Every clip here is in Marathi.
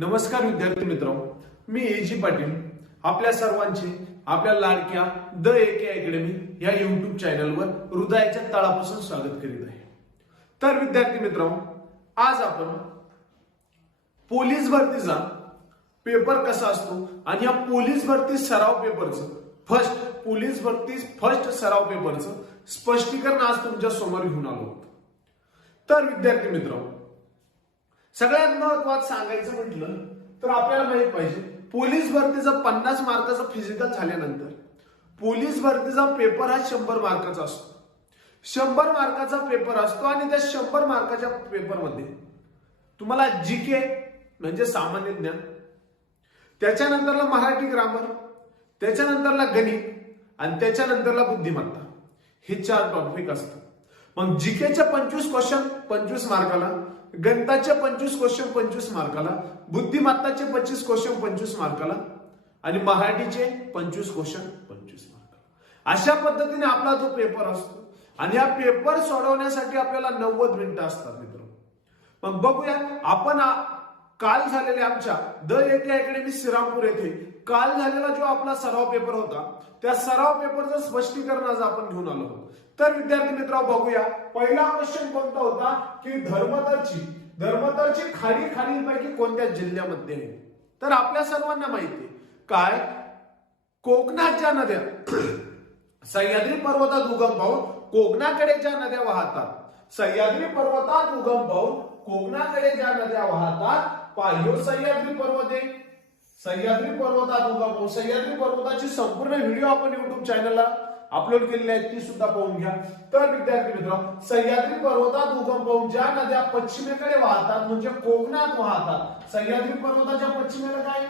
नमस्कार विद्यार्थी मित्रांनो, मी एजी पाटील आपल्या सर्वांचे आपल्या लाडक्या द एके अकॅडमी या युट्यूब चॅनलवर हृदयाच्या तळापासून स्वागत करीत आहे। तर विद्यार्थी मित्रांनो, आज आपण पोलीस भरतीचा पेपर कसा असतो आणि या पोलीस भरती सराव पेपरचं पोलीस भरती फर्स्ट सराव पेपरचं स्पष्टीकरण आज तुमच्या समोर घेऊन आलो आहोत। तर विद्यार्थी मित्रांनो, सगळ्यात महत्त्वाचं सांगायचं म्हटलं तर आपल्याला माहित पाहिजे पोलीस भरतीचा 50 मार्काचा फिजिकल झाल्यानंतर पोलीस भरतीचा पेपर हा 100 मार्काचा असतो। 100 मार्काचा पेपर असतो आणि त्या 100 मार्काच्या पेपरमध्ये तुम्हाला जीके म्हणजे सामान्य ज्ञान, त्याच्यानंतरला मराठी ग्रामर, त्याच्यानंतरला गणित आणि त्याच्यानंतरला बुद्धिमत्ता, हे 4 टॉपिक असतात। मग जीकेचे 25 क्वेश्चन 25 मार्काला, गणिताचे 25 क्वेश्चन 25 मार्काला, बुद्धिमत्ताचे 25 क्वेश्चन 25 मार्काला आणि मराठीचे 25 क्वेश्चन 25 मार्काला। अशा पद्धतीने आपला जो पेपर असतो आणि हा पेपर सोडवण्यासाठी आपल्याला 90 मिनिटं असतात मित्र। मग बघूया आपण काल झालेल्या आमच्या द एके अकॅडमी श्रीरामपूर येथे काल झालेला जो आपला सराव पेपर होता त्या सराव पेपरचं स्पष्टीकरण आज आपण घेऊन आलो आहोत। तर विद्यार्थी मित्रांनो, बघूया पहिला क्वेश्चन कोणता होता की धर्मतरची खाडीपैकी कोणत्या जिल्ह्यामध्ये आहे? तर आपल्या सर्वांना माहिती आहे काय, कोकणाच्या नद्या सह्याद्री पर्वतात उगम पावून कोकणाकडे ज्या नद्या वाहतात, सह्याद्री पर्वतात उगम पावून कोकणाकडे ज्या नद्या वाहतात, पाहियो सह्याद्री पर्वत आहे, सह्याद्री पर्वतात उगम पावून सह्याद्री पर्वताची संपूर्ण व्हिडिओ आपण युट्यूब चॅनलला अपलोड केलेली आहे, ती सुद्धा पाहून घ्या। तर विद्यार्थी मित्रांनो, सह्याद्री पर्वतात उगम पावून ज्या नद्या पश्चिमेकडे वाहतात म्हणजे कोकणात वाहतात, सह्याद्री पर्वताच्या पश्चिमेला काय,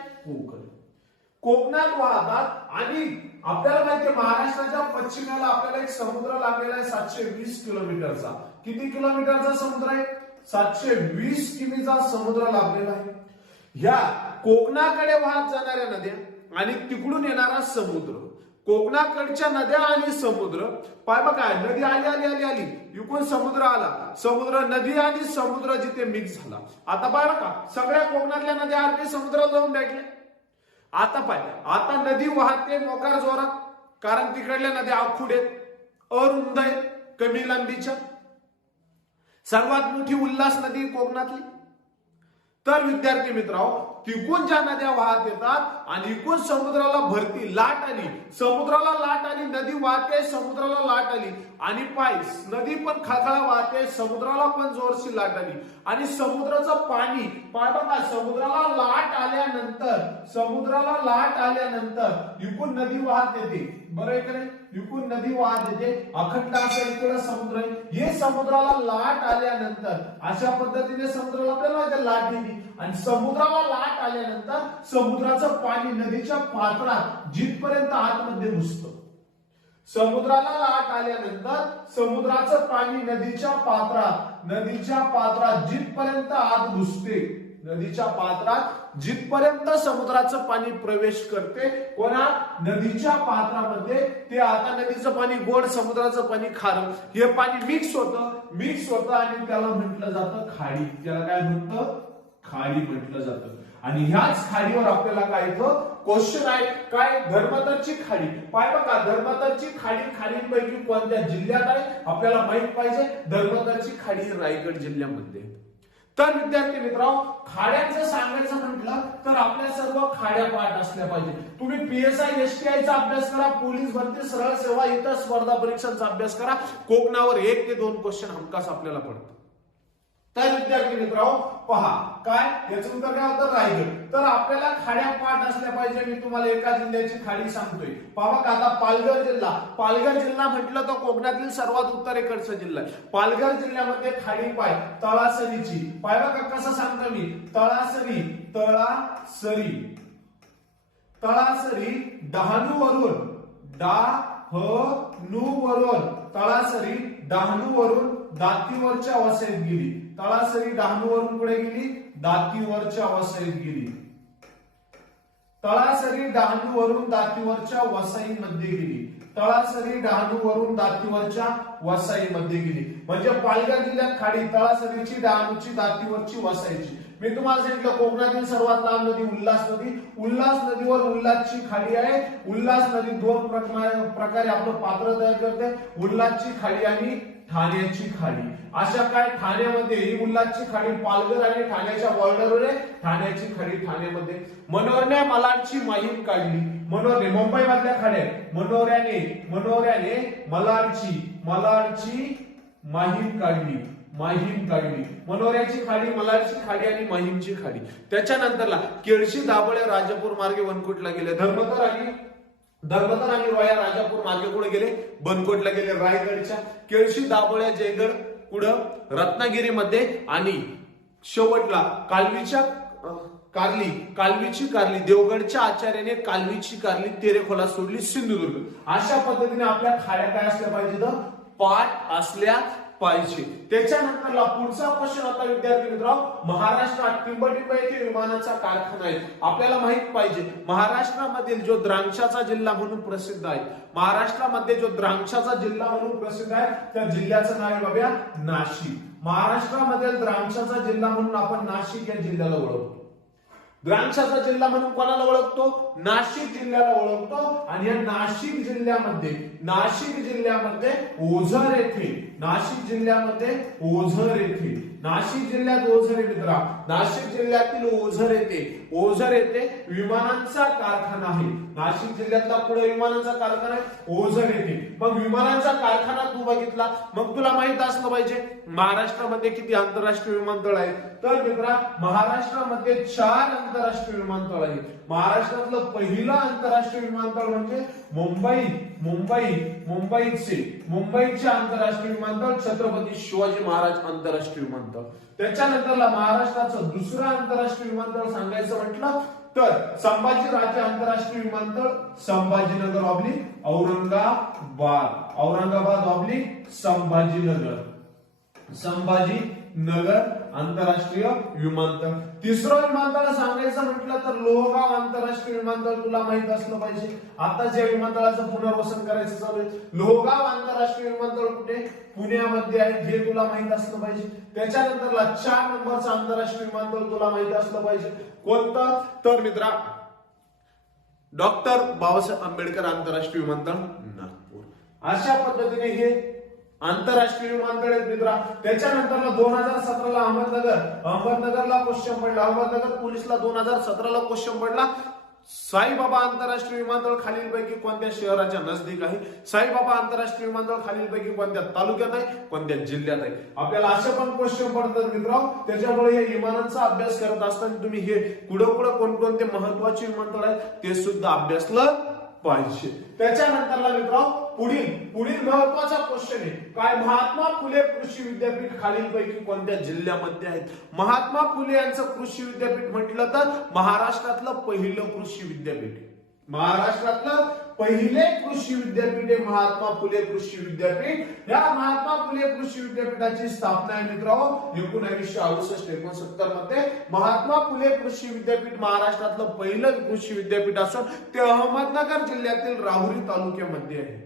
कोकणात वाहतात। आणि आपल्याला माहिती महाराष्ट्राच्या पश्चिमेला आपल्याला एक समुद्र लागलेला आहे 720 किलोमीटरचा। किती किलोमीटरचा समुद्र आहे? 720 किमीचा समुद्र लागलेला आहे। ह्या कोकणाकडे वाहत जाणाऱ्या नद्या आणि तिकडून येणारा समुद्र, कोकणाकडच्या नद्या आणि समुद्र, पाय बघा नदी आली इकडून समुद्र आला, समुद्र नदी आणि समुद्र जिथे मिक्स झाला। आता पाय बघा सगळ्या कोकणातल्या नद्या अरबी समुद्रात जाऊन भेटल्या। आता पाय आता नदी वाहते मोकार जोरात, कारण तिकडल्या नद्या आखूड आहेत, अरुंद आहेत, कमी लांबीच्या। सर्वात मोठी उल्हास नदी कोकणातली। तर विद्यार्थी मित्रांनो, तिकून ज्या नद्या वाहत येतात आणि इकून समुद्राला भरती लाट आली, समुद्राला लाट आली, नदी वाहते, समुद्राला लाट आली आणि पाय नदी पण खळखळा वाहते, समुद्राला पण जोरशी लाट आली आणि समुद्राचं पाणी पाय बघा समुद्राला लाट आल्यानंतर इकून नदी वाहत येते, बरोबर आहे का नाही? इकून नदी वाहत येते, अखंड असं इकडं समुद्र आहे, हे समुद्राला लाट आल्यानंतर अशा पद्धतीने समुद्राला आपल्याला लाट येते आणि समुद्राला लाट आल्यानंतर समुद्राचं पाणी नदीच्या पात्रात जिथपर्यंत आतमध्ये घुसतं, समुद्राला लाट आल्यानंतर समुद्राचं पाणी नदीच्या पात्रात जिथपर्यंत आत घुसते, नदीच्या पात्रात जिथपर्यंत समुद्राचं पाणी प्रवेश करते, कोणा नदीच्या पात्रामध्ये, ते आता नदीचं पाणी गोड, समुद्राचं पाणी खारं, हे पाणी मिक्स होतं आणि त्याला म्हटलं जातं खाडी। त्याला काय म्हणतं? खाडी म्हटलं जातं। आणि ह्याच खाडीवर आपल्याला काय येतं क्वेश्चन आहे काय, धर्मतरची खाडी। पाय बघा धर्मतरची खाडीपैकी कोणत्या जिल्ह्यात आहे? आपल्याला माहित पाहिजे धर्मतरची खाडी रायगड जिल्ह्यामध्ये। तर विद्यार्थी मित्रांनो, खाड्यांचं सांगायचं म्हटलं तर आपल्या सर्व खाड्या पाठ असल्या पाहिजे। तुम्ही पीएसआय एसटीआयचा अभ्यास करा, पोलीस भरती सरळ सेवा इतर स्पर्धा परीक्षांचा अभ्यास करा, कोकणावर 1 ते 2 क्वेश्चन हमखास आपल्याला पडतात। तर विद्यार्थी मित्रांनो पहा काय, याचं उत्तर काय होतं? रायगड। तर आपल्याला खाड्या पाठ असल्या पाहिजे। मी तुम्हाला एका जिल्ह्याची खाडी सांगतोय, पहा का आता पालघर जिल्हा म्हटलं तर कोकणातील सर्वात उत्तरेकडचा जिल्हा आहे। पालघर जिल्ह्यामध्ये खाडी पाय तळासरीची, पाय बघा कसं सांगतो मी, तळासरी डहाणूवरून तळासरी डहाणूवरून दातीवरच्या वसईत गेली, तळासरी डहाणूवरून पुढे गेली, दातीवरच्या वसईत गेली, तळासरी डहाणूवरून दातीवरच्या वसईमध्ये गेली, तळासरी डहाणूवरून दातीवरच्या वसईमध्ये गेली। म्हणजे पालघर जिल्ह्यात खाडी तळासरीची, डहाणूची, दातीवरची, वसईची। मी तुम्हाला सांगितलं कोकणातील सर्वात लांब नदी उल्हास नदी. उल्हास नदीवर उल्हासची खाडी आहे. उल्हास नदी दोन प्रकारे आपलं पात्र तयार करते, उल्हासची खाडी आणि ठाण्याची खाडी. अशा काय ठाण्यामध्ये ही उल्हासची खाडी पालघर आणि ठाण्याच्या बॉर्डरवर आहे. ठाण्याची खाडी ठाण्यामध्ये. मनोरने मलाडची माहीम काढली. मनोरने मुंबई मधल्या खाड्या, मनोऱ्याने मलाडची माहीम काढली. मनोऱ्याची खाडी, मलाडची खाडी आणि माहीमची खाडी. त्याच्यानंतरला केळशी दाभोळे राजापूर मार्गे वनकोटला गेले. धर्मतर आणि रोया राजापूर मार्गे कुठे गेले? बनकोटला गेले. रायगडच्या केळशी दाभोळ्या जयगड पुढं रत्नागिरीमध्ये आणि शेवटला कालवीची कारली देवगडच्या आचार्याने कालवीची कारली तेरेखोला सोडली सिंधुदुर्ग. अशा पद्धतीने आपल्या खाड्या काय असल्या पाहिजे? पाठ असल्या पाहिजे. त्याच्यानंतरला पुढचा क्वेश्चन आता विद्यार्थी मित्रांनो, महाराष्ट्रात टिंबटिंब येथे विमानाचा कारखाना आहे. आपल्याला माहित पाहिजे महाराष्ट्रामधील जो द्राक्षाचा जिल्हा म्हणून प्रसिद्ध आहे, महाराष्ट्रामध्ये जो द्राक्षाचा जिल्हा म्हणून प्रसिद्ध आहे त्या जिल्ह्याचं नाव आहे बाबा नाशिक. महाराष्ट्रामधील द्राक्षाचा जिल्हा म्हणून आपण नाशिक या जिल्ह्याला ओळखतो. द्राक्षाचा जिल्हा म्हणून कोणाला ओळखतो? नाशिक जिल्ह्याला ओळखतो. आणि या नाशिक जिल्ह्यामध्ये ओझर येथे नाशिक जिल्ह्यात ओझर येथे विमानांचा कारखाना आहे. नाशिक जिल्ह्यातला पुढे विमानांचा कारखाना आहे ओझर येथे. मग विमानांचा कारखाना तू बघितला, मग तुला माहित असलं पाहिजे महाराष्ट्रामध्ये किती आंतरराष्ट्रीय विमानतळ आहेत. तर मित्रा महाराष्ट्रामध्ये 4 आंतरराष्ट्रीय विमानतळ आहेत. महाराष्ट्रातलं पहिलं आंतरराष्ट्रीय विमानतळ म्हणजे मुंबईचे आंतरराष्ट्रीय विमानतळ छत्रपती शिवाजी महाराज आंतरराष्ट्रीय विमानतळ. त्याच्यानंतरला महाराष्ट्राचं दुसरं आंतरराष्ट्रीय विमानतळ सांगायचं म्हटलं तर संभाजीराजे आंतरराष्ट्रीय विमानतळ संभाजीनगर ऑब्लिक औरंगाबाद ऑब्लिक संभाजीनगर आंतरराष्ट्रीय विमानतळ. तिसरं विमानतळ सांगायचं म्हटलं तर लोहगाव आंतरराष्ट्रीय विमानतळ तुला माहित असलं पाहिजे. आता ज्या विमानतळाचं पुनर्वसन करायचं चालू आहे लोहगाव आंतरराष्ट्रीय विमानतळ कुठे? पुण्यामध्ये आहे, हे तुला माहित असलं पाहिजे. त्याच्यानंतरला 4 नंबरचं आंतरराष्ट्रीय विमानतळ तुला माहित असलं पाहिजे. कोणतं? तर मित्रा डॉक्टर बाबासाहेब आंबेडकर आंतरराष्ट्रीय विमानतळ नागपूर. अशा पद्धतीने हे आंतरराष्ट्रीय विमानतळ आहेत मित्रा. त्याच्यानंतर 2017ला अहमदनगरला क्वेश्चन पडला. अहमदनगर पोलीसला 2017ला क्वेश्चन पडला. साईबाबा आंतरराष्ट्रीय विमानतळ खालीलपैकी कोणत्या शहराच्या नजदीक आहे? साईबाबा आंतरराष्ट्रीय विमानतळ खालीलपैकी कोणत्या तालुक्यात आहे, कोणत्या जिल्ह्यात आहे? आपल्याला असे पण क्वेश्चन पडतात मित्रांनो. त्याच्यामुळे हे विमानांचा अभ्यास करत असताना तुम्ही हे पुढे कोणकोणते महत्वाचे विमानतळ आहेत ते सुद्धा अभ्यासलं पाहिजे. त्याच्यानंतरला मित्रांनो पुढील महत्वाचा क्वेश्चन आहे काय? महात्मा फुले कृषी विद्यापीठ खालीलपैकी कोणत्या जिल्ह्यामध्ये आहेत? महात्मा फुले यांचं कृषी विद्यापीठ म्हटलं तर महाराष्ट्रातलं पहिलं कृषी विद्यापीठ आहे. महाराष्ट्रातलं पहिले कृषी विद्यापीठ आहे महात्मा फुले कृषी विद्यापीठ. या महात्मा फुले कृषी विद्यापीठाची स्थापना आहे मित्रांनो 1968-69 मध्ये. महात्मा फुले कृषी विद्यापीठ महाराष्ट्रातलं पहिलं कृषी विद्यापीठ असून ते अहमदनगर जिल्ह्यातील राहुरी तालुक्यामध्ये आहे.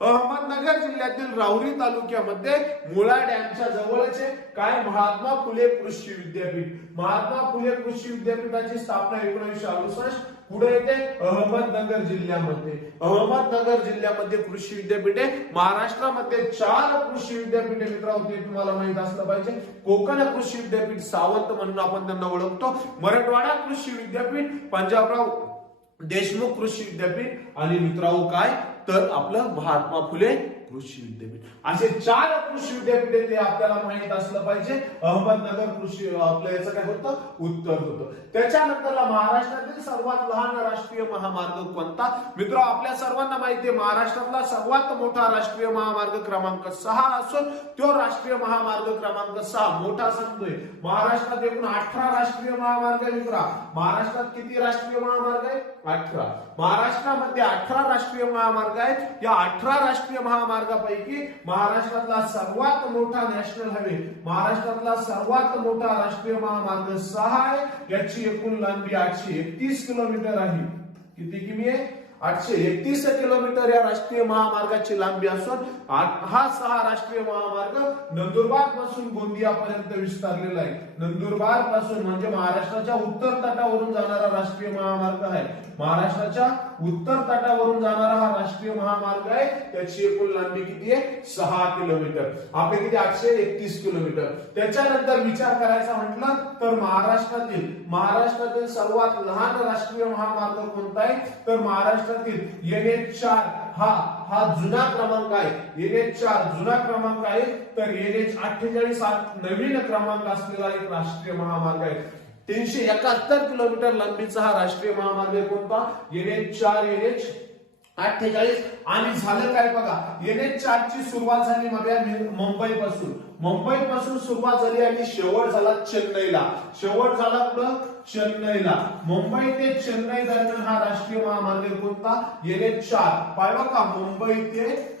अहमदनगर जिल्ह्यातील राहुरी तालुक्यामध्ये मुळा डॅमच्या जवळचे काय? महात्मा फुले कृषी विद्यापीठ. महात्मा फुले कृषी विद्यापीठाची स्थापना 1968 पुढे येते अहमदनगर जिल्ह्यामध्ये. अहमदनगर जिल्ह्यामध्ये कृषी विद्यापीठ आहे. महाराष्ट्रामध्ये 4 कृषी विद्यापीठे मित्रांनो ते तुम्हाला माहित असलं पाहिजे. कोकण कृषी विद्यापीठ सावंत म्हणून आपण त्यांना ओळखतो. मराठवाडा कृषी विद्यापीठ पंजाबराव देशमुख कृषी विद्यापीठ आणि मित्रांनो काय तर आपलं महात्मा फुले कृषी विद्यापीठ. असे 4 कृषी विद्यापीठ ते आपल्याला माहित असलं पाहिजे. अहमदनगर कृषी आपलं याचं काय होतं? उत्तर होतं. त्याच्यानंतरला महाराष्ट्रातील सर्वात लहान राष्ट्रीय महामार्ग कोणता? मित्र आपल्या सर्वांना माहिती आहे महाराष्ट्रातला सर्वात मोठा राष्ट्रीय महामार्ग क्रमांक 6 असून तो राष्ट्रीय महामार्ग क्रमांक 6 मोठा सांगतोय. महाराष्ट्रात एकूण 18 राष्ट्रीय महामार्ग आहे मित्रा. महाराष्ट्रात किती राष्ट्रीय महामार्ग आहे? 18. महाराष्ट्रामध्ये 18 राष्ट्रीय महामार्ग आहेत. या 18 राष्ट्रीय महामार्गापैकी महाराष्ट्रातला सर्वात मोठा नॅशनल हायवे महाराष्ट्रातला सर्वात मोठा राष्ट्रीय महामार्ग 6 आहे. याची एकूण लांबी 831 किलोमीटर आहे. किती किमी आहे? 831 किलोमीटर या राष्ट्रीय महामार्गाची लांबी असून हा 6 राष्ट्रीय महामार्ग नंदुरबार पासून गोंदिया पर्यंत विस्तारलेला आहे. नंदुरबार पासून म्हणजे महाराष्ट्राच्या उत्तर तटावरून जाणारा राष्ट्रीय महामार्ग आहे. महाराष्ट्राच्या उत्तर तटावरून जाणारा हा राष्ट्रीय महामार्ग आहे. त्याची एकूण लांबी किती आहे? 6 किलोमीटर. आपले किती? 831 किलोमीटर. त्याच्यानंतर विचार करायचा म्हटलं तर महाराष्ट्रातील सर्वात लहान राष्ट्रीय महामार्ग कोणता आहे? तर महाराष्ट्रातील NH4 हा जुना क्रमांक आहे. NH4 जुना क्रमांक आहे. तर NH48 हा नवीन क्रमांक असलेला एक राष्ट्रीय महामार्ग आहे. 371 किलोमीटर लांबीचा हा राष्ट्रीय महामार्ग कोणता? NH4 NH48. आणि झालं काय बघा, NH4 ची सुरुवात झाली मुंबईपासून सुरुवात झाली आणि शेवट झाला चेन्नईला. चेन्नईला. मुंबई ते चेन्नई दरम्यान हा राष्ट्रीय महामार्ग कोणता? NH4. पाहिलं का? मुंबई ते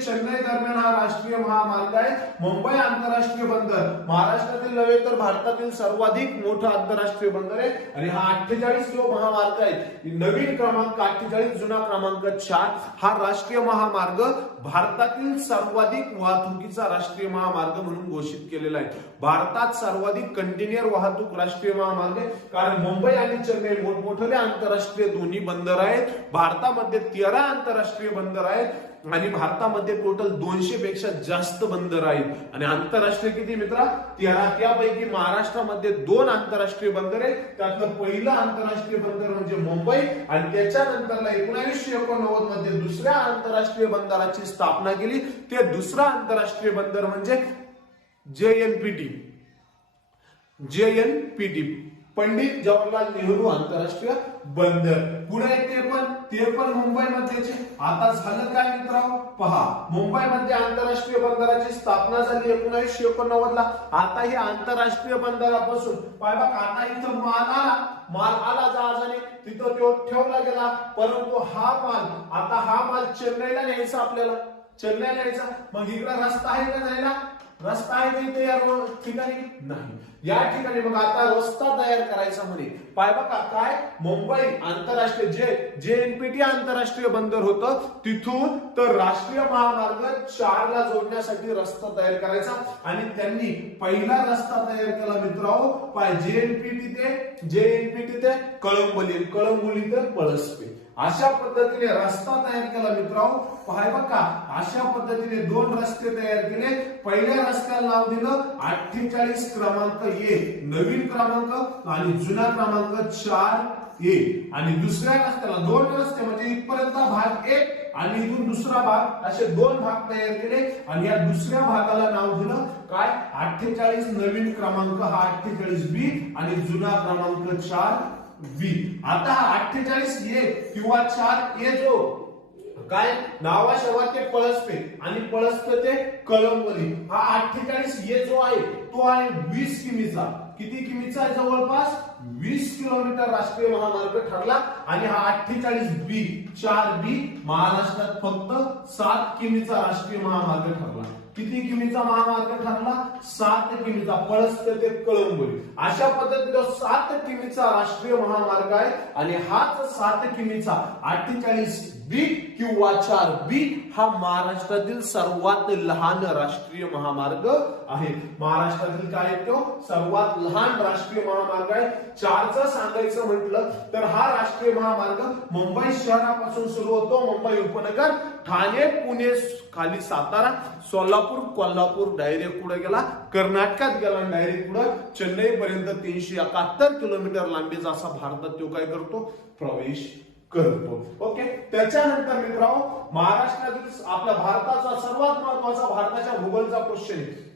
चेन्नई दरम्यान हा राष्ट्रीय महामार्ग आहे. मुंबई आंतरराष्ट्रीय बंदर महाराष्ट्रातील नव्हे तर भारतातील सर्वाधिक मोठा आंतरराष्ट्रीय बंदर आहे. आणि हा 48 जो महामार्ग आहे, नवीन क्रमांक 48, जुना क्रमांक 4, हा राष्ट्रीय महामार्ग भारतातील सर्वाधिक वाहतुकीचा राष्ट्रीय महामार्ग म्हणून घोषित केलेला आहे. भारतात सर्वाधिक कंटेनर वाहतूक राष्ट्रीय महामार्ग आहे. कारण मुंबई आणि चेन्नई मोठमोठे आंतरराष्ट्रीय दोन्ही बंदर आहेत. भारतामध्ये 13 आंतरराष्ट्रीय बंदर आहेत आणि भारतामध्ये टोटल 200 पेक्षा जास्त बंदर आहेत. आणि आंतरराष्ट्रीय किती मित्रा? 13. त्यापैकी महाराष्ट्रामध्ये 2 आंतरराष्ट्रीय बंदर आहेत. त्यातलं पहिलं आंतरराष्ट्रीय बंदर म्हणजे मुंबई आणि त्याच्यानंतरला 1989 मध्ये दुसऱ्या आंतरराष्ट्रीय बंदराची स्थापना केली. ते दुसरा आंतरराष्ट्रीय बंदर म्हणजे JNPT, पंडित जवाहरलाल नेहरू आंतरराष्ट्रीय बंदर. पुढे ते पण मुंबईमध्येच. आता झालं काय मित्रांनो? पहा, मुंबईमध्ये आंतरराष्ट्रीय बंदराची स्थापना झाली 1989 ला. आता हे आंतरराष्ट्रीय बंदरापासून पाहिजे आता इथं माल आला जहाजाने, तिथं तो ठेवला गेला. परंतु हा माल चेन्नईला न्यायचा, आपल्याला चेन्नईला न्यायचा. मग इकडे रस्ता आहे का जायला? रस्ता आहे का इथे या ठिकाणी? नाही. या ठिकाणी मग आता रस्ता तयार करायचा म्हणे. पाय बघा काय, मुंबई आंतरराष्ट्रीय JNPT आंतरराष्ट्रीय बंदर होतं, तिथून तर राष्ट्रीय महामार्ग 4 ला जोडण्यासाठी रस्ता तयार करायचा. आणि त्यांनी पहिला रस्ता तयार केला मित्रांनो, पाय JNPT ते कळंबोली ते पळसपे. अशा पद्धतीने रस्ता तयार केला मित्रांनो. पाहाय बघा, अशा पद्धतीने 2 रस्ते तयार केले. पहिल्या रस्त्याला नाव दिलं 48 क्रमांक A, नवीन क्रमांक, आणि जुना क्रमांक 4A. आणि दुसऱ्या रस्त्याला 2 रस्ते म्हणजे इथपर्यंत भाग 1 आणि इथून दुसरा भाग, असे 2 भाग तयार केले. आणि या दुसऱ्या भागाला नाव दिलं काय? 48, नवीन क्रमांक हा 48B आणि जुना क्रमांक 4B. आता 48A किंवा 4A जो काय नावाशिवाय ते पळसपे आणि पळसपे ते कळंबोली, हा 48A जो आहे तो आहे 20 किमीचा. किती किमीचा आहे? जवळपास 20 किलोमीटर राष्ट्रीय महामार्ग ठरला. आणि हा 48B 4B महाराष्ट्रात फक्त 7 किमीचा राष्ट्रीय महामार्ग ठरला. किती किमीचा महामार्ग ठरला? 7 किमीचा. पळसपे ते कळंबोली. अशा पद्धतीने 7 किमीचा राष्ट्रीय महामार्ग आहे. आणि हाच 7 किमीचा 48B किंवा 4B हा महाराष्ट्रातील सर्वात लहान राष्ट्रीय महामार्ग आहे. महाराष्ट्रातील काय तो सर्वात लहान राष्ट्रीय महामार्ग आहे. 4चं सांगायचं म्हटलं तर हा राष्ट्रीय महामार्ग मुंबई शहरापासून सुरू होतो. मुंबई उपनगर, ठाणे, पुणे, खाली सातारा, सोलापूर, कोल्हापूर, डायरेक्ट पुढे गेला कर्नाटकात गेला, डायरेक्ट पुढे चेन्नई पर्यंत 371 किलोमीटर लांबीचा असा भारतात तो काय करतो? प्रवेश करतो. ओके. त्याच्यानंतर मित्रांनो, महाराष्ट्रातील आपल्या भारताचा सर्वात महत्वाचा भारताच्या भूगोलचा क्वेश्चन आहे.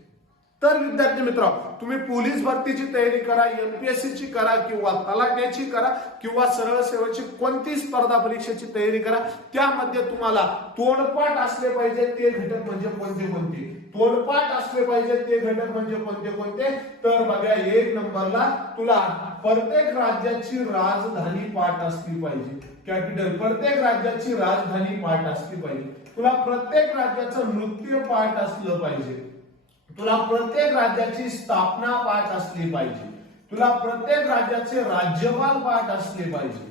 तर विद्यार्थी मित्रांनो, तुम्ही पोलीस भरतीची तयारी करा, MPSC ची करा किंवा तलाठ्याची करा किंवा सरळ सेवेची कोणती स्पर्धा परीक्षेची तयारी करा, त्यामध्ये तुम्हाला तोंडपाठ असले पाहिजे ते घटक म्हणजे कोणते? तोंडपाठ असले पाहिजे ते घटक म्हणजे कोणते? तर बघा, 1 नंबरला तुला प्रत्येक राज्याची राजधानी पाठ असली पाहिजे. कॅपिटल, प्रत्येक राज्याची राजधानी पाठ असली पाहिजे. तुला प्रत्येक राज्याचं नृत्य पाठ असलं पाहिजे. तुला प्रत्येक राज्याची स्थापना पाठ असली पाहिजे. तुला प्रत्येक राज्याचे राज्यपाल पाठ असले पाहिजे.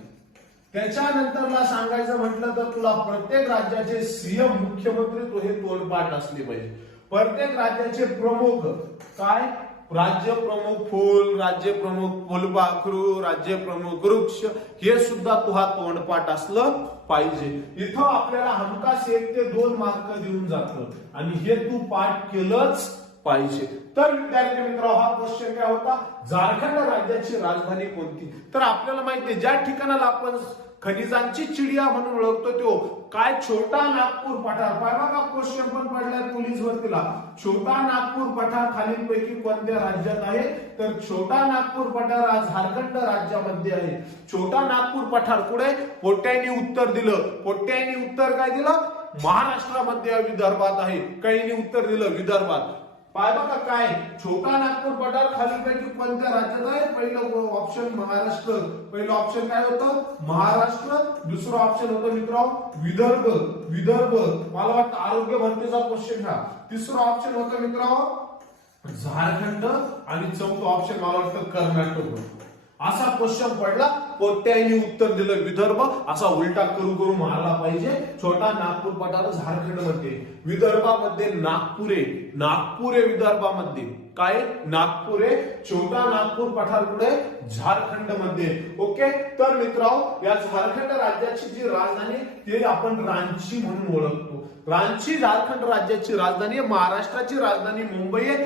त्याच्यानंतरला सांगायचं म्हटलं तर तुला प्रत्येक राज्याचे CM मुख्यमंत्री हे तोंडपाठ असले पाहिजे. प्रत्येक राज्याचे प्रमुख काय? राज्य प्रमुख फूल, राज्य प्रमुख फुलपाखरू, राज्य प्रमुख वृक्ष, हे सुद्धा तुहा तोंडपाठ असलं पाहिजे. इथं आपल्याला हमखास 1 ते 2 मार्क देऊन जातं आणि हे तू पाठ केलंच पाहिजे. तर विद्यार्थी मित्रांनो, हा क्वेश्चन काय होता, झारखंड राज्याची राजधानी कोणती. तर आपल्याला माहिती आहे ज्या ठिकाणाला आपण खनिजांची चिडिया म्हणून ओळखतो तो काय, छोटा नागपूर पठार. पाहिला का क्वेश्चन पण पडलाय पोलीस भरतीला, छोटा नागपूर पठार खालीलपैकी कोणत्या राज्यात आहे. तर छोटा नागपूर पठार हा झारखंड राज्यामध्ये आहे. छोटा नागपूर पठार कुठे, पोट्ट्याने उत्तर दिलं. पोट्ट्याने उत्तर काय दिलं, महाराष्ट्रामध्ये विदर्भात आहे. काहींनी उत्तर दिलं विदर्भात. पाय बघा काय, छोटा नागपूर पठार खालीलपैकी कोणत्या राज्यात आहे. पहिलं ऑप्शन महाराष्ट्र, पहिलं ऑप्शन काय होतं, महाराष्ट्र. दुसरं ऑप्शन होतं मित्रांनो विदर्भ. विदर्भ मला वाटतं आरोग्य भरतीचा क्वेश्चन हा. तिसरं ऑप्शन होतं मित्रांनो झारखंड आणि चौथं ऑप्शन मला वाटतं कर्नाटक. असा क्वेश्चन पडला, पोट्ट्याने उत्तर दिलं विदर्भ. असा उलटा करू मारला पाहिजे. छोटा नागपूर पठार झारखंड मध्ये, विदर्भामध्ये नागपुरे. नागपुरे विदर्भामध्ये काय, नागपुरे. छोटा नागपूर पठार कुठे, झारखंड मध्ये. ओके. तर मित्रांनो, या झारखंड राज्याची जी राजधानी ते आपण रांची म्हणून ओळखतो. रांची झारखंड राज्याची राजधानी आहे. महाराष्ट्राची राजधानी मुंबई आहे.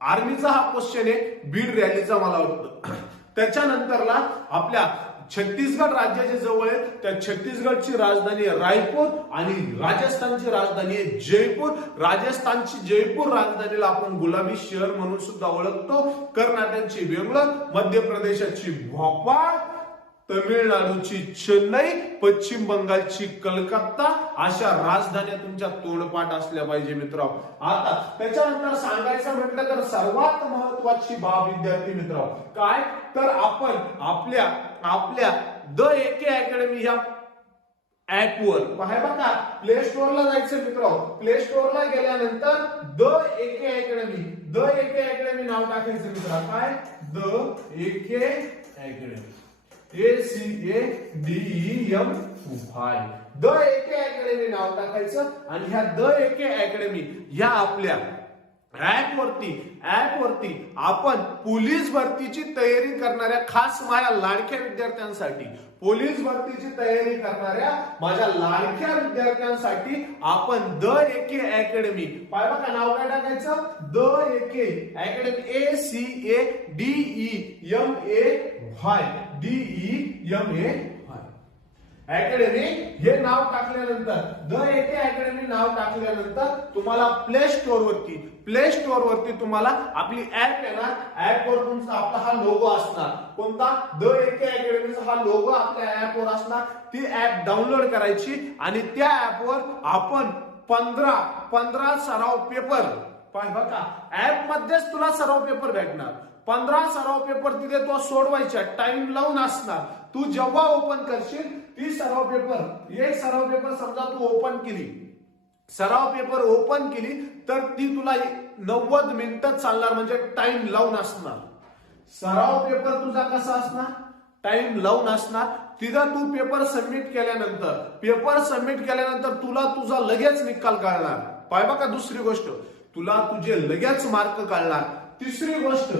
आर्मीचा हा क्वेश्चन आहे, बीड रॅलीचा मला वाटतं. त्याच्यानंतरला आपल्या छत्तीसगड राज्याच्या जवळ आहे, त्या छत्तीसगडची राजधानी आहे रायपूर आणि राजस्थानची राजधानी आहे जयपूर. राजस्थानची जयपूर राजधानीला आपण गुलाबी शहर म्हणून सुद्धा ओळखतो. कर्नाटकची बेंगलोर, मध्य प्रदेशाची भोपाळ, तमिळनाडूची चेन्नई, पश्चिम बंगालची कलकत्ता. अशा राजधान्या तुमच्या तोंडपाठ असल्या पाहिजे मित्रांनो. आता त्याच्यानंतर सांगायचं म्हटलं तर सर्वात महत्वाची बाब विद्यार्थी मित्रांनो काय, तर आपण आपल्या द एके अकॅडमी या ऍपवर पाहाय बघा, प्ले स्टोअरला जायचं मित्रांनो. प्ले स्टोअरला गेल्यानंतर द एके अकॅडमी, द एके अकॅडमी नाव टाकायचं मित्रा. काय, द एके अकॅडमी, ACADEM. द एके अकॅडमी नाव टाकायचं आणि ह्या द एके अकॅडमी ह्या आपल्या ऍप वरती आपण पोलीस भरतीची तयारी करणाऱ्या खास माझ्या लाडक्या विद्यार्थ्यांसाठी, पोलीस भरतीची तयारी करणाऱ्या माझ्या लाडक्या विद्यार्थ्यांसाठी आपण द एके अकॅडमी, पाहिलं का नाव काय टाकायचं, द एके अकॅडमी, ACADEMAY अकॅडमी हे नाव टाकल्यानंतर, द एके अकॅडमी नाव टाकल्यानंतर तुम्हाला प्ले स्टोअर वरती तुम्हाला आपली ऍप येणार. ऍप वर तुमचा आपला हा लोगो असणार. कोणता, द एके अकॅडमीचा हा लोगो आपल्या ऍप वर असणार. ती ऍप डाउनलोड करायची आणि त्या ऍप वर आपण 15 सराव पेपर, पाहिजे का, ऍप मध्येच तुला सराव पेपर भेटणार. 15 सराव पेपर तिथे तो सोडवायचा, टाइम लावून असणार. तू जेव्हा ओपन करशील ती सराव पेपर, एक सराव पेपर समजा तू ओपन केली, सराव पेपर ओपन केली तर ती तुला 90 मिनिटं चालणार, म्हणजे टाइम लावून असणार. सराव पेपर तुझा कसा असणार, टाइम लावून असणार. तिथं तू पेपर सबमिट केल्यानंतर तुला तुझा लगेच निकाल कळणार. पाहिजे का, दुसरी गोष्ट तुला तुझे लगेच मार्क कळणार. दुसरी गोष्ट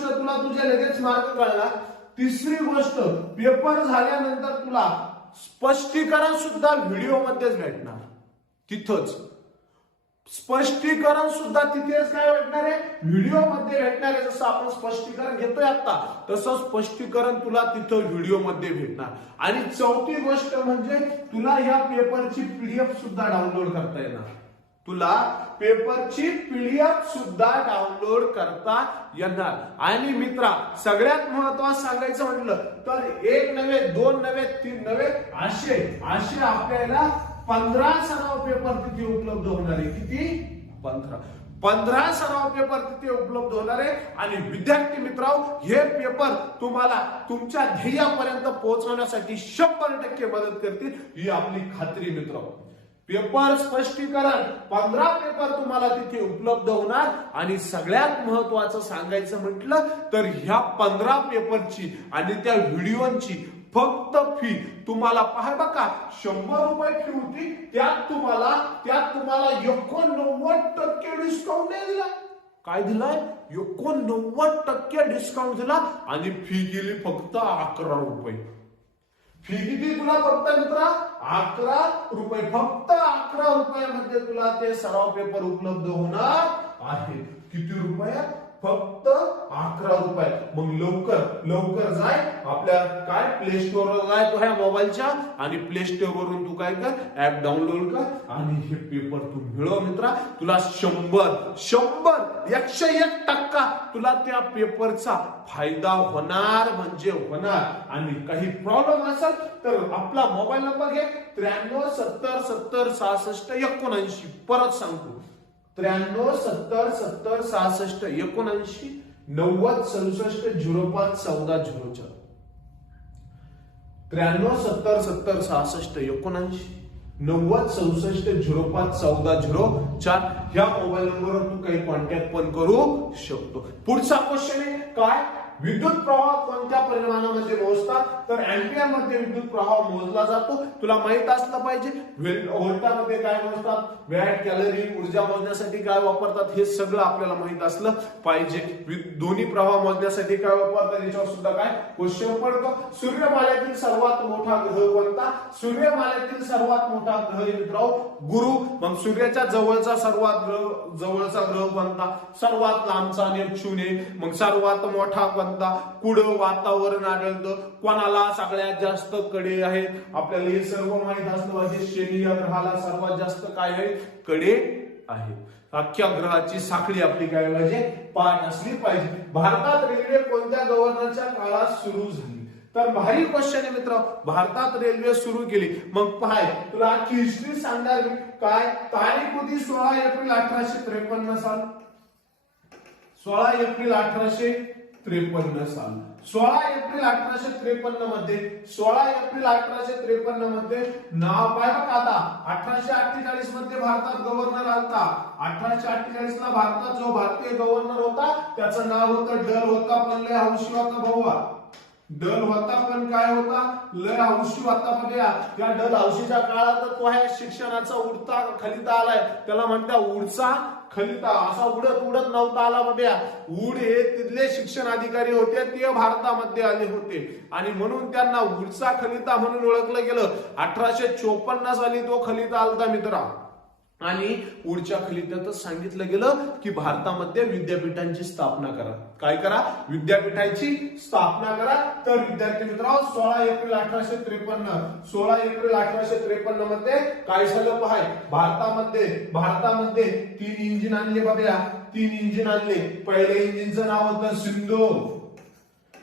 तुला तुझे लगेच मार्क कळणार. तिसरी गोष्ट, पेपर झाल्यानंतर तुला स्पष्टीकरण सुद्धा व्हिडिओ मध्येच भेटणार. तिथंच स्पष्टीकरण सुद्धा तिथेच काय भेटणार आहे, व्हिडिओ मध्ये भेटणार आहे. जसं आपण स्पष्टीकरण घेतोय आता, तसं स्पष्टीकरण तुला तिथं व्हिडिओ मध्ये भेटणार. आणि चौथी गोष्ट म्हणजे तुला ह्या पेपरची PDF सुद्धा डाउनलोड करता येणार. तुला पेपरची PDF सुद्धा डाउनलोड करता येणार. आणि मित्रा, सगळ्यात महत्वाचं सांगायचं म्हटलं तर 1 नव्हे, 2 नव्हे, 3 नव्हे, असे आपल्याला 15 सराव पेपर तिथे उपलब्ध होणार आहे. किती, 15 सराव पेपर तिथे उपलब्ध होणार आहे. आणि विद्यार्थी मित्रांनो, हे पेपर तुम्हाला तुमच्या ध्येयापर्यंत पोहोचवण्यासाठी 100% मदत करतील, ही आपली खात्री मित्रांनो. पेपर स्पष्टीकरण 15 पेपर तुम्हाला तिथे उपलब्ध होणार. आणि सगळ्यात महत्वाचं सांगायचं म्हटलं तर ह्या 15 पेपरची आणि त्या व्हिडिओची फक्त फी तुम्हाला, पहा बघा, 100 रुपये फी होती, त्यात तुम्हाला 89% डिस्काउंट नाही दिला. काय दिलाय, 89% डिस्काउंट दिला आणि फी गेली फक्त 11 रुपये. फी किती तुला फक्त मित्रा 11 रुपये. फक्त 11 रुपयामध्ये तुला ते सराव पेपर उपलब्ध होणार आहे. किती रुपये? फक्त 11 रुपये. मग लवकर जाय आपल्या काय प्ले स्टोर वर जाय तो ह्या मोबाईलच्या आणि प्ले स्टोर वरून तू काय कर ऍप डाउनलोड कर आणि हे पेपर तू मिळव मित्रा. तुला 101% तुला त्या पेपरचा फायदा होणार म्हणजे होणार. आणि काही प्रॉब्लेम असेल तर आपला मोबाईल नंबर घे 93 70 70 66 79. परत सांगतो 93 70 70 66 79 90 67 05 14 04. 93 70 70 66 79 90 67 05 14 04 ह्या मोबाईल नंबरवर तू काही कॉन्टॅक्ट पण करू शकतो. पुढचा क्वेश्चन आहे काय? विद्युत प्रवाह कोणत्या परिमाणामध्ये मोजतात? तर अँपियर मध्ये विद्युत प्रवाह मोजला जातो. तुला माहित असलं पाहिजे. व्होल्टामध्ये काय मोजतात? वॅट, कॅलरी, ऊर्जा मोजण्यासाठी काय वापरतात हे सगळं आपल्याला माहित असलं पाहिजे. दोन्ही प्रवाह मोजण्यासाठी काय वापरतात याच्यावर सुद्धा काय क्वेश्चन पडतो. सूर्यमालेतील सर्वात मोठा ग्रह कोणता? सूर्यमालेतील सर्वात मोठा ग्रह मित्रांनो गुरु. मग सूर्याच्या जवळचा ग्रह कोणता? सर्वात लांबचा नेपच्यून आहे. मग सर्वात मोठा कोणता? कुठं वातावरण आढळतं? कोणाला सगळ्यात जास्त कडे आहेत? आपल्याला हे सर्व माहित असलं पाहिजे. शनी या ग्रहाला सर्वात जास्त काय आहे? कडे आहेत. अख्ख्या ग्रहाची साखळी आपली काय पाहिजे? पाठ असली पाहिजे. भारतात रेल्वे कोणत्या गव्हर्नरच्या काळात सुरू झाली? तर भारी क्वेश्चन आहे मित्र. भारतात रेल्वे सुरू केली. मग पाहाय तुला आजची हिस्ट्री सांगणार मी. काय तारीख होती? 16 एप्रिल 1853 साल. 16 एप्रिल 1853 साल. 16 एप्रिल 1853 मध्ये 16 एप्रिल 1853 मध्ये नाव काय बघा आता 1848 मध्ये भारतात गव्हर्नर आलता. 1848 ला भारतात जो भारतीय गव्हर्नर होता त्याचं नाव होतं डल होता पण लय हौशी होता भाऊआ. डल होता पण काय होता? लय हौशी होता. म्हणजे या डल हौशीच्या काळात तो आहे शिक्षणाचा उडता खलिता आलाय. त्याला म्हणतात उडचा खलिता. असा उडत नव्हता आला बाब्या. उड हे तिथले शिक्षण अधिकारी होते ते भारतामध्ये आले होते आणि म्हणून त्यांना उडचा खलिता म्हणून ओळखलं गेलं. 1854 साली तो खलिता आलता मित्रा. आणि उडच्या खलित्यातच सांगितलं गेलं की भारतामध्ये विद्यापीठांची स्थापना करा. काय करा? विद्यापीठांची स्थापना करा. तर विद्यार्थी मित्रांनो 16 एप्रिल 1853 मध्ये काय झालं पहाय भारतामध्ये 3 इंजिन आणले बाबा. 3 इंजिन आणले. पहिल्या इंजिनचं नाव होतं सिंधू.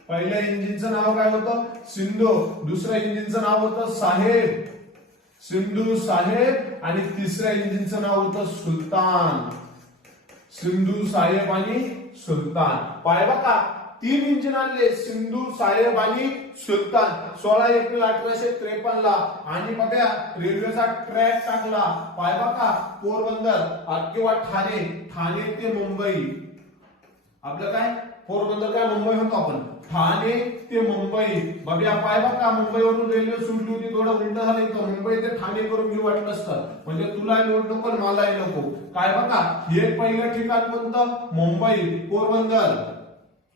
पहिल्या इंजिनचं नाव काय होतं? सिंधू. दुसऱ्या इंजिनचं नाव होतं साहेब. सिंधू साहेब. आणि तिसऱ्या इंजिनचं नाव होतं सुलतान. सिंधू साहेब आणि सुलतान. पाय बघा 3 इंजिन आणले. सिंधू साहेब आणि सुलतान. 16 एप्रिल 1853 ला. आणि बघा रेल्वेचा ट्रॅक टाकला. पाय बघा पोरबंदर किंवा ठाणे ते मुंबई. आपलं काय पोरबंदर काय मुंबई होतो आपण. ठाणे ते मुंबई. बघा पाय बघा मुंबईवरून रेल्वे सुटली होती. थोडं उलट झालं तर मुंबई ते ठाणे करून घेऊ वाटलं असतं. म्हणजे तुलाही लोट नको मलाही नको. काय बघा हे पहिलं ठिकाण कोणतं? मुंबई पोरबंदर.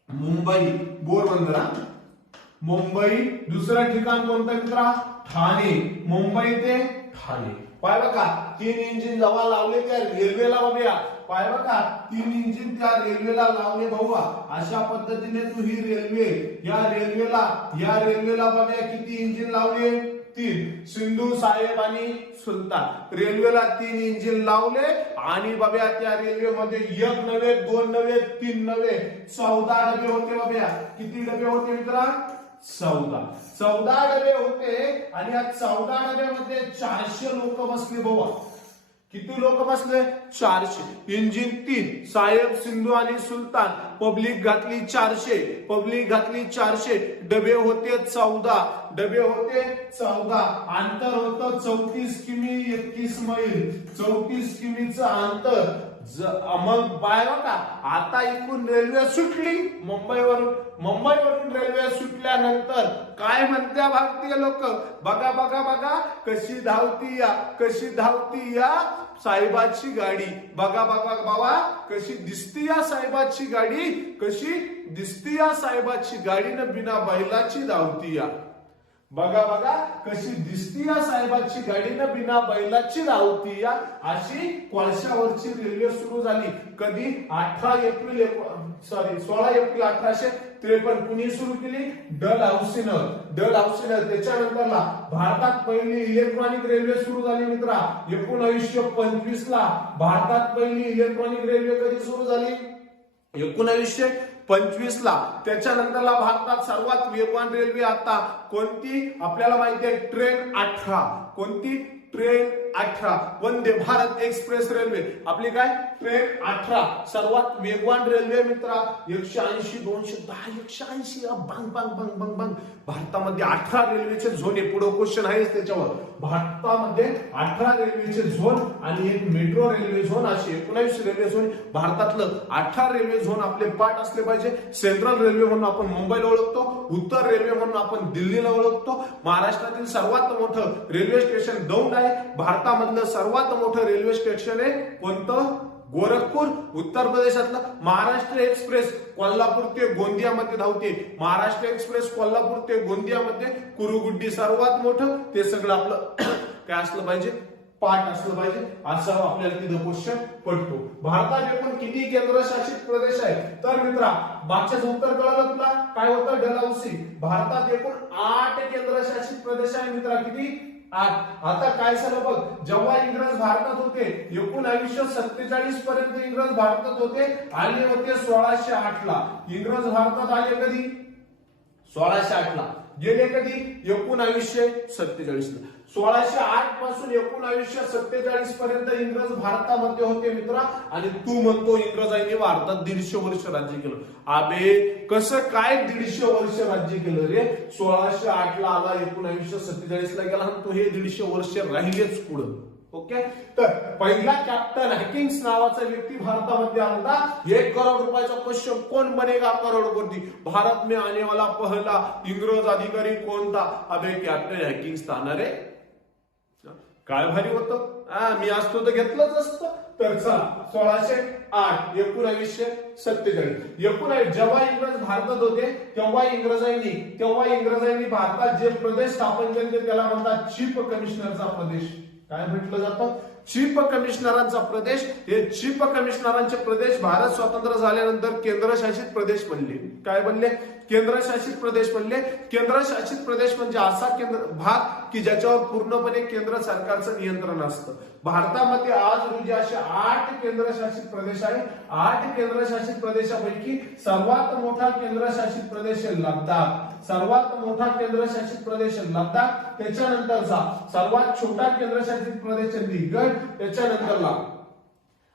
मुंबई पोरबंदर मुंबई. दुसरं ठिकाण कोणतं मित्रा? ठाणे. मुंबई ते ठाणे. पाय बघा 3 इंजिन जेव्हा लावले त्या रेल्वेला बघूया. पाय बघा 3 इंजिन त्या रेल्वेला लावले भाऊआ. अशा पद्धतीने तू ही रेल्वे या रेल्वेला बघा किती इंजिन लावले? 3. सिंधू साहेब आणि सुलतान. रेल्वेला 3 इंजिन लावले आणि बाबा त्या रेल्वेमध्ये 1 नव्हे 2 नव्हे 3 नव्हे 14 डबे होते बाबा. किती डबे होते मित्रा? 14 डबे होते. आणि या 14 डब्यामध्ये 400 लोक बसले बाबा. किती लोक बसले? 400. इंजिन 3 साहेब सिंधू आणि सुलतान. पब्लिक घातली 400. डबे होते 14. अंतर होतं 34 किमी 21 मैल. 34 किमीचं अंतर मग पाहिलं का आता इकडून रेल्वे सुटली मुंबईवरून रेल्वे सुटल्यानंतर काय म्हणत्या भारतीय लोक, बघा बघा बघा कशी धावती या साहेबाची गाडी, बघा बघा बाबा कशी दिसती या साहेबाची गाडी, कशी दिसती या साहेबाची गाडी न बिना बैलाची धावती या, बघा बघा कशी दिसती या साहेबाची गाडी न बिना बैलाची धावती या. अशी कोळशावरची रेल्वे सुरू झाली कधी 16 एप्रिल 1853 कुणी सुरू केली, डल हाऊसीनं. त्याच्यानंतरला भारतात पहिली इलेक्ट्रॉनिक रेल्वे सुरू झाली मित्रा 1925 ला. भारतात पहिली इलेक्ट्रॉनिक रेल्वे कधी सुरू झाली, 1925 ला. त्याच्यानंतरला भारतात सर्वात वेगवान रेल्वे आता कोणती आपल्याला माहिती आहे, ट्रेन 18. कोणती, train 18, Vande Bharat express railway. आपली काय, ट्रेन 18 सर्वात वेगवान रेल्वे मित्रा. 180, 210, 180 बंग बंग बंग बंग बंग. भारतामध्ये 18 रेल्वेचे झोन आहे. पुढे क्वेश्चन आहे त्याच्यावर. भारतामध्ये 18 रेल्वेचे झोन आणि एक मेट्रो रेल्वे झोन असे 19 रेल्वे झोन. भारतातलं 18 रेल्वे झोन आपले पार्ट असले पाहिजे. सेंट्रल रेल्वे म्हणून आपण मुंबईला ओळखतो, उत्तर रेल्वे म्हणून आपण दिल्लीला ओळखतो. महाराष्ट्रातील सर्वात मोठं रेल्वे स्टेशन दौंड आहे. भारतामधलं सर्वात मोठं रेल्वे स्टेशन आहे कोणतं, गोरखपूर. उत्तर प्रदेशातलं महाराष्ट्र एक्सप्रेस कोल्हापूर ते गोंदियामध्ये धावते. महाराष्ट्र एक्सप्रेस कोल्हापूर ते गोंदियामध्ये. कुरुगुड्डी सर्वात मोठं. ते सगळं आपलं काय असलं पाहिजे, पाठ असलं पाहिजे. असं आपल्याला तिथं क्वेश्चन पडतो. भारतात एकूण किती केंद्रशासित प्रदेश आहे, तर मित्रा मागच्याच उत्तर कळलं तुला काय होतं, डलहौसी. भारतात एकूण 8 केंद्रशासित प्रदेश आहे मित्रा. किती, 8. आता काय झालं बघ, जेव्हा इंग्रज भारतात होते 1947 पर्यंत इंग्रज भारतात होते, आले होते 1608 ला. इंग्रज भारतात आले कधी, 1608 ला. गेले कधी, 1947 ला. 1608 पासून 1947 पर्यंत इंग्रज भारतामध्ये होते मित्रा. आणि तू म्हणतो इंग्रजांनी भारतात 150 वर्ष राज्य केलं. अबे कसं काय 150 वर्ष राज्य केलं रे. 1608 ला आला, 1947 ला गेला आणि तो हे 150 वर्ष राहिलेच पुढं. ओके, तर पहिला कॅप्टन हॅकिंग्स नावाचा व्यक्ती भारतामध्ये आला. 1 करोड रुपयाचा क्वेश्चन, कोण बनेगा करोडपती, भारत में आने वाला पहला इंग्रज अधिकारी कौन था, अबे कॅप्टन हॅकिंग्स था ना रे. काय भारी होतं, मी असतो तर घेतलंच असतं. तर चला 1608, 1947. जेव्हा इंग्रज भारतात होते तेव्हा इंग्रजांनी भारतात जे प्रदेश स्थापन केले त्याला म्हणतात चीफ कमिशनरचा प्रदेश. काय म्हटलं जातं, चीफ कमिशनरांचा प्रदेश. हे चीफ कमिशनरांचे प्रदेश भारत स्वतंत्र झाल्यानंतर केंद्रशासित प्रदेश बनले. काय बनले, केंद्रशासित प्रदेश बनले. केंद्रशासित प्रदेश म्हणजे असा केंद्र भाग की ज्याच्यावर पूर्णपणे केंद्र सरकारचं नियंत्रण असतं. भारतामध्ये आज रोजी असे 8 केंद्रशासित प्रदेश आहे. 8 केंद्रशासित प्रदेशापैकी सर्वात मोठा केंद्रशासित प्रदेश आहे लडाख. सर्वात मोठा केंद्रशासित प्रदेश आहे लडाख. त्याच्यानंतरचा सर्वात छोटा केंद्रशासित प्रदेश आहे दिग्गज. त्याच्यानंतरला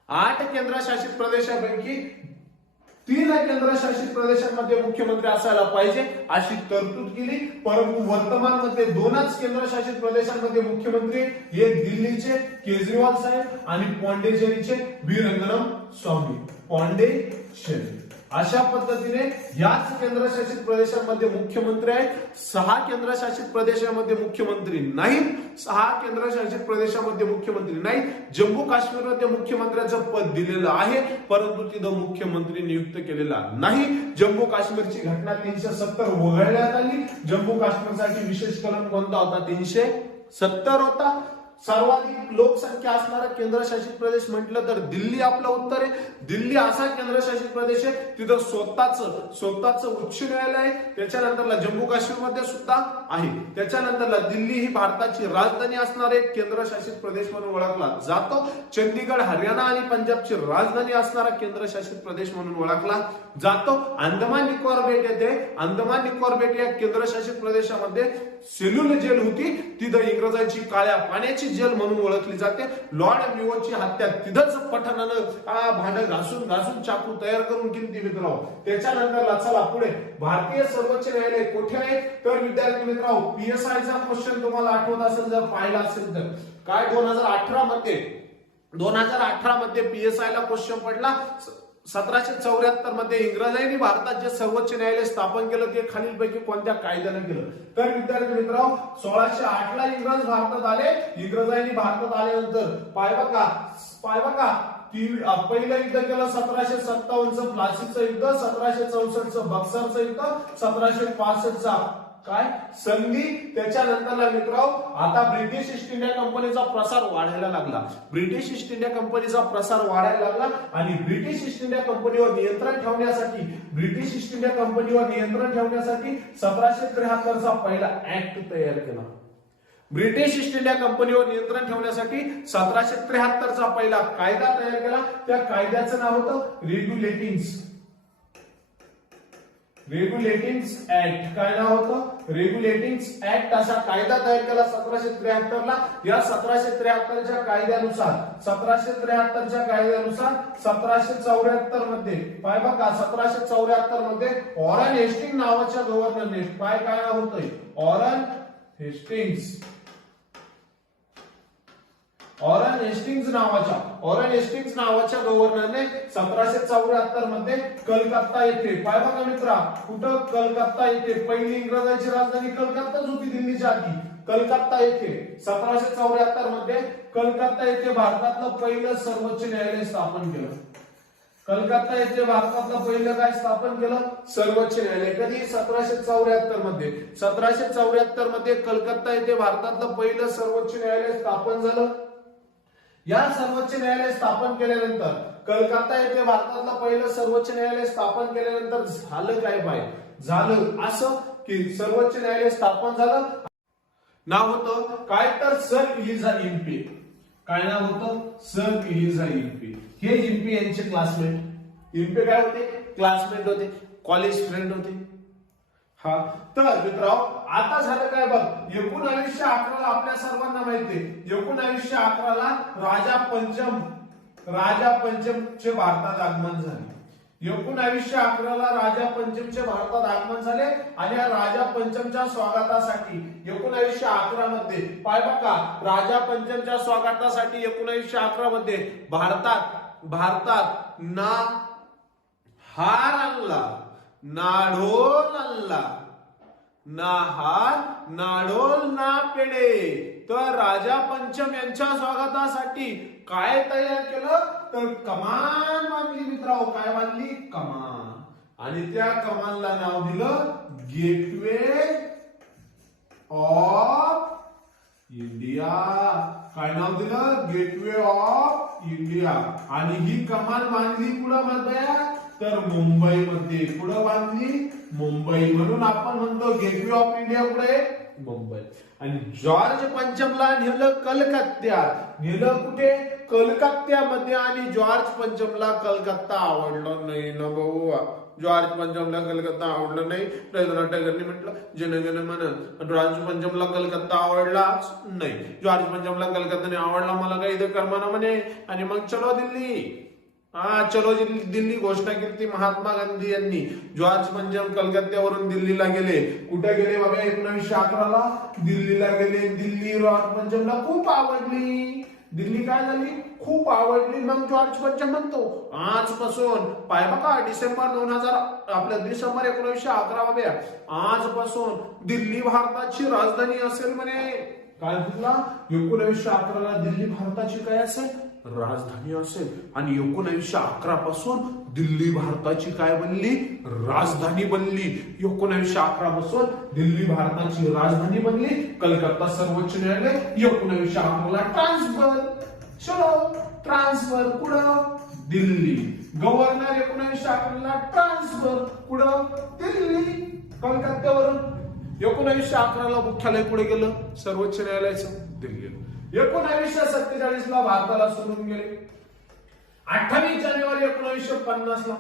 8 केंद्रशासित प्रदेशापैकी 3 केंद्रशासित प्रदेशांमध्ये मुख्यमंत्री असायला पाहिजे अशी तरतूद केली. परंतु वर्तमानमध्ये 2च केंद्रशासित प्रदेशांमध्ये मुख्यमंत्री, एक दिल्लीचे केजरीवाल साहेब आणि पॉंडिचेरीचे वीरंगनम स्वामी. पॉंडिचेरी. अशा पद्धतीने याच केंद्रशासित प्रदेशांमध्ये मुख्यमंत्री आहेत. 6 केंद्रशासित प्रदेशांमध्ये मुख्यमंत्री नाहीत. 6 केंद्रशासित प्रदेशांमध्ये मुख्यमंत्री नाहीत. जम्मू काश्मीरमध्ये मुख्यमंत्र्याचं पद दिलेलं आहे परंतु तिथं मुख्यमंत्री नियुक्त केलेला नाही. जम्मू काश्मीरची घटना 370 वगळण्यात आली. जम्मू काश्मीरसाठी विशेष कलम कोणता होता, 370 होता. सर्वाधिक लोकसंख्या असणारा केंद्रशासित प्रदेश म्हटलं तर दिल्ली आपलं उत्तर आहे. दिल्ली असा केंद्रशासित प्रदेश आहे तिथं स्वतःच उच्च न्यायालय आहे. त्याच्यानंतरला जम्मू काश्मीरमध्ये सुद्धा आहे. त्याच्यानंतरला दिल्ली ही भारताची राजधानी असणारे एक केंद्रशासित प्रदेश म्हणून ओळखला जातो. चंदीगड हरियाणा आणि पंजाबची राजधानी असणारा केंद्रशासित प्रदेश म्हणून ओळखला जातो. अंदमान निकोबार बेट येथे, अंदमान निकोबार बेट या केंद्रशासित प्रदेशामध्ये सेल्युलर जेल होती. तिथं इंग्रजांची काळ्या पाण्याची जेल म्हणून ओळखली जाते. लॉर्ड मिओची हत्या तिथंच पठाणानं भांड घासून चाकू तयार करून केली मित्रांनो. त्याच्यानंतर चला पुढे भारतीय सर्वोच्च न्यायालय कुठे आहे, तर विद्यार्थी मित्रांनो पीएसआय चा क्वेश्चन तुम्हाला आठवत असेल, जर पाहिला असेल तर काय 2018 मध्ये 2018 मध्ये PSI ला क्वेश्चन पडला. 1774 मध्ये इंग्रजांनी भारतात जे सर्वोच्च न्यायालय स्थापन केलं ते खालीलपैकी कोणत्या कायद्याने केलं? तर विद्यार्थी मित्रांनो, 1608 ला इंग्रज भारतात आले. इंग्रजांनी भारतात आल्यानंतर पाय बघा पहिलं युद्ध केलं 1757चं प्लासीचं युद्ध, 1764चं बक्सरचं युद्ध, 1765चा काय संधी. त्याच्यानंतरला मित्रांनो आता ब्रिटिश ईस्ट इंडिया कंपनीचा प्रसार वाढायला लागला. ब्रिटिश ईस्ट इंडिया कंपनीचा प्रसार वाढायला लागला आणि ब्रिटिश ईस्ट इंडिया कंपनीवर नियंत्रण ठेवण्यासाठी 1773चा पहिला ऍक्ट तयार केला. ब्रिटिश ईस्ट इंडिया कंपनीवर नियंत्रण ठेवण्यासाठी 1773चा पहिला कायदा तयार केला. त्या कायद्याचं नाव होतं रेग्युलेटिंग्स ऍक्ट. काय नाव होतं? रेग्युलेटिंग्स ऍक्ट. असा कायदा तयार केला 1773 ला. या 1773च्या कायद्यानुसार 1774 मध्ये पाय बघा 1774 मध्ये वॉरन हेस्टिंग नावाच्या गव्हर्नरने काय नाव होतं? वॉरन हेस्टिंग्ज नावाच्या गव्हर्नरने 1774 मध्ये कलकत्ता येथे पाय बघा मित्रा, कुठं? कलकत्ता येथे. पहिली इंग्रजांची राजधानी कलकत्ताच होती दिल्लीच्या आधी. कलकत्ता येथे 1774 मध्ये कलकत्ता येथे भारतातलं पहिलं सर्वोच्च न्यायालय स्थापन केलं. कलकत्ता येथे भारतातलं पहिलं काय स्थापन केलं? सर्वोच्च न्यायालय. कधी? 1774 मध्ये. 1774 मध्ये कलकत्ता येथे भारतातलं पहिलं सर्वोच्च न्यायालय स्थापन झालं. या सर्वोच्च न्यायालय स्थापन केल्यानंतर कलकत्ता येथे भारतातलं पहिलं सर्वोच्च न्यायालय स्थापन केल्यानंतर झालं काय? झालं असं की सर्वोच्च न्यायालय स्थापन झालं. नाव होतं काय? तर सर इलिझा इम्पे. काय नाव होतं? Sir Elijah Impey. हे इम्पे यांचे क्लासमेट. इम्पे काय होते? क्लासमेट होते, कॉलेज फ्रेंड होते. हा तर मित्रांनो आता झालं काय बघ, 1911 आपल्या सर्वांना माहितीये 1911 राजा पंचमचे भारतात आगमन झाले. 1911 राजा पंचमचे भारतात आगमन झाले आणि या राजा पंचमच्या स्वागतासाठी 1911 मध्ये पाय बघा राजा पंचमच्या स्वागतासाठी 1911 मध्ये भारतात ना हार आणला, ना ढोल आणला, ना हार ना ढोल ना पेढे. तर राजा पंचम यांच्या स्वागतासाठी काय तयार केलं? तर कमान बांधली मित्रांनो. काय बांधली? कमान. आणि त्या कमानला नाव दिलं गेटवे ऑफ इंडिया. काय नाव दिलं? Gateway of India. आणि ही कमान बांधली कुठं बांधल्या? तर मुंबईमध्ये. कुठं बांधली? मुंबई. म्हणून आपण म्हणतो गेटवे ऑफ इंडिया कुठे? मुंबई. आणि जॉर्ज पंचमला नेलं कलकत्त्यात. नेलं कुठे? कलकत्त्यामध्ये. आणि जॉर्ज पंचमला कलकत्ता आवडला नाही ना भाऊ. जॉर्ज पंचमला कलकत्ता आवडलं नाही. रवींद्रनाथ टागोरांनी म्हटलं जनगण मन. जॉर्ज पंचमला कलकत्ता आवडलाच नाही. जॉर्ज पंचमला कलकत्ता नाही आवडला, मला काही इथं करमाना म्हणे. आणि मग चलो दिल्ली. चलो दिल्ली घोषणा केली महात्मा गांधी यांनी. जॉर्ज पंचम कलकत्त्यावरून दिल्लीला गेले. कुठे गेले बाबा? 1911 दिल्लीला गेले. दिल्ली जॉर्ज पंचमला खूप आवडली. दिल्ली काय झाली? खूप आवडली. मग जॉर्ज पंचम म्हणतो आजपासून पाय बघा डिसेंबर 1911 मध्ये आजपासून दिल्ली भारताची राजधानी असेल म्हणे. काय म्हटला? 1911 ला दिल्ली भारताची काय असेल? राजधानी असेल. आणि 1911 पासून दिल्ली भारताची काय बनली? राजधानी बनली. 1911 पासून दिल्ली भारताची राजधानी बनली. कलकत्ता सर्वोच्च न्यायालय 1911 ला ट्रान्सफर. चलो ट्रान्सफर कुठं? दिल्ली. गव्हर्नर 1911 ला ट्रान्सफर कुठं? दिल्ली. कलकत्त्यावरून 1911 ला मुख्यालय कुठे गेलं? सर्वोच्च न्यायालयाचं दिल्लीला. 1947 ला भारताला सोडून गेले. 28 जानेवारी 1950 ला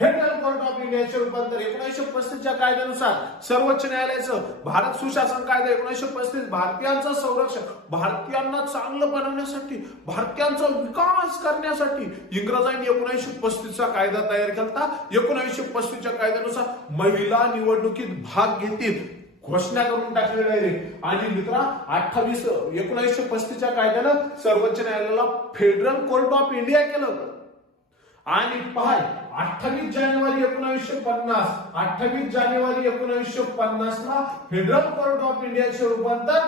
फेडरल कोर्ट ऑफ इंडियाचे रूपांतर 1935च्या कायद्यानुसार सर्वोच्च न्यायालयाचं भारत सुशासन कायदा 1935 भारतीयांचं संरक्षण, भारतीयांना चांगलं बनवण्यासाठी, भारतीयांचा विकास करण्यासाठी इंग्रजांनी 1935चा कायदा तयार केला. 1935च्या कायद्यानुसार महिला निवडणुकीत भाग घेतील घोषणा करून टाकली डायरेक्ट. आणि मित्रा 1935च्या कायद्यानं सर्वोच्च न्यायालयाला फेडरल कोर्ट ऑफ इंडिया केलं. आणि पहा 28 जानेवारी 1950 ला फेडरल कोर्ट ऑफ इंडियाचे रूपांतर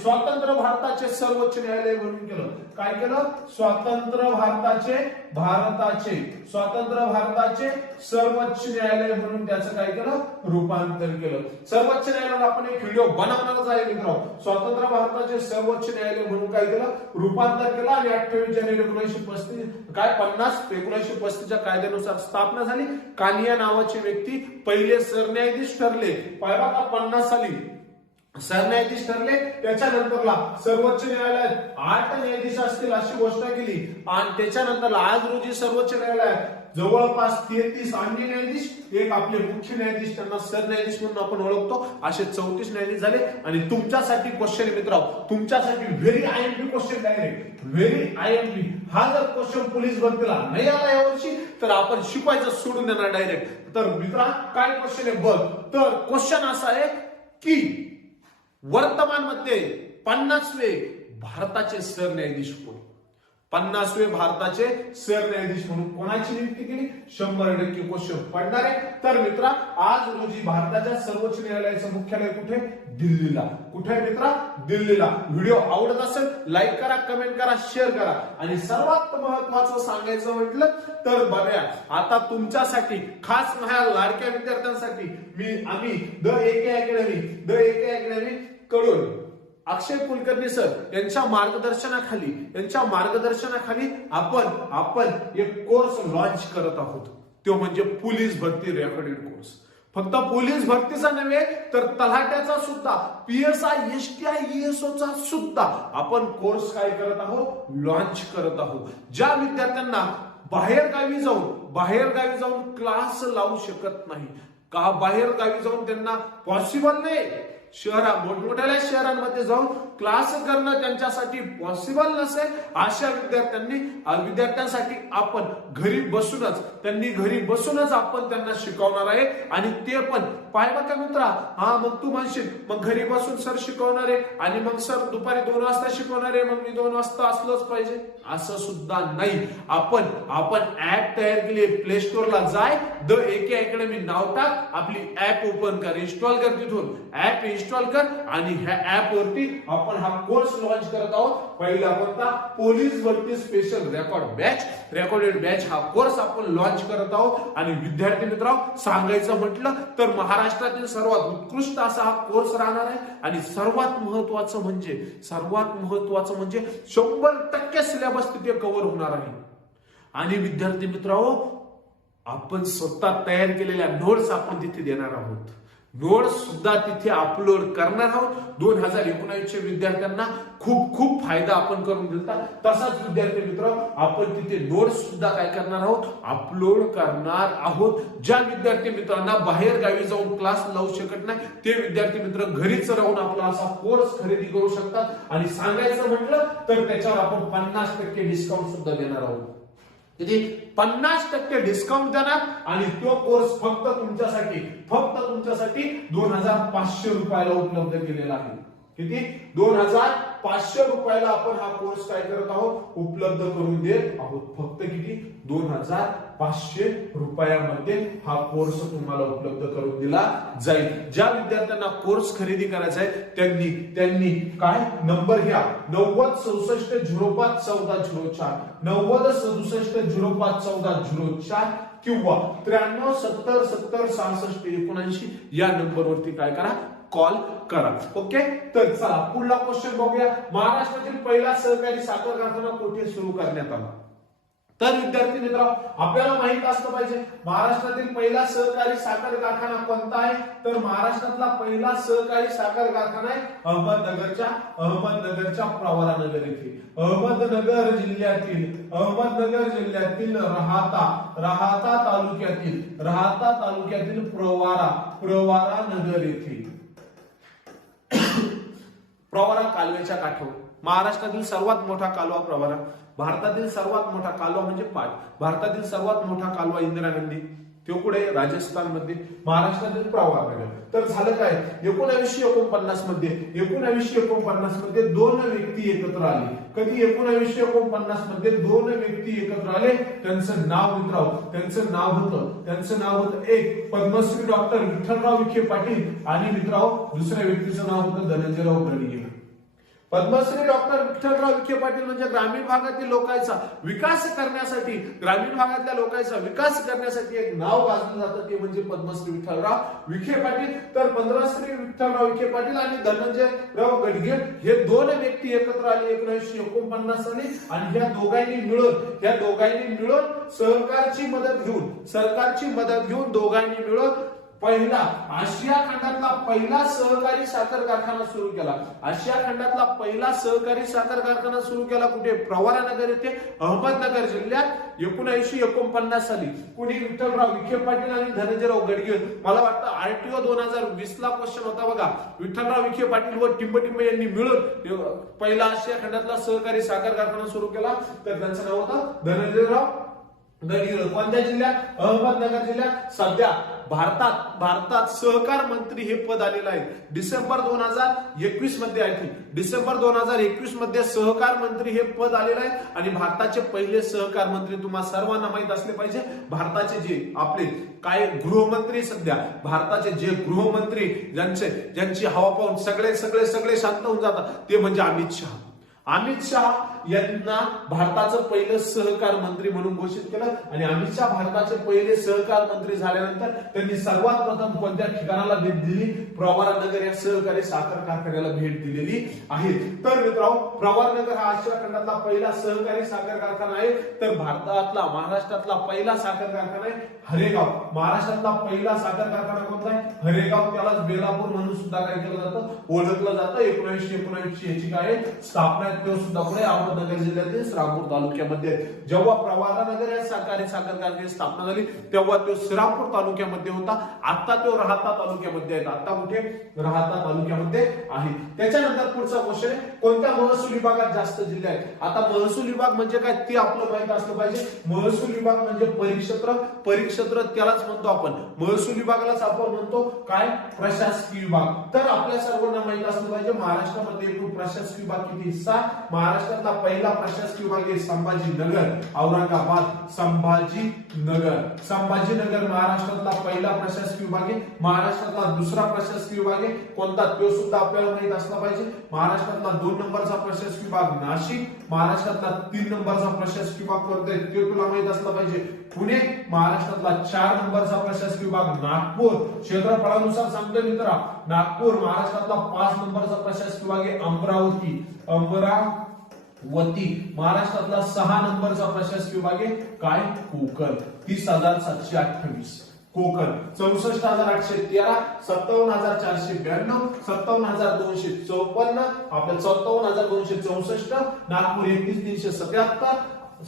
स्वतंत्र भारताचे सर्वोच्च न्यायालय म्हणून केलं. काय केलं? स्वतंत्र भारताचे सर्वोच्च न्यायालय म्हणून त्याचं काय केलं? रूपांतर केलं. सर्वोच्च न्यायालयाला आपण एक व्हिडिओ बनवणारच आहे मित्रांनो. स्वतंत्र भारताचे सर्वोच्च न्यायालय म्हणून काय केलं? रूपांतर केलं. आणि 28 जानेवारी 1935च्या कायद्यानुसार स्थापना झाली. कानिया नावाचे व्यक्ती पहिले सरन्यायाधीश ठरले. पाहिला का 50 साली सरन्यायाधीश ठरले. त्याच्यानंतरला सर्वोच्च न्यायालयात 8 न्यायाधीश असतील अशी घोषणा केली. आणि त्याच्यानंतर आज रोजी सर्वोच्च न्यायालयात जवळपास 33 अन्य न्यायाधीश, एक आपले मुख्य न्यायाधीश, त्यांना सरन्यायाधीश म्हणून आपण ओळखतो, असे 34 न्यायाधीश झाले. आणि तुमच्यासाठी क्वेश्चन मित्रांनो, तुमच्यासाठी very IMP question, direct very IMP. हा जर क्वेश्चन पोलीस भरतीला नाही आला यावर्षी तर आपण शिकवायचं सोडून देणार डायरेक्ट. तर मित्रा काय क्वेश्चन आहे बघ. तर क्वेश्चन असा आहे की वर्तमानमध्ये 50वे भारताचे सरन्यायाधीश कोण? 50वे भारताचे सरन्यायाधीश म्हणून कोणाची नियुक्ती केली? 100% क्वेश्चन पडणार आहे. तर मित्रा आज रोजी भारताच्या सर्वोच्च न्यायालयाचं मुख्यालय कुठे? दिल्लीला. कुठे मित्रा? दिल्लीला. व्हिडिओ आवडत असेल लाईक करा, कमेंट करा, शेअर करा. आणि सर्वात महत्वाचं सांगायचं म्हटलं तर बघा, आता तुमच्यासाठी खास माझ्या लाडक्या विद्यार्थ्यांसाठी आम्ही द एके अकॅडमी कडून अक्षय कुलकर्णी सर यांच्या मार्गदर्शनाखाली आपण एक कोर्स लॉन्च करत आहोत. तो म्हणजे पोलीस भरती रेकॉर्डेड कोर्स. फक्त पोलीस भरतीचा नव्हे तर तलाठ्याचा सुद्धा, PSI, STI, ESO चा सुद्धा आपण कोर्स काय करत आहोत? लॉन्च करत आहोत. ज्या विद्यार्थ्यांना बाहेर गावी जाऊन क्लास लावू शकत नाही, का बाहेर गावी जाऊन त्यांना पॉसिबल नाही, मोठमोठ्या शहरांमध्ये जाऊन क्लास करणं त्यांच्यासाठी पॉसिबल नसेल, अशा विद्यार्थ्यांसाठी आपण घरी बसूनच आपण त्यांना शिकवणार आहे. आणि ते पण पाहिलं का मित्रा? मग तू म्हणशील मग घरी बसून सर शिकवणार आहे आणि मग सर दुपारी 2 वाजता शिकवणार आहे, मग मी 2 वाजता असलोच पाहिजे, असं सुद्धा नाही. आपण ऍप तयार केली. प्ले स्टोअरला जाय, द एके अकॅडमी नाव टाक, आपली ऍप ओपन कर, इन्स्टॉल कर, तिथून ऍप इन्स्टॉल कर. आणि ह्या ऍप वरती आपण हा कोर्स लॉन्च करत आहोत. पहिला कोणता? पोलीस भरती स्पेशल रेकॉर्डेड बॅच हा कोर्स आपण लॉन्च करत आहोत. आणि विद्यार्थी मित्रांनो सांगायचं म्हटलं तर महाराष्ट्रातील सर्वात उत्कृष्ट असा हा कोर्स राहणार आहे. आणि सर्वात महत्वाचं म्हणजे 100% सिलेबस तिथे कव्हर होणार आहे. आणि विद्यार्थी मित्रांनो आपण स्वतः तयार केलेल्या नोट्स आपण तिथे देणार आहोत. नोट्स सुद्धा तिथे अपलोड करणार आहोत. 2019च्या विद्यार्थ्यांना खूप फायदा आपण करून दिला. तसाच विद्यार्थी मित्र आपण तिथे नोट्स सुद्धा काय करणार आहोत? अपलोड करणार आहोत. ज्या विद्यार्थी मित्रांना बाहेर गावी जाऊन क्लास लावू शकत नाही ते विद्यार्थी मित्र घरीच राहून आपला असा कोर्स खरेदी करू शकतात. आणि सांगायचं म्हटलं तर त्याच्यावर आपण 50% डिस्काउंट सुद्धा देणार आहोत. किती? 50% डिस्काउंट देणार. आणि तो कोर्स फक्त तुमच्यासाठी 2500 रुपयाला उपलब्ध केलेला आहे. किती? 2500 रुपयाला आपण हा कोर्स काय करत आहोत? उपलब्ध करून देत आहोत. फक्त किती? 2500 रुपयामध्ये हा कोर्स तुम्हाला उपलब्ध करून दिला जाईल. ज्या विद्यार्थ्यांना कोर्स खरेदी करायचा आहे त्यांनी काय नंबर घ्या, 9066051404, 9067051404 किंवा 9370706679 या नंबरवरती काय करा? कॉल करा. ओके. तर चला पुढला क्वेश्चन बघूया. महाराष्ट्रातील पहिला सहकारी साखर कारखाना कुठे सुरू करण्यात आला? तर विद्यार्थी मित्रांनो आपल्याला माहित असलं पाहिजे महाराष्ट्रातील पहिला सहकारी साखर कारखाना कोणता आहे? तर महाराष्ट्रातला पहिला सहकारी साखर कारखाना आहे अहमदनगरच्या प्रवरानगर येथे. अहमदनगर जिल्ह्यातील राहाता तालुक्यातील प्रवरा नगर येथे. प्रवरा कालव्याच्या काठावर महाराष्ट्रातील सर्वात मोठा कालवा प्रवरा. भारतातील सर्वात मोठा कालवा म्हणजे पाट. भारतातील सर्वात मोठा कालवा इंदिरा गांधी. तो कुठे राजस्थानमध्ये, महाराष्ट्रातील प्रवरनगर. तर झालं काय 1949 मध्ये 1949 मध्ये दोन व्यक्ती एकत्र आले. कधी 1949 मध्ये दोन व्यक्ती एकत्र आले. त्यांचं नाव मित्रांनो, त्यांचं नाव होतं एक पद्मश्री डॉक्टर विठ्ठलराव विखे पाटील आणि मित्रांनो दुसऱ्या व्यक्तीचं नाव होतं धनंजयराव गडगे. पद्मश्री डॉक्टर विठ्ठलराव विखे पाटील म्हणजे ग्रामीण भागातील लोकांचा विकास करण्यासाठी, ग्रामीण भागातल्या लोकांचा विकास करण्यासाठी एक नाव गाजलं जातं ते म्हणजे पद्मश्री विठ्ठलराव विखे पाटील. तर पद्मश्री विठ्ठलराव विखे पाटील आणि धनंजयराव गडगे हे दोन व्यक्ती एकत्र आले 1949 साली आणि ह्या दोघांनी मिळून सरकारची मदत घेऊन दोघांनी मिळून पहिला आशिया खंडातला पहिला सहकारी साखर कारखाना सुरू केला. आशिया खंडातला पहिला सहकारी साखर कारखाना सुरू केला कुठे? प्रवरानगर येथे, अहमदनगर जिल्ह्यात 1949 साली. कुणी? विठ्ठलराव विखे पाटील आणि धनंजयराव गडगे. मला वाटतं आरटीओ 2020 ला क्वेश्चन होता बघा. विठ्ठलराव विखे पाटील व टिंबटिंब यांनी मिळून पहिला आशिया खंडातला सहकारी साखर कारखाना सुरू केला. तर त्यांचं नाव होतं धनंजयराव गडगे. कोणत्या जिल्ह्यात? अहमदनगर जिल्ह्यात. सध्या भारतात सहकार मंत्री हे पद आलेलं आहे डिसेंबर 2021 मध्ये. डिसेंबर 2021 मध्ये सहकार मंत्री हे पद आलेलं आहे आणि भारताचे पहिले सहकार मंत्री तुम्हाला सर्वांना माहित असले पाहिजे. भारताचे जे आपले काय गृहमंत्री, सध्या भारताचे जे गृहमंत्री ज्यांची हवा पाहून सगळे शांत होऊन जातात ते म्हणजे अमित शहा. अमित शहा यांना भारताचं पहिलं सहकार मंत्री म्हणून घोषित केलं आणि अमित शहा भारताचे पहिले सहकार मंत्री झाल्यानंतर त्यांनी सर्वात प्रथम कोणत्या ठिकाणाला भेट दिली? प्रवरानगर या सहकारी साखर कारखान्याला भेट दिलेली आहे. तर मित्रांनो प्रवरानगर हा आशिया खंडातला पहिला सहकारी साखर कारखाना आहे. तर महाराष्ट्रातला पहिला साखर कारखाना आहे हरेगाव. महाराष्ट्रातला पहिला साखर कारखाना कोणता आहे? हरेगाव. त्यालाच बेलापूर म्हणून सुद्धा काय केलं जातं? ओळखलं जातं. 1979 याची काय स्थापना तो सुद्धा पुढे अहमदनगर जिल्ह्यातील श्रामपूर तालुक्यामध्ये. जेव्हा प्रवरानगर या सहकारी साखर कारखान्याची स्थापना झाली तेव्हा तो श्रामपूर तालुक्यामध्ये होता. आता तो राहाता तालुक्यामध्ये आहे. आता कुठे? राहाता तालुक्यामध्ये आहे. त्याच्यानंतर पुढचा क्वेश्चन आहे कोणत्या महसूल विभागात जास्त जिल्हे आहेत? आता महसूल विभाग म्हणजे काय ते आपलं माहित असलं पाहिजे. महसूल विभाग म्हणजे परिक्षेत्र त्यालाच म्हणतो आपण. महसूल विभागालाच आपण म्हणतो काय? प्रशासकीय विभाग. तर आपल्या सर्वांना माहित असलं पाहिजे महाराष्ट्रामध्ये एकूण प्रशासकीय विभाग किती? 6. महाराष्ट्रातला पहिला प्रशासकीय विभाग आहे संभाजीनगर. औरंगाबाद. संभाजीनगर महाराष्ट्रातला पहिला प्रशासकीय विभाग आहे. महाराष्ट्रातला दुसरा प्रशासकीय विभाग आहे कोणता? तो सुद्धा आपल्याला माहित असला पाहिजे. महाराष्ट्रातला 2 नंबरचा प्रशासकीय विभाग नाशिक. महाराष्ट्रातला 3 नंबरचा प्रशासकीय विभाग कोणता आहे ते तुला माहित असला पाहिजे पुणे. महाराष्ट्रातला 4 नंबरचा प्रशासकीय विभाग नागपूर. क्षेत्रफळानुसार सांगतोय मित्रा नागपूर. महाराष्ट्रातला 5 नंबरचा प्रशासकीय विभाग आहे अमरावती. महाराष्ट्रातला 6 नंबरचा प्रशासकीय विभाग आहे काय? कोकण. 30,728. कोकण. 64,813. 57,492. 57,254. आपल्या 54,264. नागपूर 31,377.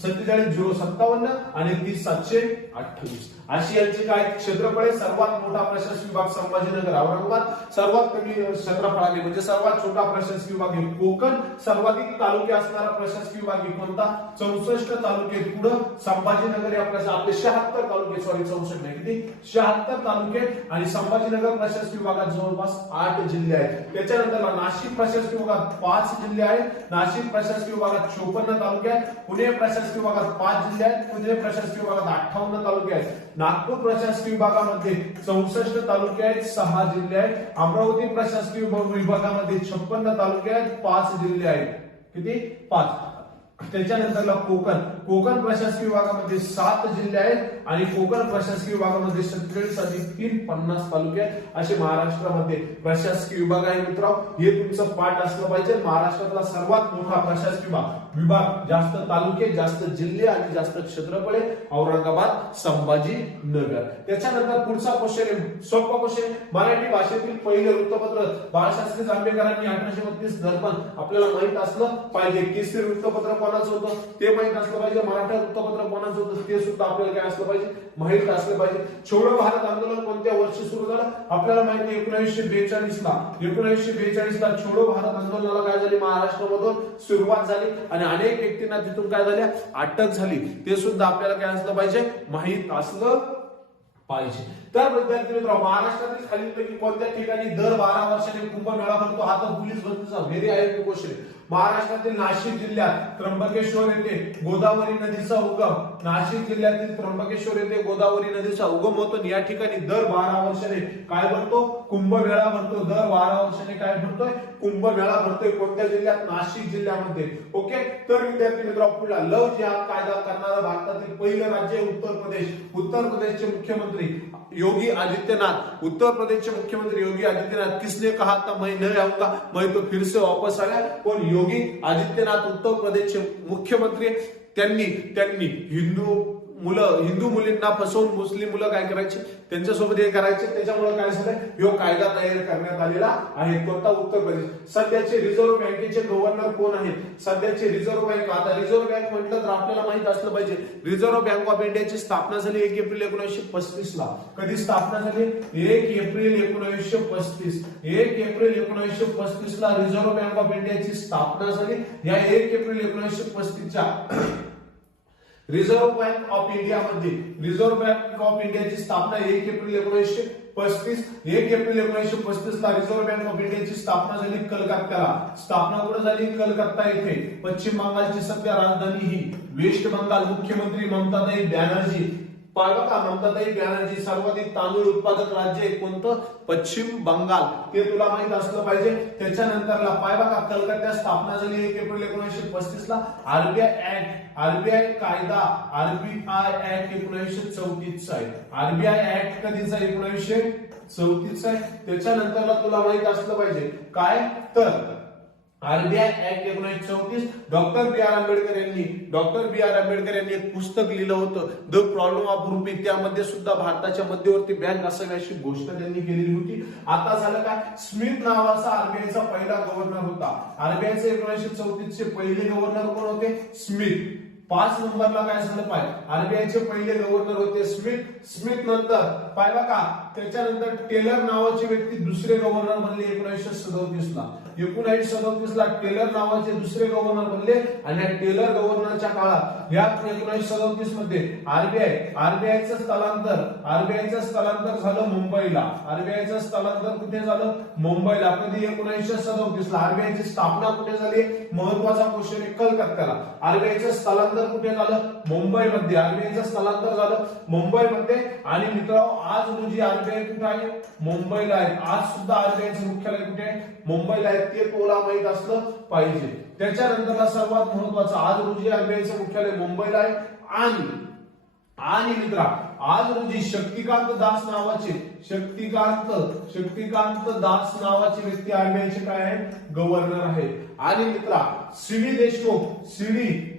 47,057 आणि 30,728. अशी यांची काय क्षेत्रफळ आहे. सर्वात मोठा प्रशासकीय विभाग संभाजीनगर. औरंगाबाद. सर्वात कमी क्षेत्रफळाने म्हणजे सर्वात छोटा प्रशासकीय विभाग आहे कोकण. सर्वाधिक तालुके असणारा प्रशासकीय विभाग कोणता? 64 तालुके. पुढे संभाजीनगर या आपले 76 तालुके. 64 नाही किती? 76 तालुके आणि संभाजीनगर प्रशासकीय विभागात जवळपास 8 जिल्हे आहेत. त्याच्यानंतर नाशिक प्रशासकीय विभागात 5 जिल्हे आहेत. नाशिक प्रशासकीय विभागात 54 तालुके आहेत. पुणे प्रशासकीय विभागात 5 जिल्हे आहेत. पुणे प्रशासकीय विभागात 58 तालुके आहेत. नागपूर प्रशासकीय विभागामध्ये 64 तालुके आहेत. 6 जिल्हे आहेत. अमरावती प्रशासकीय विभागामध्ये 56 तालुके आहेत. 5 जिल्हे आहेत. किती? 5. त्याच्यानंतर कोकण प्रशासकीय विभागामध्ये 7 जिल्हे आहेत आणि कोकण प्रशासकीय विभागामध्ये 47,350 तालुके आहेत. असे महाराष्ट्रामध्ये प्रशासकीय विभाग आहे मित्रांनो. हे तुमचं पाठ असलं पाहिजे. महाराष्ट्रातला सर्वात मोठा प्रशासकीय विभाग जास्त तालुके, जास्त जिल्हे आणि जास्त क्षेत्रफळ आहे औरंगाबाद, संभाजीनगर. त्याच्यानंतर पुढचा क्वेश्चन आहे सोपा क्वेश्चन. मराठी भाषेतील पहिले वृत्तपत्र बाळशास्त्री जांभेकरांनी 1832 दर्पण आपल्याला माहित असलं पाहिजे. केसरी वृत्तपत्र कोणाचं होतं ते माहित असलं पाहिजे. मराठा वृत्तपत्र कोणाचं होतं ते सुद्धा आपल्याला काय असलं पाहिजे? माहित असलं पाहिजे. छोडो भारत आंदोलन कोणत्या वर्षी सुरू झालं? आपल्याला माहिती आहे 1942 ला. 1942 ला छोडो भारत आंदोलनाला काय झाली? महाराष्ट्रामधून सुरुवात झाली आणि अनेक व्यक्तींना तिथून काय झाल्या? अटक झाली. ते सुद्धा आपल्याला काय असलं पाहिजे? माहित असलं पाहिजे. तर विद्यार्थी मित्रांनो, महाराष्ट्रातील खालीलपैकी कोणत्या ठिकाणी दर 12 वर्षांनी कुंभमेळा भरतो? हा तर पोलीस भरतीचा व्हेरी आयएमपी क्वेश्चन आहे. महाराष्ट्रातील नाशिक जिल्ह्यात त्र्यंबकेश्वर येथे गोदावरी नदीचा उगम, नाशिक जिल्ह्यातील त्र्यंबकेश्वर येथे गोदावरी नदीचा उगम होतो. या ठिकाणी दर 12 वर्षाने काय भरतो? कुंभमेळा भरतो. दर 12 वर्षाने काय भरतोय? कुंभमेळा भरतोय. कोणत्या जिल्ह्यात? नाशिक जिल्ह्यामध्ये. ओके. तर विद्यार्थी मित्रांनो, पुढला लव जिहाद कायदा करणारा भारतातील पहिलं राज्य उत्तर प्रदेश. उत्तर प्रदेशचे मुख्यमंत्री योगी आदित्यनाथ. उत्तर प्रदेशचे मुख्यमंत्री योगी आदित्यनाथ. किसने कहा था मैं नहीं आऊंगा, मैं तो फिर से वापस आया? कोण? योगी आदित्यनाथ उत्तर प्रदेशचे मुख्यमंत्री. त्यांनी हिंदू मुलींना फसवून मुस्लिम मुलं काय करायचे? त्यांच्यासोबत हे करायचे. त्याच्यामुळे काय झालं? हा कायदा तयार करण्यात आलेला आहे. कोणता? उत्तर प्रदेश. सध्याचे रिझर्व्ह बँकेचे गव्हर्नर कोण आहेत? सध्याचे रिझर्व्ह बँक. आता रिझर्व्ह बँक म्हटलं तर आपल्याला माहित असलं पाहिजे, रिझर्व्ह बँक ऑफ इंडियाची स्थापना झाली 1 एप्रिल 1935 ला. कधी स्थापना झाली? 1 एप्रिल 1935. 1 एप्रिल 1935 ला रिझर्व्ह बँक ऑफ इंडियाची स्थापना झाली. या 1 एप्रिल 1935 च्या रिझर्व्ह बँक ऑफ इंडिया मध्ये रिझर्व्ह बँक ऑफ इंडियाची स्थापना 1 एप्रिल 1935. 1 एप्रिल 1935 ला रिझर्व्ह बँक ऑफ इंडियाची स्थापना झाली कलकत्त्याला. स्थापना कुठे झाली? कलकत्ता येथे. पश्चिम बंगालची सध्या राजधानी ही वेस्ट बंगाल. मुख्यमंत्री ममताताई बॅनर्जी. बघा, ममताताई बॅनर्जी. सर्वाधिक तांदूळ उत्पादक राज्य आहे कोणतं? पश्चिम बंगाल. ते तुला माहित असलं पाहिजे. त्याच्यानंतरला बघा, कलकत्त्यात स्थापना झाली 1 एप्रिल 1935 ला. आरबीआय कायदा, आरबीआय ऍक्ट 1934 आहे. RBI act कधीचा? 1934 आहे. त्याच्यानंतरला तुला माहित असलं पाहिजे काय? तर आरबीआय ऍक्ट 1934. डॉक्टर बी आर आंबेडकर यांनी एक पुस्तक लिहिलं होतं, द प्रॉब्लेम ऑफ रुपी. त्यामध्ये सुद्धा भारताच्या मध्यवर्ती बँक असावी अशी घोषणा त्यांनी केलेली होती. आता झालं काय? स्मिथ नावाचा आरबीआयचा पहिला गव्हर्नर होता. आरबीआयचे 1934 चे पहिले गव्हर्नर कोण होते? स्मिथ. 5 नंबरला काय झालं? आरबीआयचे पहिले गव्हर्नर होते स्मिथ नंतर बघा, त्याच्यानंतर टेलर नावाची व्यक्ती दुसरे गव्हर्नर बनले 1937 ला. 1937 ला टेलर नावाचे दुसरे गव्हर्नर बनले. आणि या टेलर गव्हर्नरच्या काळात या 1937 मध्ये आरबीआयचं स्थलांतर झालं मुंबईला. आरबीआयचं स्थलांतर कुठे झालं? मुंबईला. कधी? 1937 ला. आरबीआयची स्थापना कुठे झाली? महत्वाचा क्वेश्चन आहे. कलकत्त्याला. आरबीआयचं स्थलांतर कुठे झालं? मुंबईमध्ये. आरबीआयचं स्थलांतर झालं मुंबईमध्ये. आणि मित्रांनो, आज रोजी आरबीआय कुठे आहे? मुंबईला आहे. आज सुद्धा आरबीआयचं मुख्यालय कुठे आहे? मुंबईला आहे. ते तुला माहित असलं पाहिजे. त्याच्यानंतरला सर्वात महत्वाचा, आज रोजी आरबीआयचं मुख्यालय मुंबईला आहे. आणि मित्रा, आज रोजी शक्तिकांत दास व्यक्ती आरबीआयचे काय आहे? गव्हर्नर आहे. आणि मित्रा, सीडी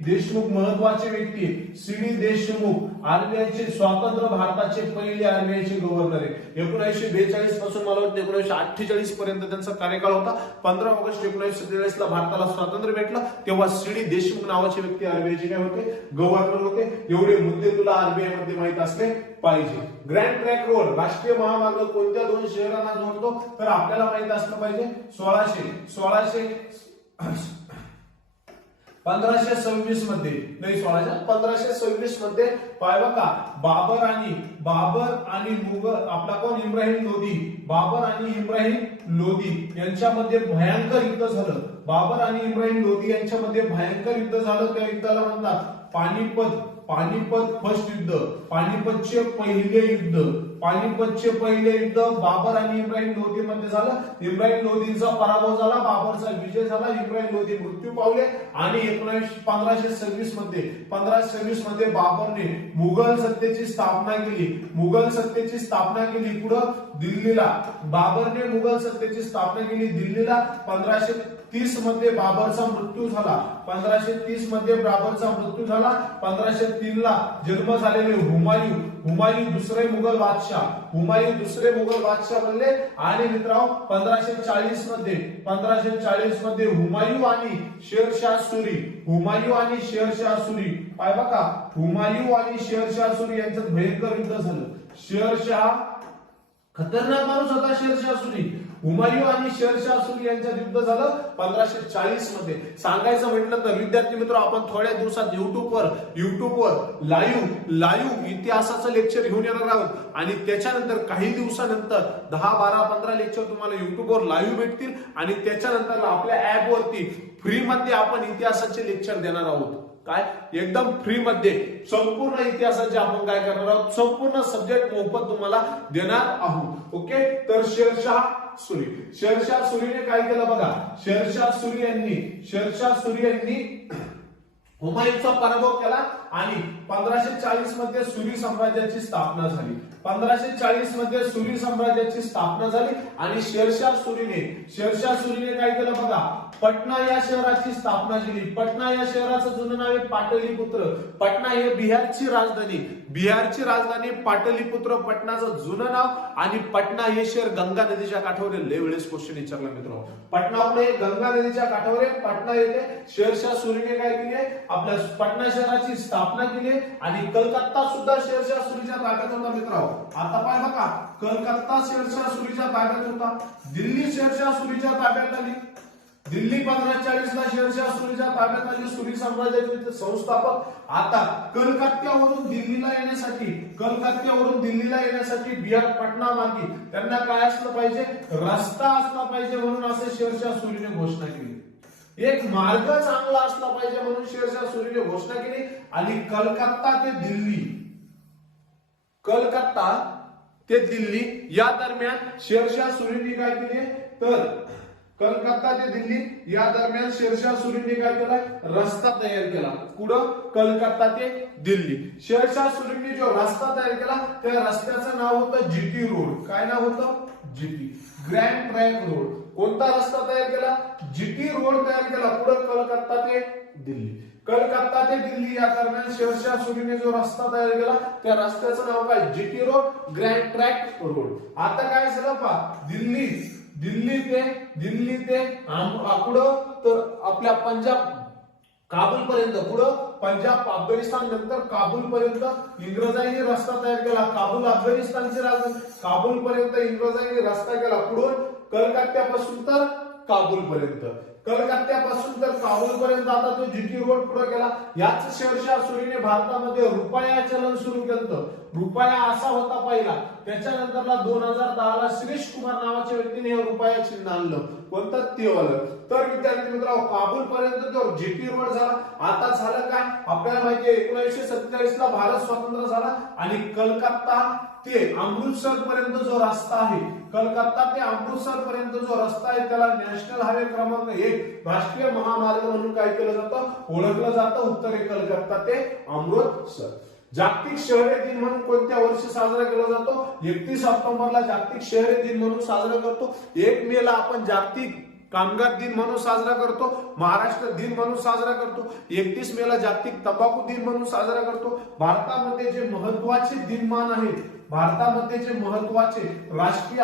देशमुख महत्वाचे व्यक्ती. सीडी देशमुख आरबीआयचे स्वतंत्र भारताचे पहिले आरबीआयचे गव्हर्नर आहे. 1942 पासून मला वाटतं 1948 पर्यंत त्यांचा कार्यकाळ होता. 15 ऑगस्ट 1947 ला भारताला स्वातंत्र्य भेटलं, तेव्हा सीडी देशमुख नावाचे व्यक्ती आरबीआयचे काय होते? गव्हर्नर होते. एवढे मुद्दे तुला आरबीआय मध्ये माहित असले पाहिजे. ग्रँड ट्रँक रोड राष्ट्रीय महामार्ग कोणत्या 2 शहरांना जोडतो? तर आपल्याला माहित असलं पाहिजे 1526 मध्ये बघा, बाबर आणि मुघल आपला कोण? इब्राहिम लोधी यांच्यामध्ये भयंकर युद्ध झालं. बाबर आणि इब्राहिम लोधी यांच्यामध्ये भयंकर युद्ध झालं. त्या युद्धाला म्हणतात पानिपत फर्स्ट युद्ध. पानिपतचे पहिले युद्ध बाबर आणि इब्राहिम लोधी मध्ये झालं. इब्राहिम लोधींचा पराभव झाला, बाबरचा विजय झाला. इब्राहिम लोधी मृत्यू पावले. आणि 1526 मध्ये बाबरने मुघल सत्तेची स्थापना केली. पुढे दिल्लीला. बाबरने मुघल सत्तेची स्थापना केली दिल्लीला. 1530 मध्ये बाबरचा मृत्यू झाला. 1503 ला जन्म झालेले हुमायूं दुसरे मुघल बादशाह बनले. आणि मित्रांनो, 1540 मध्ये हुमायूं आणि शेरशाह सूरी बघा, हुमायूं आणि शेरशाह सूरी यांच्यात भयंकर युद्ध झालं. खतरनाक माणूस होता शेरशाह सूरी. हुमायूं आणि शेरशाह सुरी यांच्यात युद्ध झालं 1540 मध्ये. सांगायचं म्हटलं तर विद्यार्थी मित्र, आपण थोड्या दिवसात युट्यूबवर लाईव्ह इतिहासाचं लेक्चर घेऊन येणार आहोत आणि त्याच्यानंतर काही दिवसानंतर 10, 12, 15 लेक्चर तुम्हाला युट्यूबवर लाईव्ह भेटतील आणि त्याच्यानंतर आपल्या ऍप वरती फ्री मध्ये आपण इतिहासाचे लेक्चर देणार आहोत. काय एकदम फ्री मध्ये संपूर्ण इतिहासाचे आपण काय करणार आहोत, संपूर्ण सब्जेक्ट मोफत तुम्हाला देणार आहोत. ओके, तर शेरशाह सुरीने काय केलं बघा. शेरशाह सुरी यांनी हुमायूंचा पराभव केला आणि 1540 मध्ये सुरी साम्राज्याची स्थापना झाली. 1540 मध्ये सुरी साम्राज्याची स्थापना झाली आणि शेरशाह सुरीने काय केलं बघा, पटना या शहराची स्थापना केली. पटना या शहराचं जुनं नाव आहे पाटलीपुत्र. पटना हे बिहारची राजधानी पाटलीपुत्र पटनाचं जुनं नाव. आणि पटना हे शहर गंगा नदीच्या काठावर आहे. लय वेळेस क्वेश्चन विचारला मित्रांनो. पटना पुढे गंगा नदीच्या काठावर आहे. पटना येथे शेरशाह सुरीने काय केले, आपल्या पटना शहराची स्थापना केली आणि कलकत्ता सुद्धा शेरशाह सुरीच्या ताब्यात होता मित्रांनो. आता पाय बघा, कलकत्ता शेरशाह सुरीच्या ताब्यात होता. दिल्ली शेरशाह सुरीच्या ताब्यात आली. दिल्ली 1540 ला शेरशाह सुरीच्या ताब्यात आली. सुरी साम्राज्याचे संस्थापक. आता कलकत्त्यावरून दिल्लीला येण्यासाठी बिहार पटना मार्गी त्यांना काय असलं पाहिजे, रस्ता असला पाहिजे म्हणून असे शेरशाह सुरीने घोषणा केली. एक मार्ग चांगला असला पाहिजे म्हणून शेरशाह सुरीने घोषणा केली. आणि कलकत्ता ते दिल्ली या दरम्यान शेरशाह सुरीने काय केले, तर कलकत्ता ते दिल्ली या दरम्यान शेरशाह सुरीने काय केला, रस्ता तयार केला. कुठं, कलकत्ता ते दिल्ली. शेरशाह सुरीने जो रस्ता तयार केला त्या रस्त्याचं नाव होतं जीटी रोड. काय नाव होतं, जीटी, ग्रँड ट्रँक रोड. कोणता रस्ता तयार केला, जीटी रोड तयार केला. पुढे कलकत्ता ते दिल्ली या दरम्यान शेरशाह सुरीने जो रस्ता तयार केला त्या रस्त्याचं नाव काय, GT road, grand tank road. आता काय झालं पहा, दिल्ली ते पुढं तर आपल्या पंजाब काबूल पर्यंत, पुढं पंजाब अफगाणिस्तान नंतर काबूल पर्यंत इंग्रजांनी रस्ता तयार केला. काबूल अफगाणिस्तानची राजधानी, काबूल पर्यंत इंग्रजांनी रस्ता केला. पुढून कलकत्त्यापासून तर काबूल पर्यंत आता तो जीटी रोड पुढे केला. याच शेरशाह सुरीने भारतामध्ये रुपया चलन सुरू केलं. रुपया असा होता पहिला. त्याच्यानंतरला 2010 ला श्रीश कुमार नावाच्या व्यक्तीने हे रुपया चिन्ह आणलं. कोणतं, ते वालं. तर विद्यार्थी मित्रांनो, काबूल पर्यंत जो जीटी रोड झाला. आता झालं काय, आपल्याला माहिती आहे 1947 ला भारत स्वतंत्र झाला आणि कलकत्ता ते अमृतसर पर्यंत जो रस्ता आहे, त्याला नॅशनल हायवे क्रमांक 1 राष्ट्रीय महामार्ग म्हणून काय केलं जातं, ओळखलं जातं. उत्तरे कलकत्ता ते अमृतसर. जागतिक शहरे दिन म्हणून कोणत्या वर्षी साजरा केला जातो, 31 ऑक्टोबरला जागतिक शहरे दिन म्हणून साजरा करतो. 1 मे ला आपण जागतिक कामगार दिन म्हणून साजरा करतो. महाराष्ट्र दिन म्हणून साजरा करतो. 31 मे ला जागतिक तंबाखू दिन म्हणून साजरा करतो. भारतामध्ये जे महत्वाचे दिनमान आहेत, भारतामध्ये जे महत्वाचे राष्ट्रीय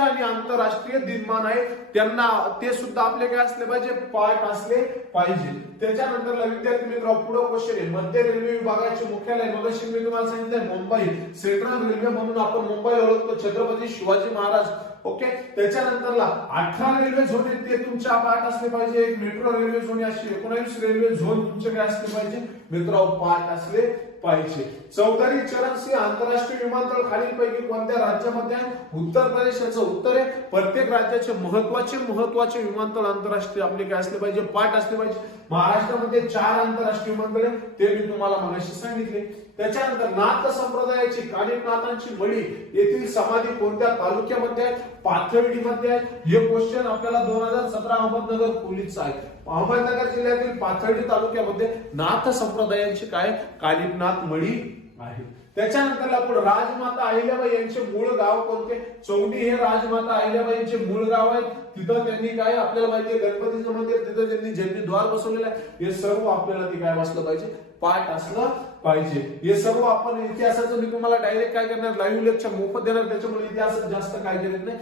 आणि आंतरराष्ट्रीय दिनमान आहेत त्यांना ते सुद्धा आपले काय असले पाहिजे, पाठ असले पाहिजे. त्याच्यानंतर विद्यार्थी मित्र पुढे क्वेश्चन आहे, मध्य रेल्वे विभागाचे मुख्यालय मगाशी मी तुम्हाला सांगितलं मुंबई, सेंट्रल रेल्वे म्हणून आपण मुंबईला ओळखतो, छत्रपती शिवाजी महाराज. ओके, त्याच्यानंतरला 18 रेल्वे झोन आहेत ते तुमच्या पाठ असले पाहिजे. एक मेट्रो रेल्वे झोन, अशी 19 रेल्वे झोन तुमचे काय असले पाहिजे मित्र, पाठ असले पाहिजे. चौधरी चरण सिंह आंतरराष्ट्रीय विमानतळ खालीलपैकी कोणत्या राज्यामध्ये आहे, उत्तर प्रदेश याचं उत्तर आहे. प्रत्येक राज्याचे महत्वाचे विमानतळ आंतरराष्ट्रीय आपले काय असले पाहिजे, पाठ असले पाहिजे. महाराष्ट्रामध्ये 4 आंतरराष्ट्रीय विमानतळ आहे ते मी तुम्हाला मगाशी सांगितले. त्याच्यानंतर नाथ संप्रदायाची कानिफनाथांची मळी येथील समाधी कोणत्या तालुक्यामध्ये आहे, पाथर्डीमध्ये आहे. हे क्वेश्चन आपल्याला 2017 अहमदनगर पोलीसचा आहे. अहमदनगर जिल्ह्यातील पाथर्डी तालुक्यामध्ये नाथ संप्रदायांची काय कानिफनाथ मळी आहे. त्याच्यानंतर पुढे राजमाता अहिल्याबाई यांचे मूळ गाव कोणते, चौंडी हे राजमाता अहिल्याबाई यांचे मूळ गाव आहे. तिथं त्यांनी काय आपल्याला माहिती आहे गणपतीचं मंदिर, तिथं त्यांनी जैनद्वार बसवलेलं आहे. हे सर्व आपल्याला ते काय वाचलं पाहिजे, पाठ असलं पाहिजे. हे सर्व आपण इतिहासाचं मी तुम्हाला डायरेक्ट काय करणार, लाईव्ह लेक्चर मोफत देणार, त्याच्यामुळे इतिहासात जास्त काय केलं नाही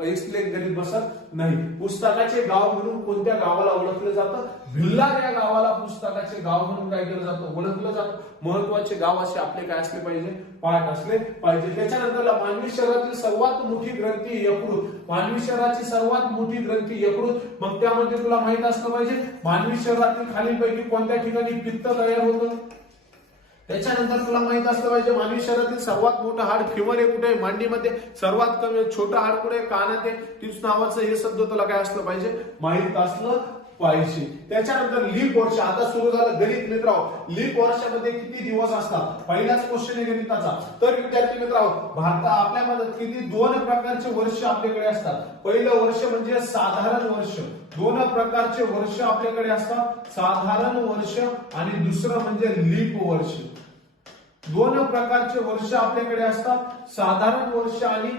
एक्सप्लेन करीत बसत नाही. पुस्तकाचे गाव म्हणून कोणत्या गावाला ओळखलं जातं? भिल्लार या गावाला पुस्तकाचे गाव म्हणून काय केलं जातं? ओळखलं जातं. महत्वाचे गाव असे आपले काय असले पाहिजे? पाठ असले पाहिजे. त्याच्यानंतर मानवी शरीरातील सर्वात मोठी ग्रंथी यकृत. मानवी शरीराची सर्वात मोठी ग्रंथी यकृत. मग त्यामध्ये तुला माहित असलं पाहिजे मानवी शरीरातील खालीलपैकी कोणत्या ठिकाणी पित्त तयार होतं? त्याच्यानंतर तुला माहित असलं पाहिजे मानवी शरीरातील सर्वात मोठं हाड फेमर हे कुठे आहे? मांडीमध्ये. सर्वात कमी छोटं हाड कुठे आहे? कानात आहे. टिप्स नावाचं हे शब्द तुला काय असलं पाहिजे? माहित असलं पाहिजे. त्याच्यानंतर लीप वर्ष. आता सुरू झालं गणित मित्रांनो. लीप वर्षामध्ये किती दिवस असतात? पहिलाच क्वेश्चन आहे गणिताचा. तर विद्यार्थी मित्रांनो भारतात आपल्यामध्ये किती 2 प्रकारचे वर्ष आपल्याकडे असतात. पहिलं वर्ष म्हणजे साधारण वर्ष. 2 प्रकारचे वर्ष आपल्याकडे असतात, साधारण वर्ष आणि दुसरं म्हणजे लीप वर्ष. 2 प्रकारचे वर्ष आपल्याकडे असतात, साधारण वर्ष आणि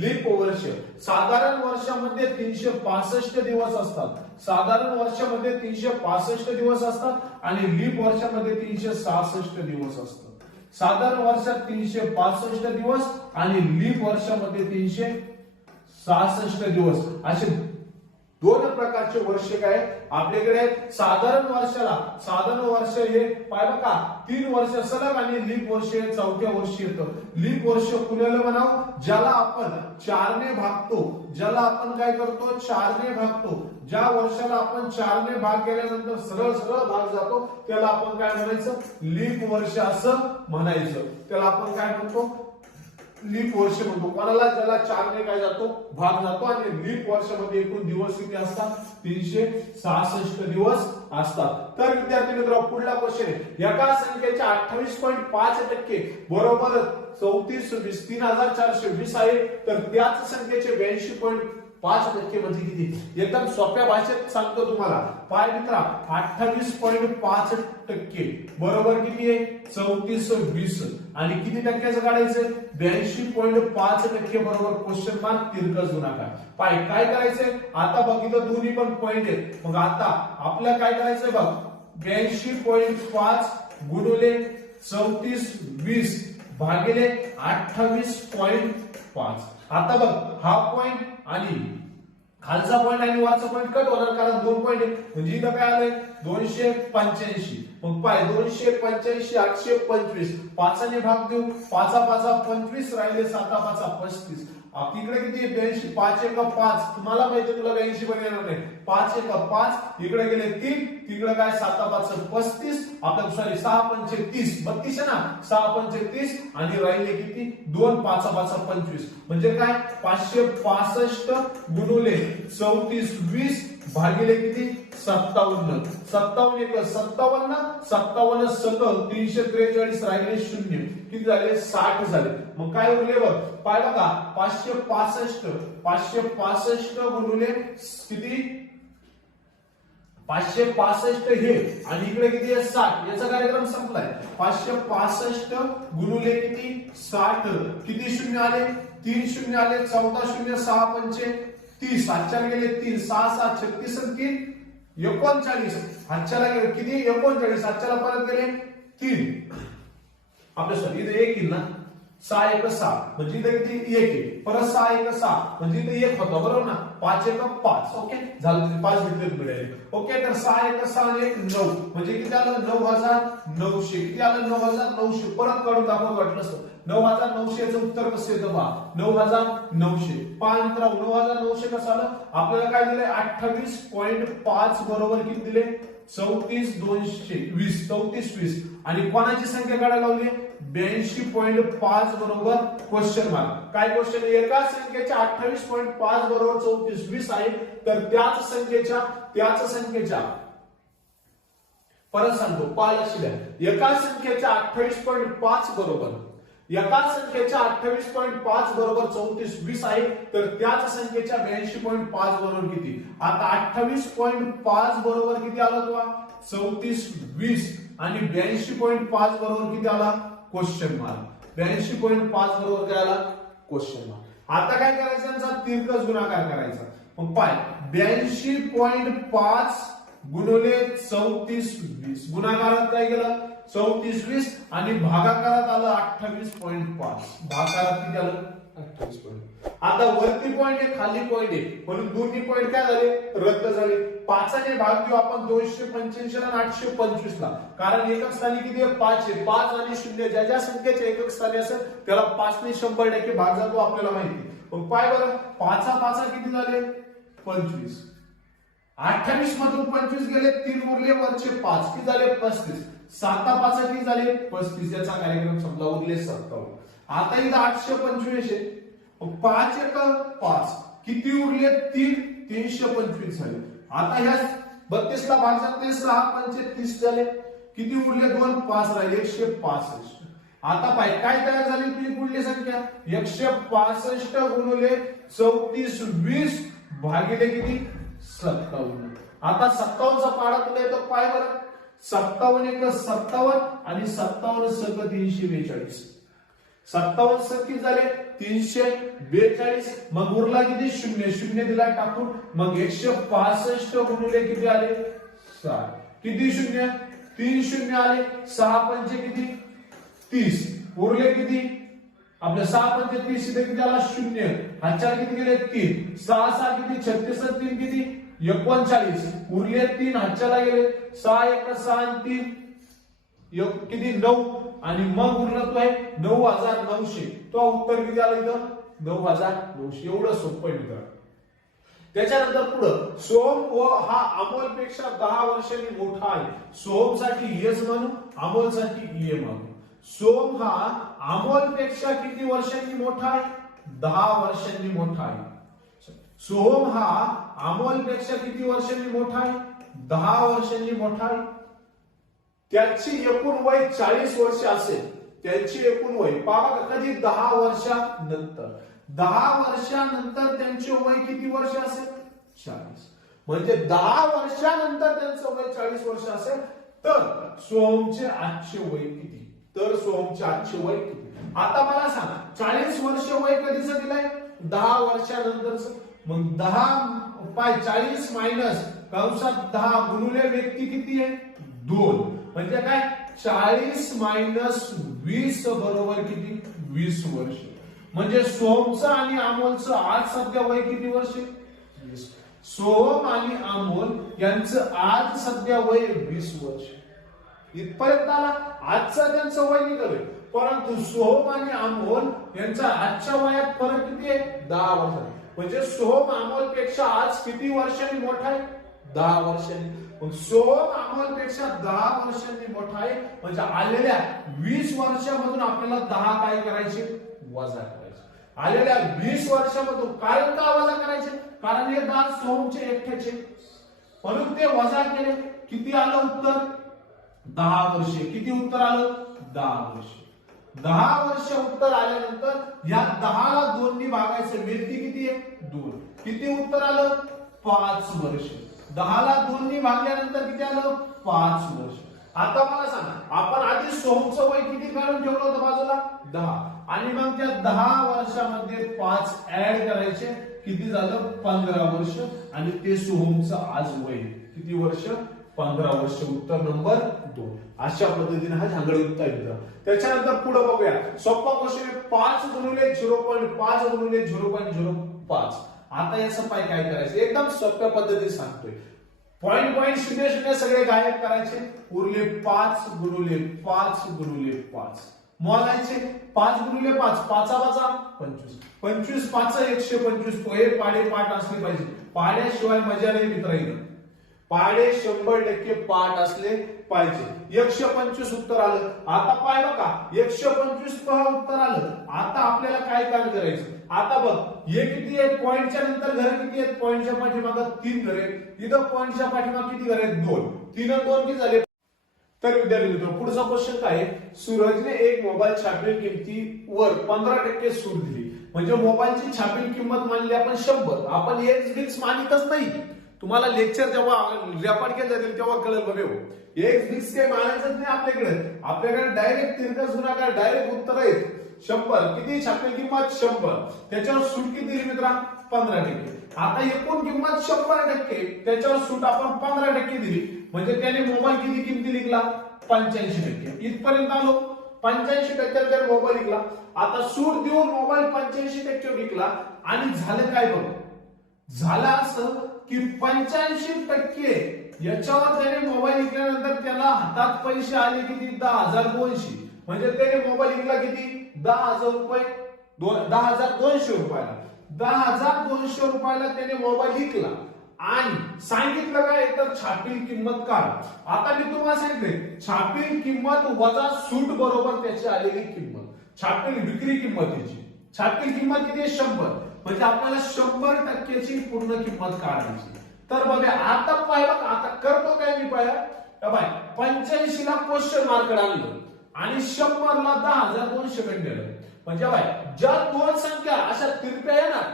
लीप वर्ष. साधारण वर्षामध्ये 365 दिवस असतात. साधारण वर्षामध्ये 365 दिवस असतात आणि लीप वर्षामध्ये 366 दिवस असतात. साधारण वर्षात 365 दिवस आणि लीप वर्षामध्ये 366 दिवस असे 2 प्रकारचे वर्ष काय आपल्याकडे आहेत. साधारण वर्षाला साधारण वर्ष हे पाहिलं का 3 वर्ष सलग आणि लीप वर्ष हे 4थ्या वर्षी येतं. लीप वर्ष कुणाला म्हणावं? ज्याला आपण 4 ने भागतो. ज्याला आपण काय करतो? 4 ने भागतो. ज्या वर्षाला आपण 4 ने भाग केल्यानंतर सरळ सरळ भाग जातो त्याला आपण काय म्हणायचं? लीप वर्ष असं म्हणायचं. त्याला आपण काय म्हणतो? लीप वर्ष म्हणतो. कोणाला? ज्याला 4 ने काय जातो? भाग जातो. आणि लीप वर्षामध्ये एकूण दिवस किती असतात? 366 दिवस असतात. तर विद्यार्थी मित्रांनो पुढला क्वेश्चन आहे. एका संख्येच्या 28.5% बरोबर 3420 3420 आहे. तर त्याच संख्येचे 82.5% म्हणजे किती? एकदम सोप्या भाषेत सांगतो तुम्हाला. पाय मित्रा 28.5% बरोबर किती आहे? 3420 आणि किती टक्क्याचं काढायचं? 82.5% बरोबर क्वेश्चन मार्क तिरकस गुणाकार. पाय काय करायचंय? आता बघ इथं दोन्ही पण पॉइंट आहेत. मग आता आपल्याला काय करायचंय बघ 82.5 गुणिले 3420 भागिले 28.5. आता बघ हा पॉइंट आणि खालचा पॉइंट आणि वरचा पॉइंट कट होणार कारण 2 पॉइंट आहे. म्हणजे इथं काय आलंय 285. मग पाय 285 825 5 ने भाग देऊ. 5 5 25 राहिले 7 5 35. तिकडे किती 82 5 1 5. तुम्हाला माहिती तुला 82 पण येणार नाही. 5 1 5 इकडे गेले 3 तिकडे काय 7 5 35 आपलं सॉरी 6 5 30 32 आहे ना 6 5 30 आणि राहिले किती 2 5 5 25 म्हणजे काय 565 गुणिले 3420 भागिले किती 57 57 1 57 57 सकल 343 राहिले 0 किती झाले 60 झाले. मग काय उरले बघ पाहिलं का 565 गुणिले किती 565 हे आणि इकडे किती आहे 60. याचा कार्यक्रम संपलाय. 565 गुणिले किती 60 किती शून्य आले 3 शून्य आले 14 शून्य 6 5 30 हातच्याला गेले 3 6 7 36 आणि 3 39 हातच्याला गेले किती 39 हातच्याला परत गेले 3 आपल्यासाठी इथे 1 येईल ना 6 1 6 म्हणजे इथे किती 1 आहे परत 6 1 6 म्हणजे इथे 1 होता बरोबर ना 5 1 5 ओके झालं 5 विद्युत मिळाले. ओके तर 6 1 6 1 9 म्हणजे किती आलं 9900 किती आलं 9900 परत काढून दाखवू वाटलं असतं 9900 चं उत्तर कसं येतं पहा 9900 पहा मित्रांनो 9900 कसं आलं आपल्याला काय दिले 28.5 बरोबर किती दिले 3420 3420 आणि कोणाची संख्या काढायला लावली 82.5 बरोबर क्वेश्चन मार्क. काय क्वेश्चन एका संख्येच्या 28.5 बरोबर 3420 आहे तर त्याच संख्येच्या परत सांगतो पाहिलं शिल्या एका संख्येच्या 28.5 बरोबर 28.5 बरोबर 3420 आहे तर त्याच संख्येच्या 82.5 बरोबर किती. आता 28.5 बरोबर किती आला तुला 3420 आणि 82.5 बरोबर किती आला क्वेश्चन मार्क. 82.5 बरोबर काय आला क्वेश्चन मार्क. आता काय करायचं त्यांचा तिरकस गुणाकार करायचा. मग पाय 82.5 गुणिले 3420 गुणाकारात काय गेलं 3420 आणि भागाकारात आलं 28.5 भागाकारात किती आलं 28 पॉईंट. आता वरती पॉईंट आहे खाली पॉईंट आहे म्हणून दोन्ही पॉईंट काय झाले रद्द झाले. 5ने भाग देऊ आपण 285 आणि 825 ला, कारण एकक स्थानी किती आहे 5 आहे. 5 आणि 0 ज्या ज्या संख्येचे एकक स्थानी असेल त्याला 5 ने 100% भाग जातो आपल्याला माहिती. मग पाय बरं 5 किती झाले 25. 28 मधून 25 गेले 3 उरले वरचे 5 किती झाले 35. 7 किती झाले 35. याचा कार्यक्रम संपला उरले 57. आता इथं 825 आहे 5 एक 5 किती उरले 325 झाले. आता ह्या 32 ला भाग जाते 6 पंचे 30 झाले किती उरले 2 5 राहिले 165. आता पाय काय तयार झाली तुझी पुढली संख्या 165 गुणिले 34 20 भागिले किती 57. आता 57 चा पाडा तुला येतो पाय बरं 57 एक 57 आणि 57 सक 342. 57 सक किती झाले 342. मग उरला किती 0 दिला टाकून मग 165 गुणिले किती आले 6 किती 0 3 0 आले 6 पंचे किती 30 उरले किती आपले 6 पंचे 30 इथे किती आला 0 हातच्या किती गेले 3 6 6 किती 36 3 किती 39 उरले 3 हातच्याला गेले 6 1 6 आणि 3 किती 9 आणि मग उरला तो आहे 9900. तो उत्तर किती आला इथं 9900. एवढं सोपं आहे मित्रांनो. त्याच्यानंतर पुढं सोहम व हा अमोल पेक्षा 10 वर्षांनी मोठा आहे. सोहम साठी एस म्हणू अमोल साठी ए म्हणू. सोहम हा अमोल पेक्षा किती वर्षांनी मोठा आहे 10 वर्षांनी मोठा आहे. सोहम हा अमोल पेक्षा किती वर्षांनी मोठा आहे 10 वर्षांनी मोठा आहे. त्याची एकूण वय 40 वर्ष असेल. त्यांची एकूण वय पाहा कधी 10 वर्षानंतर 10 वर्षानंतर त्यांचे वय किती वर्ष असेल 40. म्हणजे 10 वर्षानंतर त्यांचं वय 40 वर्ष असेल तर सोहमचे आजचे वय किती. तर सोहमचे आजचे वय किती. आता मला सांगा 40 वर्ष वय कधीच दिलंय 10 वर्षानंतरच. मग 10 पाय 40 मायनस कंसात 10 गुणिले व्यक्ती किती आहे 2 म्हणजे काय 40 मायनस 20 बरोबर किती 20 वर्ष. म्हणजे सोहमचं आणि अमोलचं आज सध्या वय किती वर्ष 20. सोहम आणि अमोल यांचं आज सध्या वय 20 वर्ष. इथपर्यंत आला. आजचं त्यांचं वय निघालं परंतु सोहम आणि अमोल यांचा आजच्या वयात फरक किती आहे 10 वर्ष. म्हणजे सोहम अमोल पेक्षा आज किती वर्षांनी मोठा आहे 10 वर्षांनी. मग सोहम अमोल पेक्षा 10 वर्षांनी मोठा आहे म्हणजे आलेल्या 20 वर्षामधून आपल्याला 10 काय करायचे वजा करायचे. आलेल्या 20 वर्षामधून कारण का वजा करायचे कारण हे 10 सोहमचे एकट्याचे म्हणून ते वजा केले. किती आलं उत्तर 10 वर्षे. किती उत्तर आलं 10 वर्ष. 10 वर्ष उत्तर आल्यानंतर या 10 ला 2 ने भागायचं व्यक्ती किती आहे 2 किती उत्तर आलं 5 वर्ष. 10 ला 2 ने भागल्यानंतर किती आलं 5 वर्ष. आता मला सांगा आपण आधी सोहमचं वय किती काढून ठेवलं होतं बाजूला 10 आणि मग त्या 10 वर्षामध्ये 5 ऍड करायचे किती झालं 15 वर्ष आणि ते सोहमचं आज वय किती वर्ष 15 वर्ष. उत्तर नंबर 2. अशा पद्धतीने हा झांगड उत्तर आहे. त्याच्यानंतर पुढे बघूया सोपा क्वेश्चन 5 गुणिले 0.5 गुणिले 0.05. आता याचं पाय काय करायचं एकदम सोप्या पद्धतीने सांगतोय. पॉइंट 0 सगळे गायब करायचे उरले 5 गुणिले 5 गुणिले 5 मोलायचे 5 गुणिले 5 5 25 25 5 125. पोहे पाडे पाठ असले पाहिजे. पाड्याशिवाय मजा नाही मित्रांनो. पाडे 100% पाठ असले पाहिजे. 125 उत्तर आलं. आता पाय बघा 125 पहा उत्तर आलं. आता आपल्याला काय काम करायचं आता बघ हे किती आहे पॉइंटच्या नंतर घर किती आहेत पॉइंटच्या पाठीमागे 3 घर आहेत. इथं पॉइंटच्या पाठीमागे किती घर आहेत 2 3 आणि 2 किती झाले. तर विद्यार्थी मित्र पुढचा क्वेश्चन काय आहे सूरजने एक मोबाईल छापील किमतीवर 15% सूट दिली. म्हणजे मोबाईलची छापील किंमत मानली आपण 100. आपण एक्स बिक्स मानितच नाही. तुम्हाला लेक्चर जेव्हा रेकॉर्ड केलं जाईल तेव्हा कळेल बघा एक्स बिक्स काही मानायचंच नाही आपल्याकडे. आपल्याकडे डायरेक्ट तिरकस गुणाकार डायरेक्ट उत्तर आहेत 100. किती छापील किंमत 100 त्याच्यावर सूट किती दिली मित्रा 15%. आता एकूण किंमत 100% त्याच्यावर सूट आपण 15% दिली म्हणजे त्याने मोबाईल किती किमती लिखला 85%. इथपर्यंत आलो. 85% जर मोबाईल विकला, आता सूट देऊन मोबाईल 85% विकला आणि झालं काय बघ, झालं असं की 85% याच्यावर त्याने मोबाईल विकल्यानंतर त्याला हातात पैसे आले किती 10,200, म्हणजे त्याने मोबाईल विकला किती 10,000 रुपये, 10,200 रुपयाला, 10,200 रुपयाला त्याने मोबाईल विकला आणि सांगितलं काय तर छापील किंमत काढ. आता मी तुम्हाला सांगितले छापील किंमत वजा सूट बरोबर त्याची आलेली किंमत, छापील विक्री किंमतीची छापील किंमत किती आहे 100, म्हणजे आपल्याला 100% पूर्ण किंमत काढायची. तर बघा आता पाहिलं, आता करतो काय मी पाहिलं बाय 85 ला क्वेश्चन मार्क आणलं आणि 100 ला 10,200 दिलं, म्हणजे बाय ज्या दोन संख्या अशा तिरप्या येणार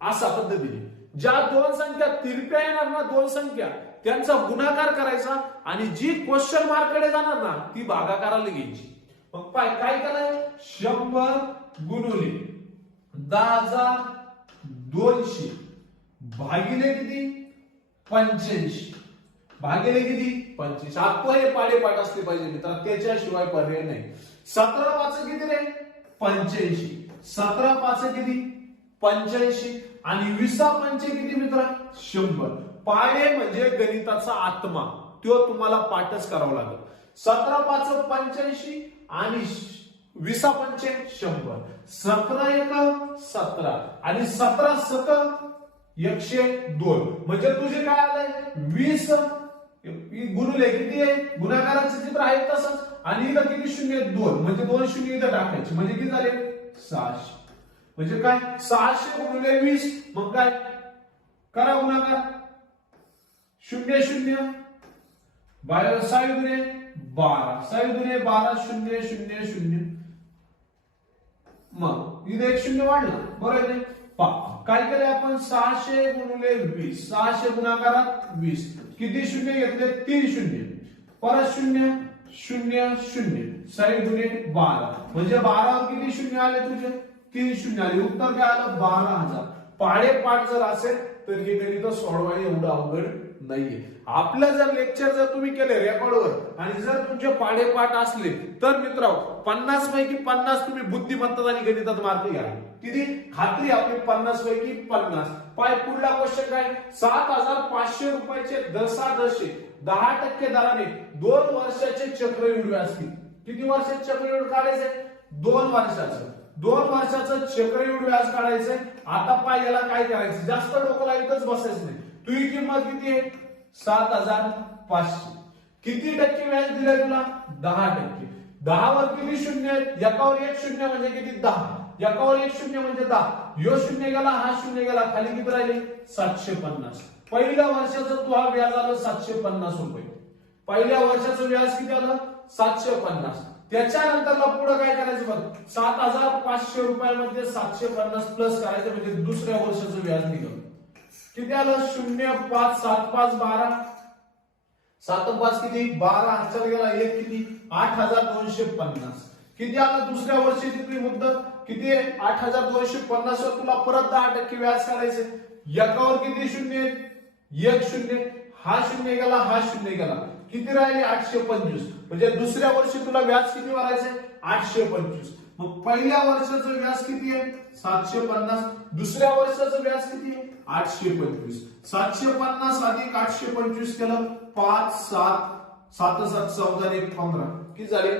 अशा पद्धतीने, ज्या दोन संख्या तिरप्या येणार ना, दोन संख्या त्यांचा गुणाकार करायचा आणि जी क्वेश्चन मार्क कडे जाणार ना ती भागाकाराला घ्यायची. मग काय करायचं 100 गुणिले 10,200 भागिले किती 85 भागिले किती 25. आपको हे पाडेपाठ असले पाहिजे मित्र, त्याच्याशिवाय पर्याय नाही. 17 पाच किती रे 85, 17 पाच किती 85 आणि 20 पंचे किती मित्र 100. पाडे म्हणजे गणिताचा आत्मा, तो तुम्हाला पाठच करावा लागेल. 17 पाच 85 आणि 20 पंचे 100, 17 एक 17 आणि 17 सत 102, म्हणजे तुझे काय आलंय 20 गुणिले किती आहे गुणाकाराचे चित्र आहे तसंच, आणि इथं किती शून्य 2, म्हणजे 2 शून्य इथं टाकायचे, म्हणजे किती झाले 600. म्हणजे काय 600 गुणिले 20, मग काय करा गुणाकार 0 0 12 6 दुने 12 6 दुने 12 0 0 0, मग इथे एक शून्य वाढला बरोबर आहे. काय केले आपण 600 गुणिले 20, 600 गुणाकारात 20, किती शून्य घेतले 3 शून्य, परत 0 0 0 6 गुणे 12, म्हणजे 12 किती शून्य आले तुझे 3 शून्य आले, उत्तर काय आलं 12,000. पाडेपाठ जर असेल तर हे गणित सोडवायला एवढं अवघड नाहीये. आपलं जर लेक्चर जर तुम्ही केले रेकॉर्डवर आणि जर तुमचे पाडेपाठ असले तर मित्रांनो 50 पैकी 50 तुम्ही बुद्धिमत्ता आणि गणितात मार्क घ्या. किती खात्री आपली 50 पैकी 50. पुढला क्वेश्चन काय 7,500 रुपयाचे दशादशे 10% दराने 2 वर्षाचे चक्रवृद्धी असतील. किती वर्षाचे चक्रवृद्धी काढायचे 2 वर्षाचं, 2 वर्षाचं चक्रवृद्धी व्याज काढायचंय. आता याला काय करायचं जास्त डोकं लावतच बसायचं नाही. तुझी किंमत किती आहे 7,500, किती टक्के व्याज दिलंय तुला 10%. 10 वर किती शून्य आहेत, एकावर एक शून्य म्हणजे किती 10, एकावर एक शून्य म्हणजे 10, यो शून्य गेला हा शून्य गेला, खाली किती राहिले 750. पहिल्या वर्षाचं तुला व्याज आलं 750 रुपये, पहिल्या वर्षाचं व्याज किती आलं 750. त्याच्यानंतरला पुढे काय करायचं बघ 7,500 रुपयामध्ये 750 प्लस करायचं, म्हणजे दुसऱ्या वर्षाचं व्याज निघालं किती आलं 0 5 7 5 12, 7 5 किती 12, हातचा गेला एक किती 8,250. किती आलं दुसऱ्या वर्षाची तुझी मुद्दत किती आहे 8,250 वर तुला परत 10% व्याज काढायचे. एकावर किती शून्य एक शून्य, हा शून्य गेला हा शून्य गेला, किती राहिले 825, म्हणजे दुसऱ्या वर्षी तुला व्याज किती भरायचे 825. मग पहिल्या वर्षाचं व्याज किती आहे 750, दुसऱ्या वर्षाचं व्याज किती आहे 825. 750 अधिक 825 केलं 5 7 7 7 14 1 15, किती झाले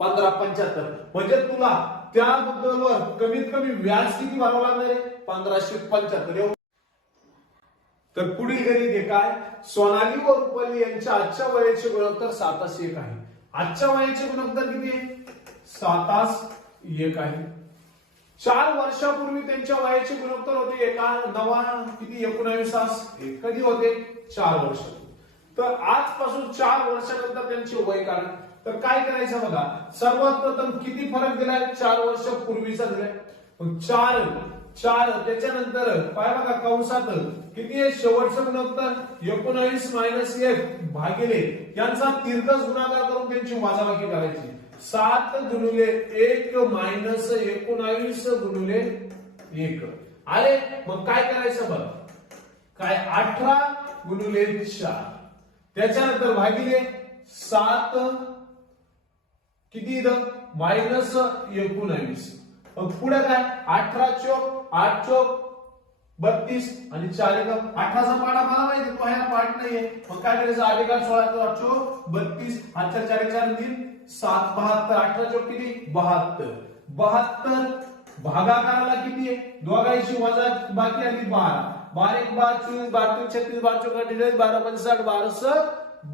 1575. म्हणजे तुला त्या मुद्द्यावर कमीत कमी व्याज किती भरावं लागणार आहे 1575. तर पुढील गणित हे काय सोनाली व रुपाली यांच्या आजच्या वयाचे गुणोत्तर 7:1 आहे. आजच्या वयाचे गुणोत्तर किती आहे 7:1 आहे. 4 वर्षापूर्वी त्यांच्या वयाचे गुणोत्तर होते एका नवा किती 19 कधी होते 4 वर्ष. तर आजपासून 4 वर्षानंतर त्यांचे वय काढा. तर काय करायचं बघा सर्वात प्रथम किती फरक दिलाय 4 वर्षापूर्वीचा दिलाय. मग 4 त्याच्यानंतर काय बघा कंसात किती आहे शेवटचं गुणोत्तर 19 - 1 भागिले यांचा तिरकस गुणाकार करून त्यांची वजाबाकी करायची. 7 गुणिले 1 मायनस 19 गुणिले 1 अरे मग काय करायचं बघ काय 18 गुणिले 4 त्याच्यानंतर भागिले 7 किती इथं -19. मग पुढे काय 18 चोक 8 चोक 32 आणि 4 एका 18चा पाडा मला माहिती तो ह्या पाठ नाहीये. मग काय करायचं 8 एका 16 चोक 32 8 4 4 3 7 72 18 चोक किती 72 भागाकाराला किती आहे दोघांची वजा बाकी आली 12 12 1 12 24 32 36 12 12 55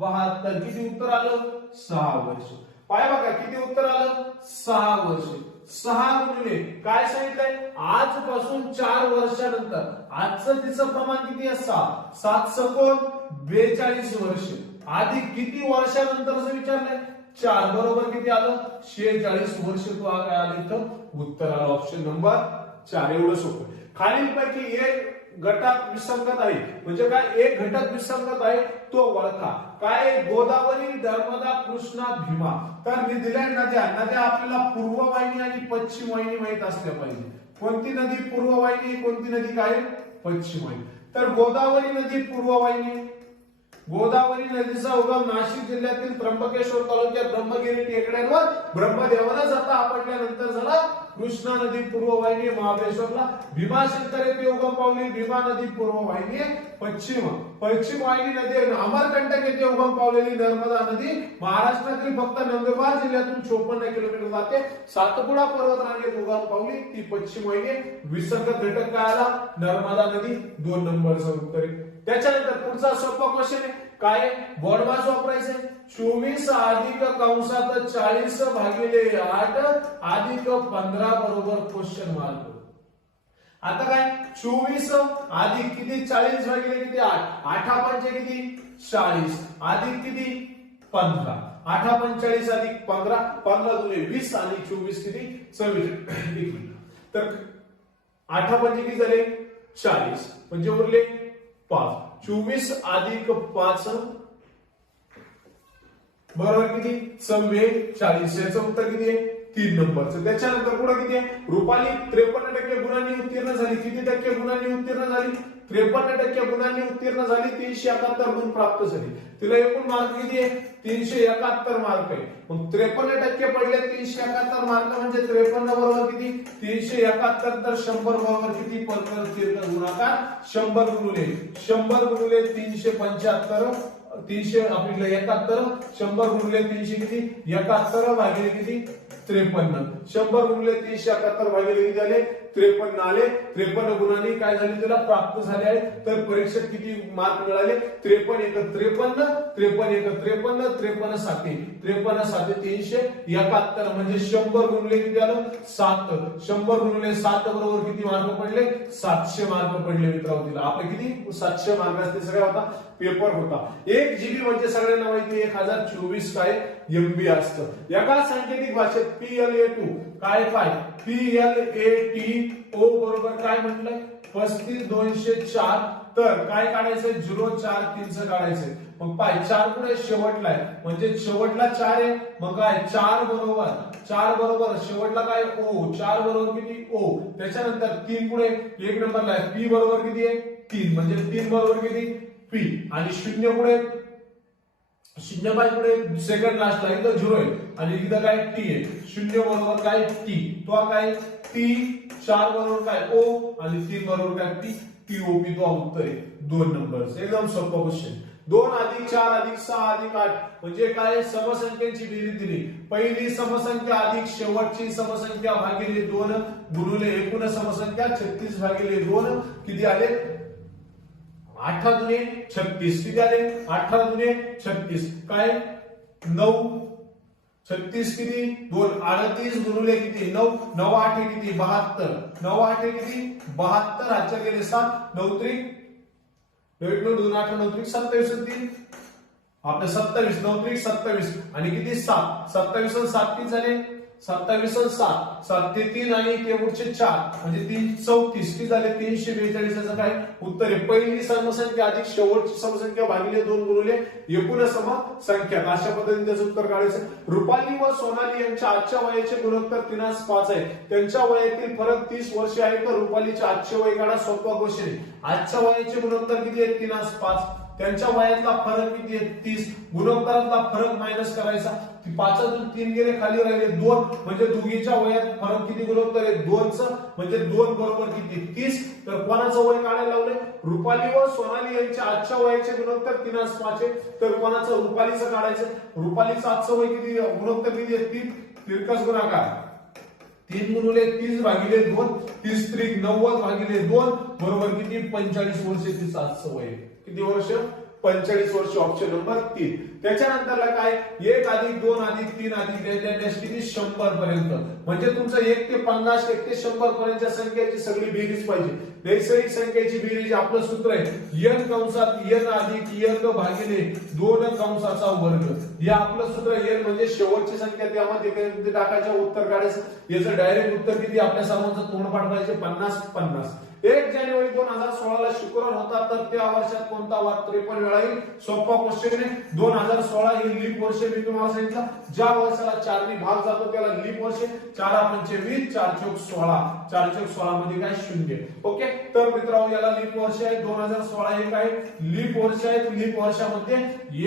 12 72 किती उत्तर आलं 6 वर्ष. पाय बघा किती उत्तर आलं 6 वर्ष. 6 गुणिले काय सांगितलंय आजपासून 4 वर्षानंतर आजचं तिचं प्रमाण किती आहे 6 7 सकोण 42 वर्ष आधी किती वर्षानंतरच विचारलंय 4 बरोबर किती आलं 46 वर्ष. तो काय आलं इथं उत्तर आलं ऑप्शन नंबर 4. एवढं सोपं. खालीलपैकी एक गटात विसंगत आहे म्हणजे काय एक घटक विसंगत आहे तो ओळखा. काय गोदावरी नर्मदा कृष्णा भीमा. तर मी दिल्या नद्या आपल्याला पूर्व वाहिनी आणि पश्चिम वाहिनी माहित असल्या पाहिजे. कोणती नदी पूर्व वाहिनी कोणती नदी काय पश्चिम वाहिनी. तर गोदावरी नदी पूर्व वाहिनी. गोदावरी नदीचा उगम नाशिक जिल्ह्यातील त्र्यंबकेश्वर तालुक्यात ब्रह्मगिरी टेकड्यांवर ब्रह्मदेवाला जाता आपटल्यानंतर झाला. कृष्णा नदी पूर्व वाहिनी महाबळेश्वरला. भीमाशंकर येथे उगम पावली. भीमा नदी पूर्व वाहिनी पश्चिम वाहिनी नदी अमरकंटक येथे उगम पावलेली नर्मदा नदी महाराष्ट्रातील फक्त नंदुरबार जिल्ह्यातून 54 किलोमीटर जाते. सातपुडा पर्वत रांगेत उगम पावली ती पश्चिम वाहिनी. विसंगत घटक काय आला नर्मदा नदी 2 नंबरचं उत्तर. त्याच्यानंतर पुढचा सोपा क्वेश्चन आहे काय बॉडमास वापरायचे 24 अधिक कंसात 40 भागिले 8 अधिक 15 बरोबर क्वेश्चन मार्क. आता काय 24 अधिक किती 40 भागिले किती 8 8 पंचे किती 40 अधिक किती 15 8 45 अधिक 15 15 दुने 20 आणि 24 किती 26. तर 8 पंचे किती झाले 40 म्हणजे उरले 5. 24 अधिक 5 बरोबर किती 44. याचं उत्तर किती आहे 3 नंबरचं. त्याच्यानंतर पुढे किती आहे रुपाली 53% गुणांनी उत्तीर्ण झाली. किती टक्के गुणांनी उत्तीर्ण झाली 53% गुणांनी उत्तीर्ण झाली. 371 गुण प्राप्त झाले. तिला एकूण मार्क किती आहे 371 मार्क आहे. मग 53% पडले 371 मार्क म्हणजे 53 बरोबर किती 371 तर 100 बरोबर किती परस्पर गुणाकार 100 गुणिले 375 300 आपल्याला 71 100 गुणिले 300 किती 71 भागिले किती 53 100 गुणिले 371 भागिले किती झाले 53 आले. 53 गुणांनी काय झाले तुला प्राप्त झाले आहे. तर परीक्षेत किती मार्क मिळाले 53 1 53 53 1 53 53 7 53 7 371 म्हणजे 100 गुणिले किती आलं 7 100 गुणिले 7 बरोबर किती मार्क पडले 700 मार्क पडले मित्रांनो. तिला आपले किती 700 मार्क असते सगळा होता पेपर होता. 1 GB म्हणजे सगळ्यांना माहिती 1024 काय MB असतं. एका सांकेतिक भाषेत PLA2 काय PLATO बरोबर काय म्हटलंय 35204. तर काय काढायचंय 043 काढायचंय. मग पाय 4 पुढे शेवटला आहे म्हणजे शेवटला 4 आहे. मग काय 4 बरोबर शेवटला काय O 4 बरोबर किती O. त्याच्यानंतर 3 पुढे 1 नंबरला आहे P बरोबर किती आहे 3 म्हणजे 3 बरोबर किती P आणि 0 पुढे 0 बाय पुढे सेकंड लास्टला इथं 0 आहे आणि इथं काय T आहे. 0 बरोबर काय T तो काय T 4 बरोबर काय O आणि 3 बरोबर काय P TOP तो उत्तर आहे 2 नंबर. एकदम सोपा क्वेश्चन. 2 अधिक 4 अधिक 6 अधिक 8 म्हणजे काय समसंख्यांची बेरीज दिली. पहिली समसंख्या अधिक शेवटची समसंख्या भागिले 2 गुणिले एकूण समसंख्या 36 भागिले 2 किती आले 8 दुने 36 किती आले 8 दुने 36 काय 9 36 किती 2 38 गुणिले किती 9 9 8 किती 72 9 8 किती 72 हातच्या गेले 7 9 3 9 2 8 9 3 27 3 आपले 27 9 3 27 आणि किती 7 27 आणि 7 किती झाले 27 आणि 7 7 ते 3 आणि ते पुढचे 4 म्हणजे 3 34 किती झाले 342 याचं काय उत्तर आहे. पहिली समसंख्या अधिक शेवटची समसंख्या भागिले 2 गुणिले एकूण समसंख्या अशा पद्धतीने त्याचं उत्तर काढायचं. रुपाली व सोनाली यांच्या आजच्या वयाचे गुणोत्तर 3:5 आहे. त्यांच्या वयातील फरक 30 वर्षे आहे. तर रुपालीचे आजचे वय काढा. सोपा क्वेश्चन आहे. आजच्या वयाचे गुणोत्तर किती आहे 3:5 त्यांच्या वयातला फरक किती आहे 30, गुणोत्तरातला फरक मायनस करायचा, 5तून 3 गेले खाली राहिले 2, म्हणजे दोघींच्या वयात फरक किती गुणोत्तर आहे 2चं, म्हणजे 2 बरोबर किती 30. तर कोणाचं वय काढायला लावले, रुपाली व सोनाली यांच्या आजच्या वयाचे गुणोत्तर 3:5 आहे. तर कोणाचं, रुपालीचं काढायचं. रुपालीचं आजचं वय किती, गुणोत्तर किती आहे 3, तिरकस गुणाकार 3 गुणिले 30 भागिले 2, 30 त्रिक 90 भागिले 2 बरोबर किती 45 वर्ष तिचं आजचं वय. किती वर्ष, 45 वर्ष. Option number 3. त्याच्यानंतरला काय, 1 + 2 + 3 + डॅश किती 100 पर्यंत. म्हणजे तुमचं 1 ते 50 1 ते 100 पर्यंतच्या संख्येची सगळी बेरीज पाहिजे. नैसर्गिक संख्येची बेरीज आपलं सूत्र आहे n कंसात n + n भागिले 2 कंसाचा वर्ग. हे आपलं सूत्र. n म्हणजे शेवटची संख्या, त्यामध्ये किती टाकायचं, उत्तर काढायचं. याचं डायरेक्ट उत्तर किती, आपल्या सर्वांचं तोंडपाठ पाहिजे 50. 1 जानेवारी 2016 ला शुक्रवार होता, तर त्या वर्षात कोणता वार 53 वेळा येईल. सोपा क्वेश्चन आहे. 2016 हे लीप वर्ष मी तुम्हाला सांगितलं. ज्या वर्षाला 4 ने भाग जातो त्याला लीप वर्ष. 4 × 5 = 20, 4 × 16, 4 × 16 मध्ये काय 0. ओके. तर मित्रांनो याला लीप वर्ष आहे. 2016 हे काय लीप वर्ष आहे. लीप वर्षामध्ये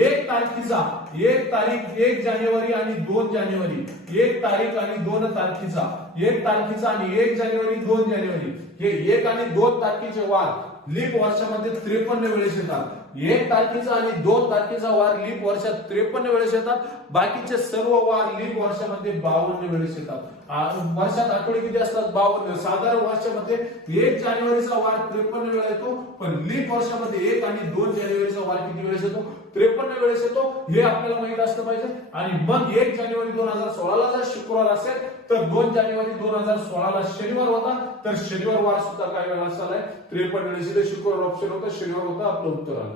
1 तारखेचा, 1 तारीख 1 जानेवारी आणि 2 जानेवारी, 1 तारीख आणि 2 तारखेचा, 1 तारखेचा आणि 1 जानेवारी 2 जानेवारी, हे 1 आणि 2 तारखेचे वार लीप वर्षामध्ये 53 वेळेस येतात. 1 तारखेचा आणि 2 तारखेचा वार लीप वर्षात 53 वेळेस येतात. बाकीचे सर्व वार लीप वर्षामध्ये 52 वेळेस येतात. वर्षात आठवडे किती असतात, 52. साधारण वर्षामध्ये 1 जानेवारीचा वार 53 वेळा येतो, पण लीप वर्षामध्ये 1 आणि 2 जानेवारीचा वार किती वेळेस येतो, 53 वेळेस येतो. हे आपल्याला माहित असलं पाहिजे. आणि मग 1 जानेवारी 2016 ला जर शुक्रवार असेल, तर 2 जानेवारी 2016 ला शनिवार होता, तर शनिवार वार सुद्धा काय वेळा असला 53 वेळेस. शुक्रवार ऑप्शन होता, शनिवार होता, आपलं उत्तर आलं.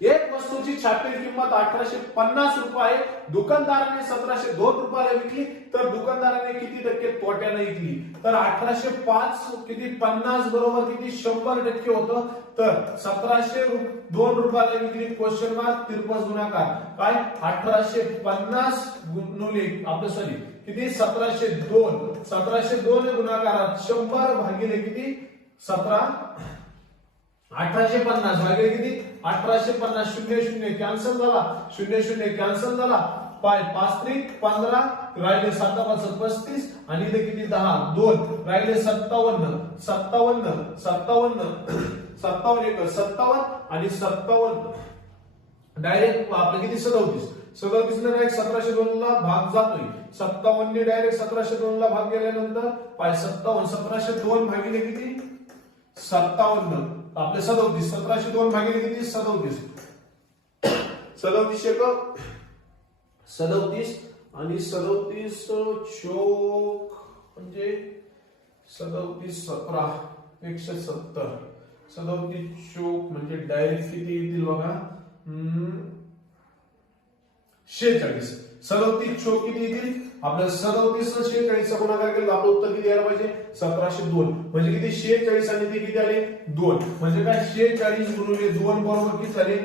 एक वस्तूची छापील किंमत 1850 रुपये, दुकानदाराने 1702 रुपयाला विकली, तर दुकानदाराने किती टक्के तोट्याने विकली. तर 1805 किती 50 बरोबर किती 100% होतं. तर 1702 रुपयाला विकली, क्वेश्चन मार्क, तिरपस गुणाकार काय 1850 गुणिले आपलं सॉरी किती 1702 गुणाकारात 100 भागिले किती 17, 1850 भागिले किती 1850, 00 कॅन्सल झाला, 00 कॅन्सल झाला, 5 त्रिक 15 राहिले 7 × 5 = 35 आणि इथे किती 10 2 राहिले 57 आणि 57 डायरेक्ट आपलं किती 37 ने डायरेक्ट 1702 ला भाग जातोय. 57 ने डायरेक्ट 1702 ला भाग गेल्यानंतर 1702 भागिले किती 57 आपले 37, 1702 भागिले किती 37, 37 आणि 37 चोक म्हणजे 37 17 170, 37 चोक म्हणजे डायरेक्ट किती येतील बघा 46. 37 चोक किती येतील आपल्याला 37 46 गुणाकार केला आपलं उत्तर किती यायला पाहिजे 1702. म्हणजे किती 46 आणि ते किती आले 2. म्हणजे काय 46 गुणिले 2 बरोबर किती झाले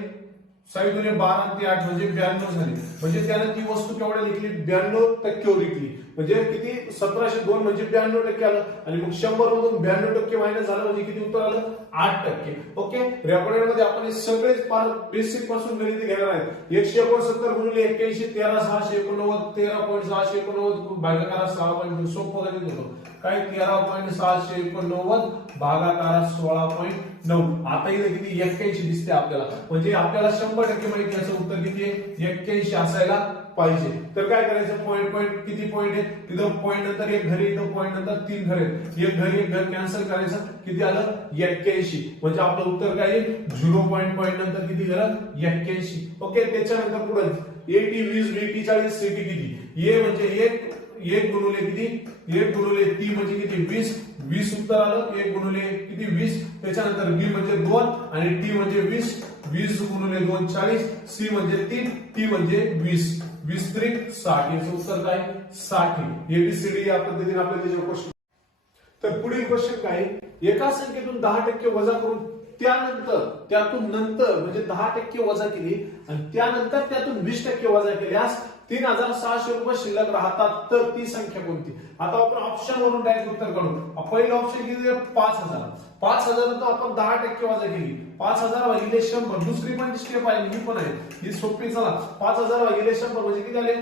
6 × 12 आणि ते 8 म्हणजे 92 झाले. म्हणजे त्याने ती वस्तू केवढ्या विकली 92% विकली. म्हणजे किती 1702 म्हणजे 92% आलं आणि मग 100 मधून 92% मायनस झालं म्हणजे किती उत्तर आलं 8%. ओके. रेकॉर्डेड मध्ये आपण सगळेच पार बेसिक पासून गणित घेणार आहेत. 169 गुणिले 81 13,689 13.689 भागाकार 6. सोपं गणित होतं काय 13.689 भागाकार 16.9. आता इथे किती 81 दिसते आपल्याला. म्हणजे आपल्याला 100% माहिती याचं उत्तर किती आहे 81 असायला पाहिजे. तर काय करायचं पॉइंट किती पॉइंट आहे तिथं पॉइंट नंतर एक घरी इथं पॉइंट नंतर 3 घर आहेत. एक घर कॅन्सल करायचं किती आलं 81. म्हणजे आपलं उत्तर काय येईल 0 पॉइंट नंतर किती झालं 81. ओके. त्याच्यानंतर पुढे 80 20 20 40 सीटी किती ए म्हणजे 1 गुणिले किती 1 गुणिले टी म्हणजे किती 20 उत्तर आलं 1 गुणिले किती 20. त्याच्यानंतर बी म्हणजे 2 आणि टी म्हणजे 20 गुणिले 2 40, सी म्हणजे 3 टी म्हणजे 20 त्रिक 60. याचं उत्तर काय 60. एबीसीडी या पद्धतीने आपल्याला त्याच्यावर क्वेश्चन. तर पुढील क्वेश्चन काय एका संख्येतून 10% वजा करून त्यानंतर त्यातून नंतर म्हणजे 10% वजा केली आणि त्यानंतर त्यातून 20% वजा केल्यास 3600 रुपये शिल्लक राहतात, तर ती संख्या कोणती? आता आपण ऑप्शन वरून डायरेक्ट उत्तर काढू. पहिलं ऑप्शन किती आहे? 5000. 5000 तो आपण 10% वजा केली. 5000 भागिले 100. दुसरी पण स्टेप आहे, ही पण आहे, ही सोपी. चला 5000 भागिले 100 म्हणजे किती आले?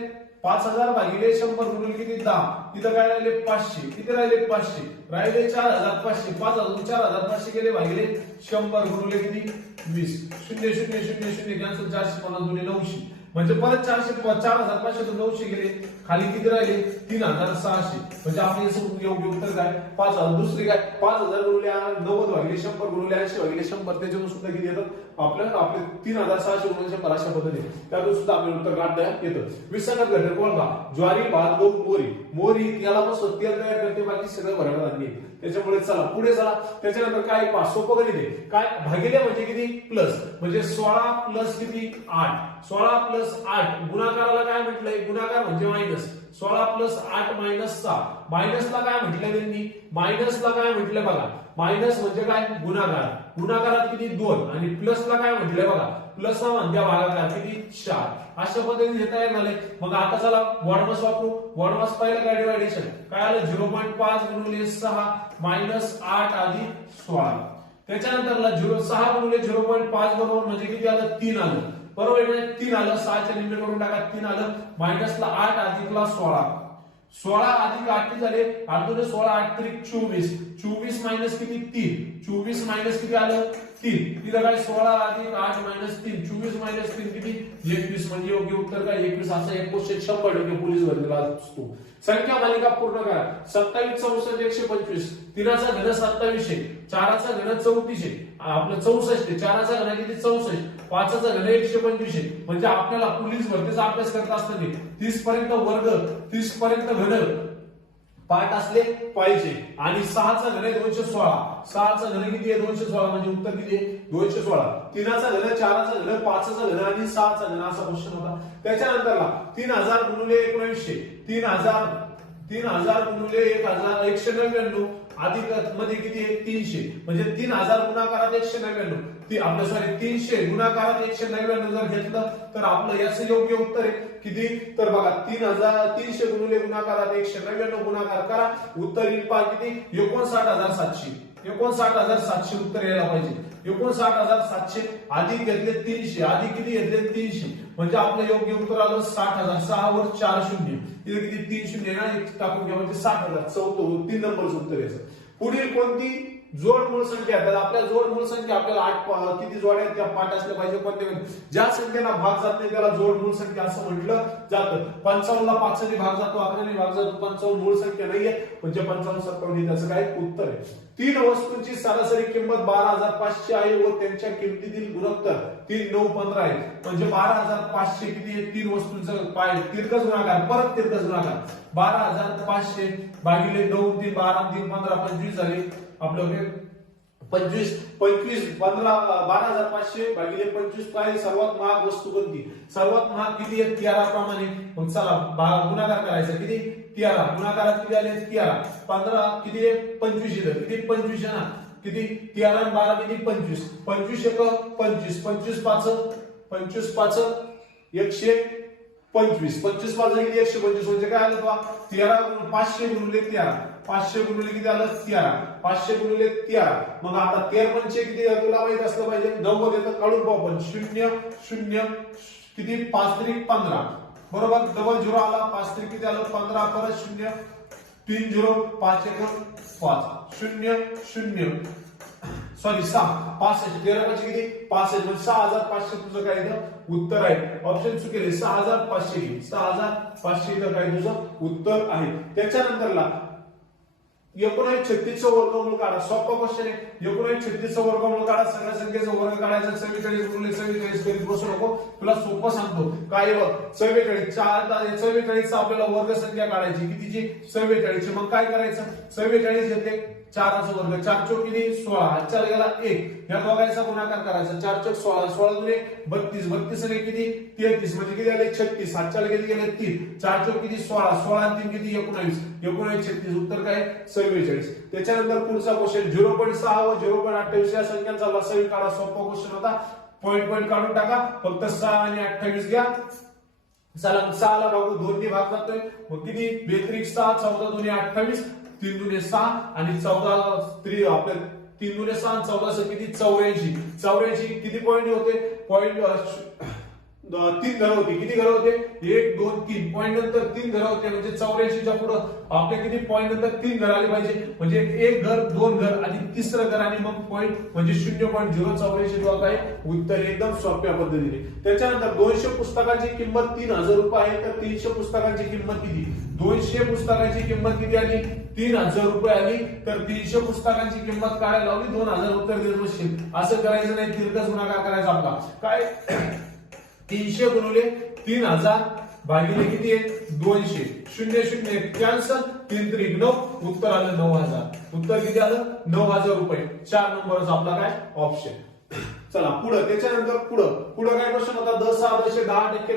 5000 भागिले 100 गुणिले किती? 10. इथं काय राहिले? 500. किती राहिले? 500 राहिले. 4500. 5000 4500 गेले भागिले 100 गुणिले किती? 20. 0 0 0 0 कॅन्सल. 450 गुणिले 900 म्हणजे परत 4500 तो 900 गेले. खाली किती राहिले? 3600. म्हणजे आपले योग्य उत्तर काय? 5000. दुसरी काय? 5000 गुणिले 90 भागिले 100 गुणिले 80 भागिले 100. त्याच्यातून सुद्धा किती येतात? आपले 3600 गुणिले 100 अशा पद्धतीने त्यातून सुद्धा आपल्याला उत्तर काढता येतं. विसंगत घटक ओळखा. ज्वारी, भात, गहू, मोहरी याला पासून तेल तयार करते, बाकी सगळं भरडा धान्य. त्याच्यामुळे चला पुढे चला. त्याच्यानंतर काय? सोपं गणित आहे. काय? भागिले म्हणजे किती? प्लस. म्हणजे 16 प्लस किती? 8. 16 प्लस 8 गुणाकाराला काय म्हटलंय? गुणाकार म्हणजे मायनस. 16 plus 8 minus 6. मायनसला काय म्हटलंय त्यांनी? मायनसला काय म्हटलंय बघा? मायनस म्हणजे काय? गुणाकार. गुणाकारात किती? 2. आणि प्लसला काय म्हटलंय बघा? प्लस म्हणजे भागाकार किती? 4. अशा पद्धतीने तयार झाले. मग आता चला वॉर्डमास वापरू. वॉर्डमास पहिलं काय? डिवायडेशन. काय आलं? 0.5 गुणिले 6 मायनस 8 अधिक 16. त्याच्यानंतर 6 गुणिले 0.5 बरोबर म्हणजे किती आलं? 3 आलं. बरोबर आहे? 3 आलं. 6च्या निम्मे करून टाका. 3 आलं. मायनसला 8 अधिकला 16. 16 अधिक 8 झाले. 8 दुने 16 8 त्रिक 24. 24 मायनस किती? 3. 24 मायनस किती आलं? 3. तिथं काय? 16 अधिक 8 मायनस 3. 24 मायनस 3 किती? 21. म्हणजे योग्य उत्तर काय? 21. असं एक क्वेश्चन 100% पोलीस भरतीला असतो. संख्या मालिका पूर्ण करा. 27 64 125. 3चा घन 2700. 4चा घन 3400. आपलं 64. 4चा घन किती? 64. 5चा घन 125. म्हणजे आपल्याला पोलीस भरतीचा अभ्यास करत असताना 30 पर्यंत वर्ग, 30 पर्यंत घन पाठ असले पाहिजे. आणि 6चा घन 216. 6चा घन किती आहे? 216. म्हणजे उत्तर किती आहे? 216. 3चा घन, 4चा घन, 5चा घन आणि 6चा घन असा क्वेश्चन होता. त्याच्यानंतरला 3000 गुणिले 1900. 3000 गुणिले 199 अधिक मध्ये किती आहे? 300. म्हणजे 3000 गुणाकारात 199. आपलं सॉरी 300 गुणाकारात 199 जर घेतलं तर आपलं याचं योग्य उत्तर आहे किती? तर बघा 300 गुणिले गुणाकारात 199 गुणाकार करा. उत्तर येईल पहा किती? 59700. 59700 उत्तर यायला पाहिजे. 59700 अधिक घेतले 300. अधिक किती घेतले? 300. म्हणजे आपलं योग्य उत्तर आलं 60000. 6 वर 4 शून्य. इथे किती? 3 शून्य ना, एक टाकून घ्या म्हणजे 60000. 3 नंबरचं उत्तर यायचं. पुढील कोणती जोड मूळ संख्या आहे? आपल्या जोड मूळ संख्या आपल्याला 8 किती जोड्या त्या पाठ असल्या पाहिजे. कोणत्या? ज्या संख्येला भाग जात नाही त्याला जोड मूळ संख्या असं म्हटलं जातं. 55 ला 5 ने भाग जातो, 11 ने भाग जातो. 55 मूळ संख्या नाहीये म्हणजे 55 57 हे त्याचं काय उत्तर आहे. 3 वस्तूंची सरासरी किंमत 12500 आहे व त्यांच्या किमतीतील गुणोत्तर 3 9 15 आहे. म्हणजे 12500 किती आहे? 3 वस्तूंचं काय? तिरकस गुणाकार. परत तिरकस गुणाकार. 12500 भागिले 2 3 12 3 15 25 झाले. आपलं 25 15 12500 भागिले 25 काय? सर्वात महाग वस्तू कोणती? सर्वात महाग किती आहे? 13 प्रमाणे. मग चला गुणाकार करायचा. किती? 13. गुणाकारात किती आले? 13. 15 किती आहे? 25 इथं किती? 25 आहे ना. किती? 13 आणि 12 किती? 25. 25 1 25. 25 5 125. 25 5 किती? 125. म्हणजे काय आलं बघा? 13 500 गुणिले 13. 500 गुणिले किती आलं? 13. 500 गुणिले 13. मग आता 13 पंचे किती तुला माहित असलं पाहिजे. 90 येतं काढून पाहू आपण. 0 0 किती? 5 3 15. बरोबर. डबल 0 आला. 5 3 किती आलं? 15. परत 0 3 0 5 1 5 0 0 सॉरी 6 65. 13 पंचे किती? 65. म्हणजे 6500 तुझं काय इथं उत्तर आहे. ऑप्शन चुकेले. 6500. 6500 इथं काय तुझं उत्तर आहे. त्याच्यानंतरला 1936 वर्गमूळ काढा. सोपा क्वेश्चन आहे. 1936 वर्गमूळ काढा. सगळ्या संख्येचा वर्ग काढायचा. 44 गुणिले 44 करीत बसू नको. तुला सोपं सांगतो. काय बघ 44 44 आपल्याला वर्ग संख्या काढायची. कितीची? 44. मग काय करायचं? 44 घेतले 4चा वर्ग. 4 चौक किती? 16. 4 गेला 1. या दोघांचा गुणाकार करायचा. 4 चौक 16. 16 दुने 32. 32 ने किती? 33. म्हणजे किती आले? 36. 7 4 किती गेले? 3. 4 चौक किती? 16. 16 आणि 3 किती? 19. 1936 उत्तर काय 44. त्याच्यानंतर पुढचा क्वेश्चन 0.6 व 0.28 या संख्यांचा लसावी काढा. सोपा क्वेश्चन होता. पॉइंट काढून टाका. फक्त 6 आणि 28 घ्या. चला 6 ला भागू 2 ने भाग जातोय. मग किती 42 6 14 2 28 3 दुने 6 आणि 14 आपल्या 3 दुने 6 आणि 14 किती 84. 84 किती पॉइंट होते. पॉइंट 3 घरं होती. किती घरं होते 1 2 3 पॉइंट नंतर 3 घरं होते. म्हणजे 84 च्या पुढे आपल्या किती पॉइंट नंतर 3 घर आले पाहिजे. म्हणजे एक घर 2 घर आणि तिसरं घर आणि मग पॉइंट म्हणजे 0.084 काय उत्तर एकदम सोप्या पद्धतीने. त्याच्यानंतर 200 पुस्तकांची किंमत 3000 रुपये आहे तर 300 पुस्तकांची किंमत किती. 200 पुस्तकांची किंमत किती आली 3000 रुपये आली तर 300 पुस्तकांची किंमत काय लावली 2000 उत्तर देत बसशील. असं करायचं नाही. तिरकस गुणाकार करायचा आपला. काय 300 गुणिले 3000 भागिले किती आहे 200 0 0 कॅन्सल 3 3 9 उत्तर आलं 9000. उत्तर किती आलं 9000 रुपये. 4 नंबरचा आपला काय ऑप्शन. चला पुढे. त्याच्यानंतर पुढे काय क्वेश्चन होता 10%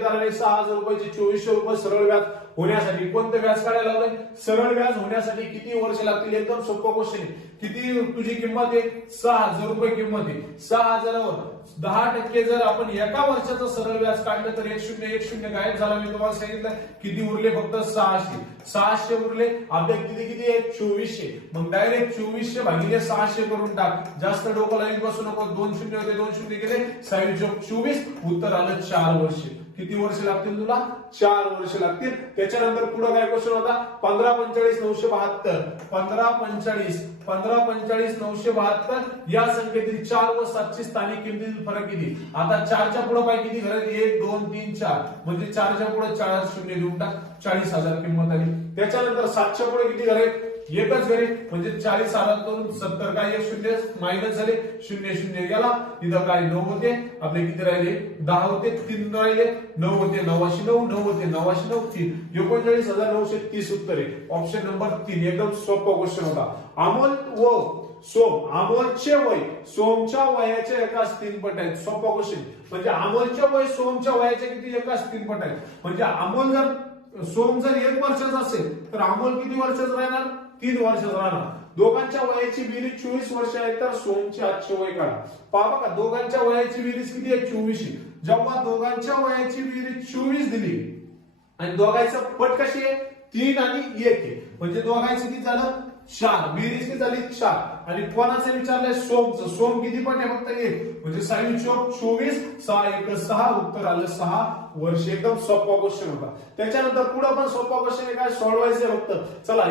दराने 6000 रुपयाचे 2400 रुपये सरळ व्याज होण्यासाठी कोणतं व्याज काढायला लावलंय. सरळ व्याज होण्यासाठी किती वर्ष लागतील. एकदम सोपा क्वेश्चन आहे. किती तुझी किंमत आहे 6000 रुपये किंमत आहे. 6000 वर 10% जर आपण एका वर्षाचं सरळ व्याज काढलं तर 1010 गायब झाला. मी तुम्हाला सांगितलं किती उरले फक्त 600 उरले. आपले किती आहे 2400. मग डायरेक्ट 2400 भागिले 600 करून टाक. जास्त डोकं लाईन बसू नको. 2 शून्य होते 2 शून्य गेले 24 उत्तर आलं 4 वर्ष. किती वर्ष लागतील तुला 4 वर्ष लागतील. त्याच्यानंतर पुढे काय क्वेश्चन होता 15 45 972 15 45 972 या संख्येतील 4 व 7 ची स्थानिक किमतीतील फरक किती. आता 4 च्या पुढे पाय किती घरात 1 2 3 4 म्हणजे 4 च्या पुढे 4 शून्य देऊन टाक 40000 किंमत आली. त्याच्यानंतर 7 च्या पुढे किती घरे एकच घरे म्हणजे 40,000 करून 70 काय 1 शून्य मायनस झाले 0 0 गेला. इथं काय 9 होते आपले किती राहिले 10 होते 3 राहिले 9 होते 909 9 होते 909 3 39,930 उत्तर आहे. ऑप्शन नंबर 3 एकदम सोपा क्वेश्चन होता. अमोल व सोम अमोलचे वय सोमच्या वयाच्या एकाच 3 पट आहेत. सोपा क्वेश्चन म्हणजे अमोलचे वय सोमच्या वयाच्या किती एकाच 3 पट आहेत. म्हणजे अमोल जर सोम जर 1 वर्षाचा असेल तर अमोल किती वर्षाचा राहणार 3 वर्षाचा राहणार. दोघांच्या वयाची बेरीज 24 वर्ष आहे तर सोमचे आजचे वय काढा. पहा का दोघांच्या वयाची बेरीज किती आहे 24. जेव्हा दोघांच्या वयाची बेरीज 24 दिली आणि दोघांचं पट कशी आहे 3 आणि 1 आहे म्हणजे दोघांचं किती झालं 4. बेरीज किती झाली 4 आणि कोणाचं विचारलंय सोमचं. सोम किती पट आहे फक्त 1 म्हणजे 6 चौक 24 6 1 6 उत्तर आलं 6 वर्ष. एकदम सोपा क्वेश्चन होता. त्याच्यानंतर पुढे पण सोपा क्वेश्चन आहे काय सोडवायचं फक्त. चला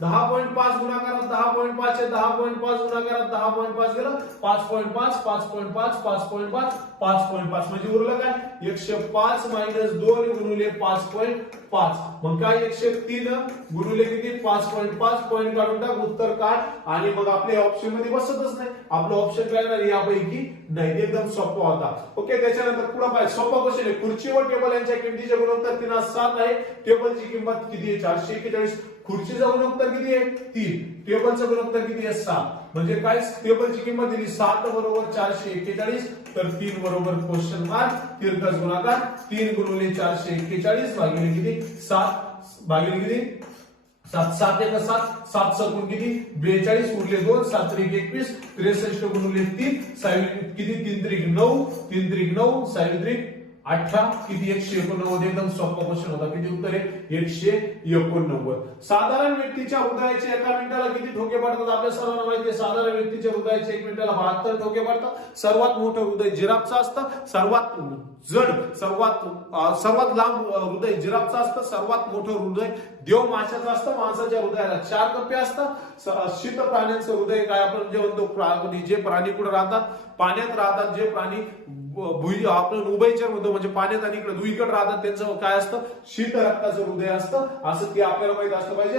10.5 गुणाकारात 10.5 आहे 10.5 गुणाकारात 10.5 गेलं 5.5 5.5 5.5 5.5 म्हणजे उरलं काय 105 मायनस 2 गुणिले 5.5 मग काय 103 गुणिले किती 5.5 पॉईंट काढून टाक उत्तर काढ आणि मग आपल्या ऑप्शन मध्ये बसतच नाही. आपलं ऑप्शन काय राहणार यापैकी नाही. एकदम सोपा होता. ओके. त्याच्यानंतर पुढे पाय सोपा क्वेश्चन आहे. खुर्ची व टेबल यांच्या किमतीचे गुणोत्तर 3 7 आहे. टेबलची किंमत किती आहे 441. खुर्चीचं गुणोत्तर किती आहे 3. टेबलचं गुणोत्तर किती आहे 7. म्हणजे काय टेबलची किंमत दिली 7 बरोबर 441 तर 3 बरोबर क्वेश्चन मार्क तिरकस गुणाकार 3 गुणिले 441 भागिले किती 7 भागिले किती 7 7 1 7 7 सकून किती 42 उरले 2 7 3 21 63 गुणिले 3 साहित्य किती 3 3 9 3 3 9 साहित्य 18 किती 189. एकदम सोपा क्वेश्चन होता. किती उत्तर आहे 189. साधारण व्यक्तीच्या हृदयाचे एका मिनिटाला किती ठोके पडतात आपल्या सर्वांना माहिती आहे. साधारण व्यक्तीच्या हृदयाचे 1 मिनिटाला 72 ठोके पडतात. सर्वात मोठं हृदय जिराफचं असतं. सर्वात जड सर्वात लांब हृदय जिराफचं असतं. सर्वात मोठं हृदय देव माशाचं असतं. माणसाच्या हृदयाला 4 कप्पे असतात. शीत प्राण्यांचं हृदय काय आपण जे म्हणतो जे प्राणी कुठे राहतात पाण्यात राहतात. जे प्राणी आपण उभयचर म्हणतो म्हणजे पाण्यात आणि इकडे दुईकडे राहतात त्यांचं काय असतं शीत रक्ताचं हृदय असतं. असं ते आपल्याला माहित असलं पाहिजे.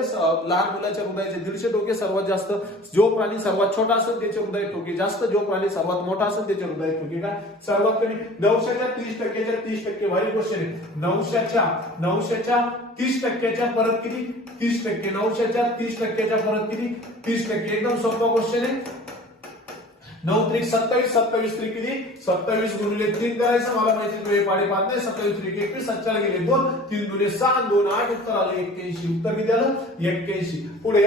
लहान मुलाच्या हृदयाचे 150 ठोके सर्वात जास्त. जो प्राणी सर्वात छोटा असेल त्याचे हृदय ठोके जास्त. जो प्राणी सर्वात मोठा असेल त्याचे हृदय ठोके काय सर्वात कमी. 900च्या 30%च्या 30% भारी क्वेश्चन आहे. 900च्या 30%च्या परत किती 30%. 900च्या 30%च्या परत किती 30%. एकदम सोपा क्वेश्चन आहे. 9 त्रिक 27, 27 त्रिक किती 27 गुणिले 3 करायचं. मला माहिती तो हे पाडे पाहत नाही. 27 त्रिक 21, 7 गेले 2, 3 दुने 6, 2 8, उत्तर आलं 81. उत्तर किती आलं 81. पुढे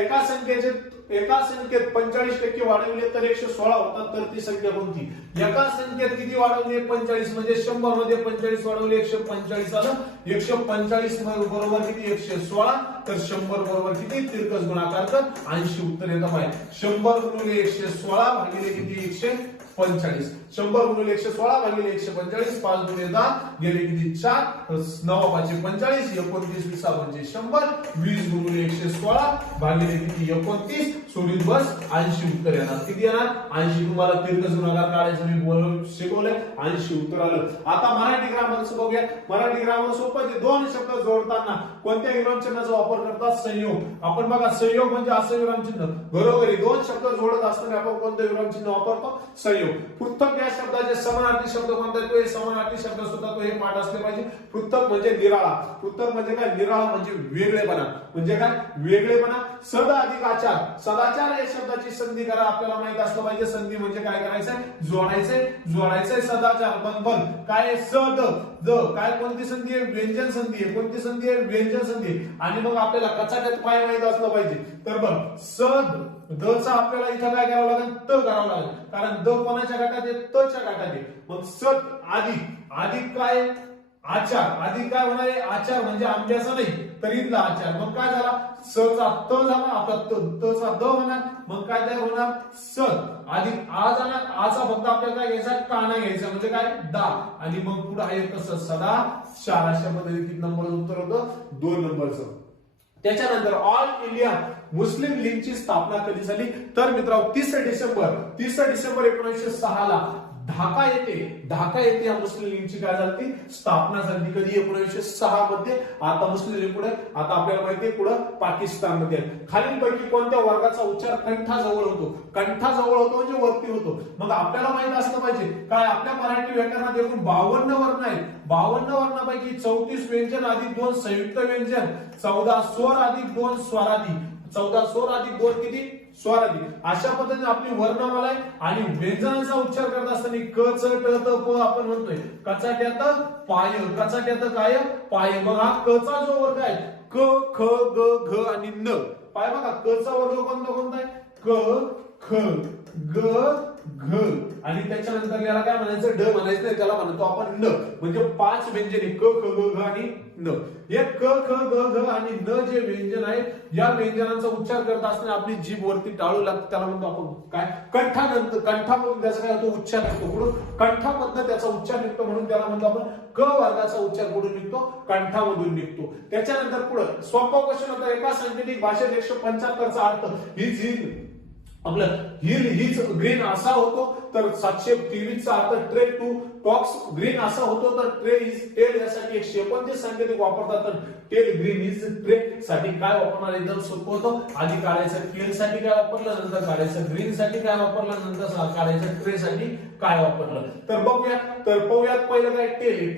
एका संख्येत 45% वाढवले तर 116 होतात. तर ती संख्या कोणती? एका संख्येत किती वाढवले 45 म्हणजे 100 मध्ये 45 वाढवले 145 आलं. 145 बरोबर किती 116. तर 100 बरोबर किती तिरकस गुणाकार कर 80. उत्तर येतं पाहिजे 100 गुणिले 116 भागिले किती 145. 100 गुणिले 116 भागिले 145. 5 गुणिले 10 गेले किती 4. 9 5 45. 29 20 म्हणजे 100. 20 गुणिले 116 भागिले किती 29. सोडून बस 80. उत्तर येणार किती येणार 80. तुम्हाला तिरकस गुणाकार काढायचं मी शिकवलंय 80. उत्तर आलं. आता मराठी ग्रामरचं बघूया. मराठी ग्रामर सोपं आहे. दोन शब्द जोडताना कोणत्या विरामचिन्हाचा वापर करतात? संयोग. आपण बघा संयोग म्हणजे असं विरामचिन्ह. घरोघरी दोन शब्द जोडत असताना आपण कोणतं विरामचिन्ह वापरतो? संयोग. पृथक या शब्दाचे समानार्थी शब्द कोणता? तो हे समानार्थी शब्द सुद्धा तो हे पाठ असले पाहिजे. पृथक म्हणजे निराळा. पृथक म्हणजे काय? निराळा म्हणजे वेगळेपणा. म्हणजे काय? वेगळेपणा. सद अधिक आचार. सदाचार या शब्दाची संधी करा. आपल्याला माहित असलं पाहिजे संधी म्हणजे काय करायचंय? जोडायचंय सदाचार. पण काय सद द काय कोणती संधी आहे? व्यंजन संधी आहे. कोणती संधी आहे? व्यंजन संधी. आणि मग आपल्याला कचाट्यात काय माहित असलं पाहिजे? तर बघ सद द चा आपल्याला इथं काय करावं लागेल? त करावं लागेल. कारण द कोणाच्या गटात आहे? त च्या गटात आहे. मग सद अधिक काय? आचार. अधिक काय होणार आहे? आचार म्हणजे आंब्याचा नाही तर इथला आचार. मग काय झाला? स चा त झाला. आपला त चा द होणार. मग काय तयार होणार? सद अधिक आ जाणार. आचा फक्त आपल्याला काय घ्यायचा? काना घ्यायचा म्हणजे काय? दा. आणि मग पुढे आहे कसं? सदा चार. अशा पद्धतीने किती नंबरचं उत्तर होतं? 2 नंबरचं. त्याच्यानंतर ऑल इंडिया मुस्लिम लीगची स्थापना कधी झाली? तर मित्रांनो 30 डिसेंबर 1906 ला ढाका येथे या मुस्लिम लीगची काय झाली? स्थापना झाली. कधी? 1906 मध्ये. आता मुस्लिम लीग पुढे आता आपल्याला माहिती आहे पुढे पाकिस्तान मध्ये. खालीलपैकी कोणत्या वर्गाचा उच्चार कंठाजवळ होतो? कंठाजवळ होतो म्हणजे वरती होतो. मग आपल्याला माहित असलं पाहिजे काय? आपल्या मराठी व्याकरणात एकूण 52 वर्ण आहेत. 52 वर्णापैकी 34 व्यंजन अधिक 2 संयुक्त व्यंजन, 14 स्वर अधिक 2 स्वरादी. 14 स्वर अधिक 2 किती? स्वरादी. अशा पद्धतीने आपली वर्णमाला आहे. आणि व्यंजनाचा उच्चार करत असताना क च ट त प आपण म्हणतोय कचाट्यात पाय. कचाट्यात काय? पाय. मग हा क चा जो वर्ग आहे क ख ग घ आणि न. पाय बघा क चा वर्ग कोणता आहे? क ख ग घ. आणि त्याच्यानंतर याला काय म्हणायचं? ड म्हणायचं नाही. त्याला म्हणतो आपण न. म्हणजे 5 व्यंजने क ख ग घ आणि न. हे क ख ग घ आणि न जे व्यंजन आहे या व्यंजनांचा उच्चार करत असताना आपली जीभ वरती टाळू लागते. त्याला म्हणतो आपण काय? कंठानंतर कंठामधून त्याचा काय होतो? उच्चार निघतो. कुठून? कंठामधून त्याचा उच्चार निघतो म्हणून त्याला म्हणतो आपण क वर्गाचा उच्चार कुठून निघतो? कंठामधून निघतो. त्याच्यानंतर पुढे सोपा क्वेश्चन होता. एका संकेतिक भाषेत 175 चा अर्थ ही आपलं हीच ग्रीन असा होतो. तर 723 चा अर्थ ट्रे टू टॉक्स ग्रीन असा होतो. तर ट्रे इज टेल यासाठी 129 संकेतिक वापरतात. तर टेल ग्रीन इज ट्रे साठी काय वापरणार? एकदम सोपं होतं. आधी काढायचं टेल साठी काय वापरलं, नंतर काढायचं ग्रीन साठी काय वापरलं, नंतर काढायचं ट्रे साठी काय वापरलं. तर बघूया. तर पाहूयात पहिलं काय?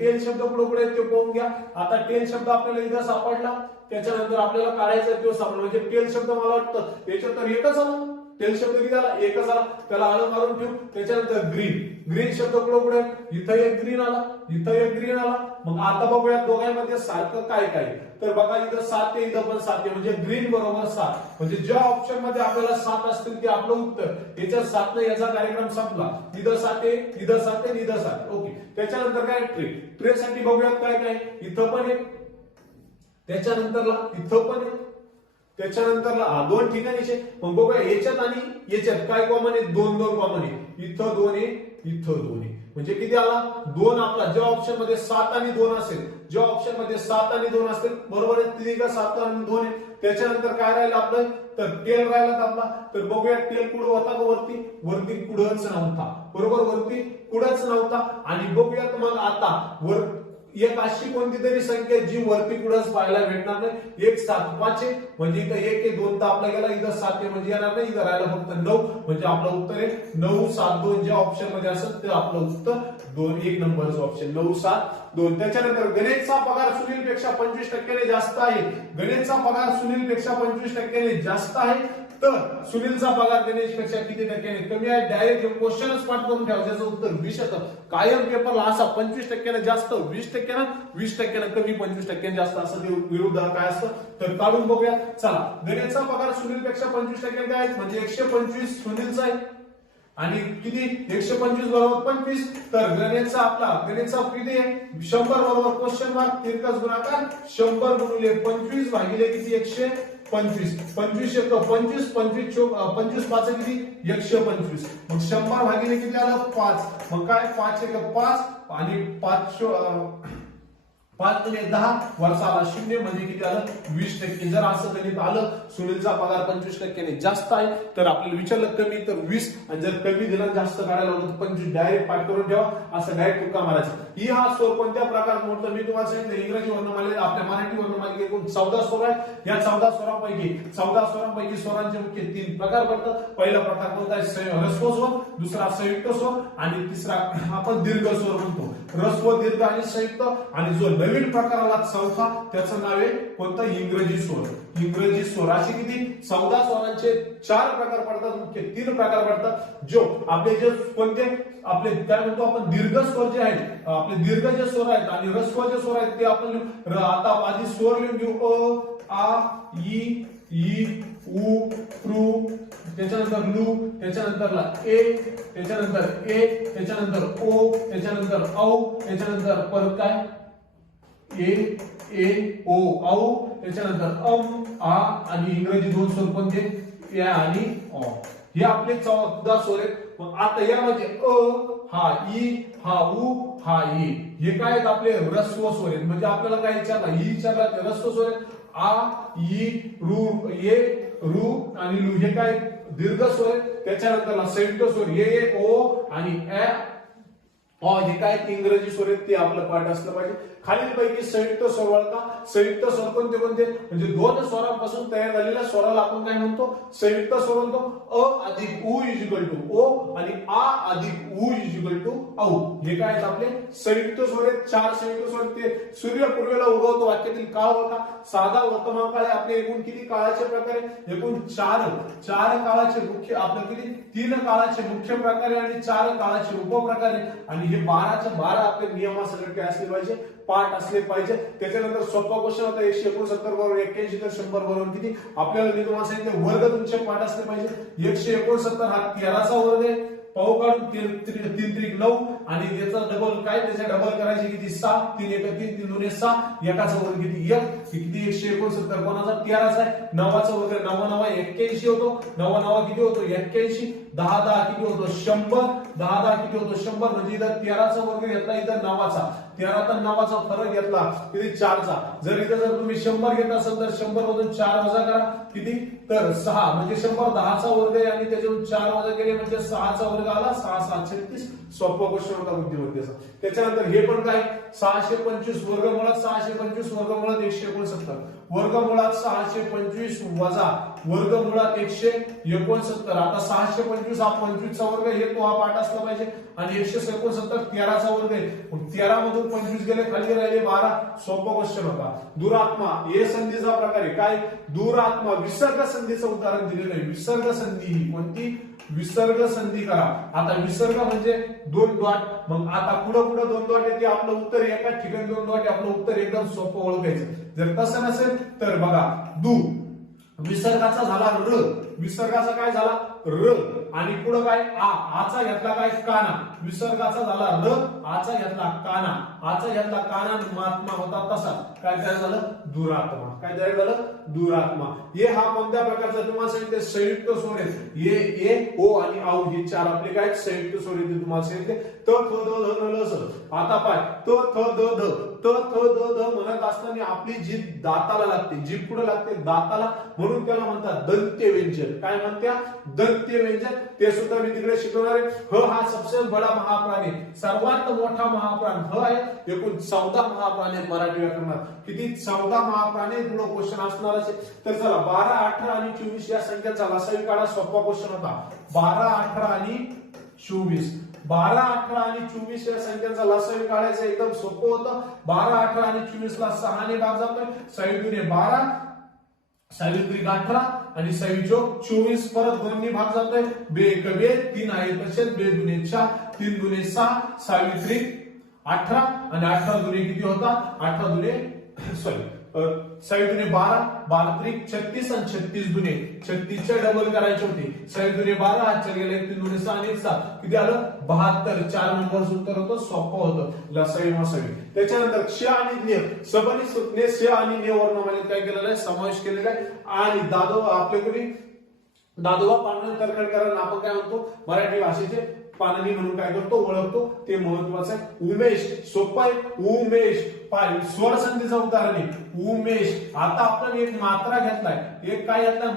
टेल शब्द पुढे ते पाहून घ्या. आता टेल शब्द आपल्याला इथं सापडला. त्याच्यानंतर आपल्याला काढायचा तो सापडला. म्हणजे टेल शब्द मला वाटतं याच्यात तर एकच आलं. टेल शब्द किती झाला? एकच आला. त्याला आलं मारून ठेवू. त्याच्यानंतर ग्रीन शब्द पुढे इथं एक ग्रीन आला, इथं एक ग्रीन आला. मग आता बघूया दोघांमध्ये सारखं काय काय. तर बघा इथं 7 इथं पण 7 म्हणजे ग्रीन बरोबर 7. म्हणजे ज्या ऑप्शन मध्ये आपल्याला 7 असतील ते आपलं उत्तर. याच्यात 7 ने याचा कार्यक्रम संपला. इथं 7 इथं 7 इथं 7. ओके. त्याच्यानंतर काय? ट्रे साठी बघूयात काय काय. इथं पण एक, त्याच्यानंतरला इथं पण एक, त्याच्यानंतरला 2 ठिकाणीचे. मग बघूया याच्यात आणि याच्यात काय कॉमन आहे? 2 कॉमन आहे. इथं 2 आहे, इथं 2 आहे. म्हणजे किती आला? 2 आपला. ज्या ऑप्शन मध्ये 7 आणि 2 असेल, ज्या ऑप्शन मध्ये 7 आणि 2 असतील बरोबर आहे. तिथे का 7 आणि 2 आहे. त्याच्यानंतर काय राहिलं आपलं? तर टेल राहिला आपला. तर बघूया टेल कुठं होता का? वरती कुठंच नव्हता. बरोबर वरती कुठंच नव्हता. आणि बघूया तुम्हाला आता वर एक अशी कोणती तरी संख्या जी वरती कुठंच पाहायला भेटणार नाही. 1 7 5 म्हणजे इथं 1 आहे, 2 तर आपला गेला. इथं 7 आहे म्हणजे येणार नाही. इथं राहिला फक्त 9 म्हणजे आपलं उत्तर आहे 9 7 2. ज्या ऑप्शन मध्ये असेल ते आपलं उत्तर 2 1 नंबरचं ऑप्शन 9 7 2. त्याच्यानंतर गणेशचा पगार सुनील पेक्षा 25% जास्त आहे. गणेशचा पगार सुनील पेक्षा 25% जास्त आहे. तर सुनीलचा पगार गणेशपेक्षा किती टक्क्याने कमी आहे? डायरेक्ट क्वेश्चनच पाठ करून ठेवा, ज्याचं उत्तर 20 येतं. कायम पेपरला असा 25% जास्त, 20% 20% कमी, 25% जास्त असं ते विरुद्ध काय असतं तर काढून बघूया. चला, गणेशचा पगार सुनीलपेक्षा 25% काय आहे म्हणजे 125 सुनीलचा आहे आणि किती 125 बरोबर 25. तर गणेशचा किती आहे 100 बरोबर क्वेश्चन मार्क तिरकस गुणाकार 100 गुणिले 25 भागिले किती 125. 25 एक 25, 25 पाच किती 125. मग 100 भागिले किती आलं 5. मग काय 5 एक 5 आणि 5 दुणे 10 वरचा आला 0 म्हणजे किती आलं 20%. जर असं गणित आलं सुनीलचा पगार 25%ने जास्त आहे तर आपल्याला विचारलं कमी तर 20 आणि जर कमी दिला जास्त काढायला होतं तर 25. डायरेक्ट पाठ करून ठेवा, असं डायरेक्ट तुका मारायचं. ही हा स्वर कोणत्या प्रकारात मोडतो मी तुम्हाला सांगितलं. इंग्रजी वर्णमालेत आपल्या मराठी वर्णमालेत एकूण 14 स्वर आहेत. या 14 स्वरांपैकी स्वरांचे मुख्य 3 प्रकार पडतात. पहिला प्रकार कोणता आहे ह्रस्व स्वर, दुसरा संयुक्त स्वर आणि तिसरा आपण दीर्घ स्वर म्हणतो. ह्रस्व, दीर्घ आणि संयुक्त. आणि जो नवीन प्रकार आला चौथा त्याचं नाव आहे कोणता इंग्रजी स्वर. इंग्रजी स्वर असे किती 14 स्वरांचे 4 प्रकार पडतात, मुख्य 3 प्रकार पडतात. जो आपले जे कोणते आपले काय म्हणतो आपण दीर्घ स्वर जे आहेत, आपले दीर्घ जे स्वर आहेत आणि ह्रस्व जे स्वर आहेत ते आपण आता आधी स्वर लिहून घेऊ. अ आ ई उ ऋ, त्याच्यानंतर लू, त्याच्यानंतरला ए, त्याच्यानंतर ए, त्याच्यानंतर ओ, त्याच्यानंतर औ, त्याच्यानंतर परत काय ए ओ औ, त्याच्यानंतर आ आणि इंग्रजी 2 स्वर कोणते या आणि ऑ. हे आपले 14 स्वर आहेत. मग आता यामध्ये हा ई, हा उ, हा ई हे काय आहेत आपले ह्रस्व स्वर आहेत. म्हणजे आपल्याला काय विचारलं ई विचारला ह्रस्व स्वर आहेत. आ ई रू ये रू आणि लू हे काय दीर्घ स्वर आहेत. त्याच्यानंतर संयुक्त स्वर ये ओ आणि ए हे काय इंग्रजी स्वर आहेत ते आपलं पाठ असलं पाहिजे. खालीलपैकी संयुक्त स्वर ओळखा. संयुक्त स्वर कोणते कोणते म्हणजे 2 स्वरांपासून तयार झालेल्या स्वराला आपण काय म्हणतो संयुक्त स्वर म्हणतो. अ अधिक उ इज इक्वल टू ओ आणि आ अधिक उ इज इक्वल टू औ हे काय आहेत आपले संयुक्त स्वर आहेत. 4 संयुक्त स्वर. ते सूर्य पूर्वेला उगवतो वाक्यातील काळ ओळखा. साधा वर्तमान काळ आपले एकूण किती काळाचे प्रकार आहे एकूण 4 काळाचे मुख्य आपलं किती 3 काळाचे मुख्य प्रकार आहे आणि 4 काळाचे उपप्रकार आहे. आणि हे 12च्या 12 आपले नियमासकट काय असले पाहिजे पाठ असले पाहिजे. त्याच्यानंतर सोपा क्वेश्चन होता 169 बरोबर 81 तर 100 बरोबर किती आपल्याला मी तुम्हाला सांगितलं वर्ग तुमचे पाठ असले पाहिजे. 169 हा 13चा वर्ग आहे. पाऊ काढून 3 त्रिक 9 आणि त्याचा डबल काय त्याच्या डबल करायचे किती 7 3 1 3 3 2 6 एकाचा वर्ग किती 1 किती 169 कोणाचा 13चा आहे. 9चा वर्ग 9 9 81 होतो. 9 9 किती होतो 81. 10 10 किती होतो 100. 10 10 किती होतो 100 म्हणजे इथं 13चा वर्ग घेतला इथं 9चा 13 तर 9चा फरक घेतला किती 4चा. जर इथं जर तुम्ही 100 घेत असाल तर 100 मधून 4 वजा करा किती तर 6 म्हणजे 100 10चा वर्ग आहे आणि त्याच्यातून 4 वजा केले म्हणजे 6चा वर्ग आला 6 7 36. सोपा क्वेश्चन होता बुद्धिमत्तेचा. त्याच्यानंतर हे पण काय 625 वर्गमुळात 625 वर्गमुळात 169 वर्गमुळात 625 वजा वर्गमुळात 169. आता 625 हा 25 चा वर्ग हे तो हा पाठ असला पाहिजे आणि 169 13चा वर्ग आहे. मग 13 मधून 25 गेले खाली राहिले 12. सोपा क्वेश्चन होता. दुरात्मा हे संधीचा प्रकार आहे काय दुरात्मा विसर्ग संधीचं उदाहरण दिलेलं आहे. विसर्ग संधी ही कोणती विसर्ग संधी करा. आता विसर्ग म्हणजे 2 डॉट. मग आता पुढं 2 डॉट येते आपलं उत्तर एका ठिकाणी 2 डॉट आपलं उत्तर एकदम सोपं ओळखायचं. जर तसं नसेल तर बघा दु विसर्गाचा झाला र विसर्गाचा काय झाला र आणि पुढे काय आचा घेतला काय काना विसर्गाचा झाला र आचा घेतला काना आचा घेतला काना महात्मा होता तसा काय काय झालं दुरात्मा. काय तयार झालं दुरात्मा. हे हा कोणत्या प्रकारचा तुम्हाला सांगितले संयुक्त स्वर आहेत. ये ए ओ आणि औ हे 4 आपले काय संयुक्त स्वर आहेत तुम्हाला सांगितले. त थ द ध न ल स. आता पाय त थ द ध त थ द ध म्हणत असताना आपली जीभ दाताला लागते. जीभ कुठे लागते दाताला म्हणून त्याला म्हणतात दंत्य व्यंजन. काय म्हणतात दंत्य व्यंजन. ते सुद्धा मी तिकडे शिकवणार आहे. ह हा सबसे बडा महाप्राण आहे. सर्वात मोठा महाप्राण ह आहे. एकूण 14 महाप्राण आहेत मराठी व्याकरणात. किती 14 महाप्राणी पुढे क्वेश्चन असणार असेल तर चला 12 18 आणि 24 या संख्याचा लसावी काढा. सोपा क्वेश्चन होता 12 18 आणि 24. 12 18 आणि 24 या संख्यांचा लसावी काढायचं एकदम सोपं होतं. 12 18 आणि 24 ला 6 ने भाग जातोय. 6 12 7 18 आणि 6 चोक 24 परत दोन्ही भाग जातोय बे एक बे 3 आहे तसेच बे दुने 4 3 दुने 6 6 18 आणि 18 दुने किती होतात 18 दुने सॉरी 6 दुने 12 12 त्रिक 36 आणि 36 दुने 36 चे डबल करायचे होते 6 दुने 12 आजच्या गेले 3 दुने 6 आणि 7 किती आलं 72 4 नंबरचं उत्तर होतं सोपं होतं लसावी मसावी त्याच्यानंतर क्ष आणि ज्ञ सबनी सुटणे श आणि ज्ञ वर्णमालेत काय केलेलं आहे समावेश केलेला आहे आणि आपल्याकडे दादोबा पांडुरंग तरखडकरांना आपण काय म्हणतो मराठी भाषेचे पाननी म्हणून काय करतो ओळखतो ते महत्वाचं आहे उमेश सोपं आहे उमेश स्वर संधीचं उदाहरण आहे उमेश आता आपण एक मात्रा घेतलाय एक काय घेतलाय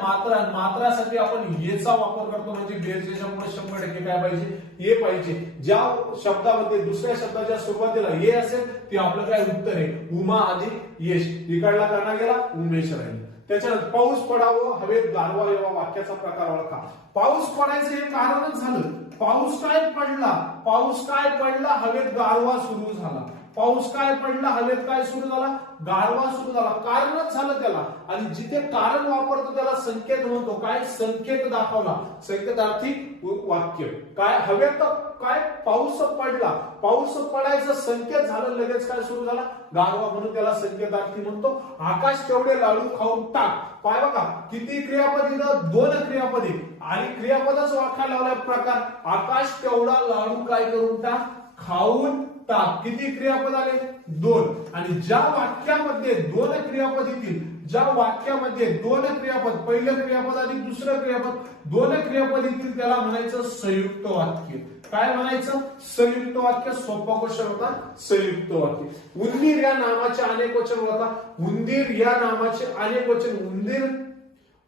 मात्रासाठी आपण येचा वापर करतो म्हणजे बेरजेच्या पुढे 100% काय पाहिजे ये पाहिजे ज्या शब्दामध्ये दुसऱ्या शब्दाच्या सुरुवातीला ये असेल ते आपलं काय उत्तर आहे उमा आधी यश इकडला करणार गेला उमेश राहील त्याच्यानंतर पाऊस पडावं हवेत गारवा यावा वाक्याचा प्रकार ओळखा पाऊस पडायचं हे कारणच झालं पाऊस काय पडला हवेत गारवा सुरू झाला पाऊस काय पडला हवेत काय सुरू झाला गारवा सुरू झाला कारणच झालं त्याला आणि जिथे कारण वापरतो त्याला संकेत म्हणतो काय संकेत दाखवला संकेतार्थी वाक्य काय हवेत काय पाऊस पडला पाऊस पडायचं संकेत झालं लगेच काय सुरू झाला गारवा म्हणून त्याला संकेतार्थी म्हणतो आकाश तेवढे लाडू खाऊन टाक पाय बघा किती क्रियापद इथं 2 क्रियापदे आणि क्रियापदाच वाक्य लावलाय प्रकार आकाश तेवढा लाडू काय करून टाक खाऊन टाक किती क्रियापद आले 2 आणि ज्या वाक्यामध्ये 2 क्रियापद येतील ज्या वाक्यामध्ये 2 क्रियापद पहिलं क्रियापद आणि दुसरं क्रियापद 2 क्रियापद येतील त्याला म्हणायचं संयुक्त वाक्य काय म्हणायचं संयुक्त वाक्य सोपा क्वेश्चन होता संयुक्त वाक्य उंदीर या नामाचे अनेक वचन होता उंदीर या नामाचे अनेक वचन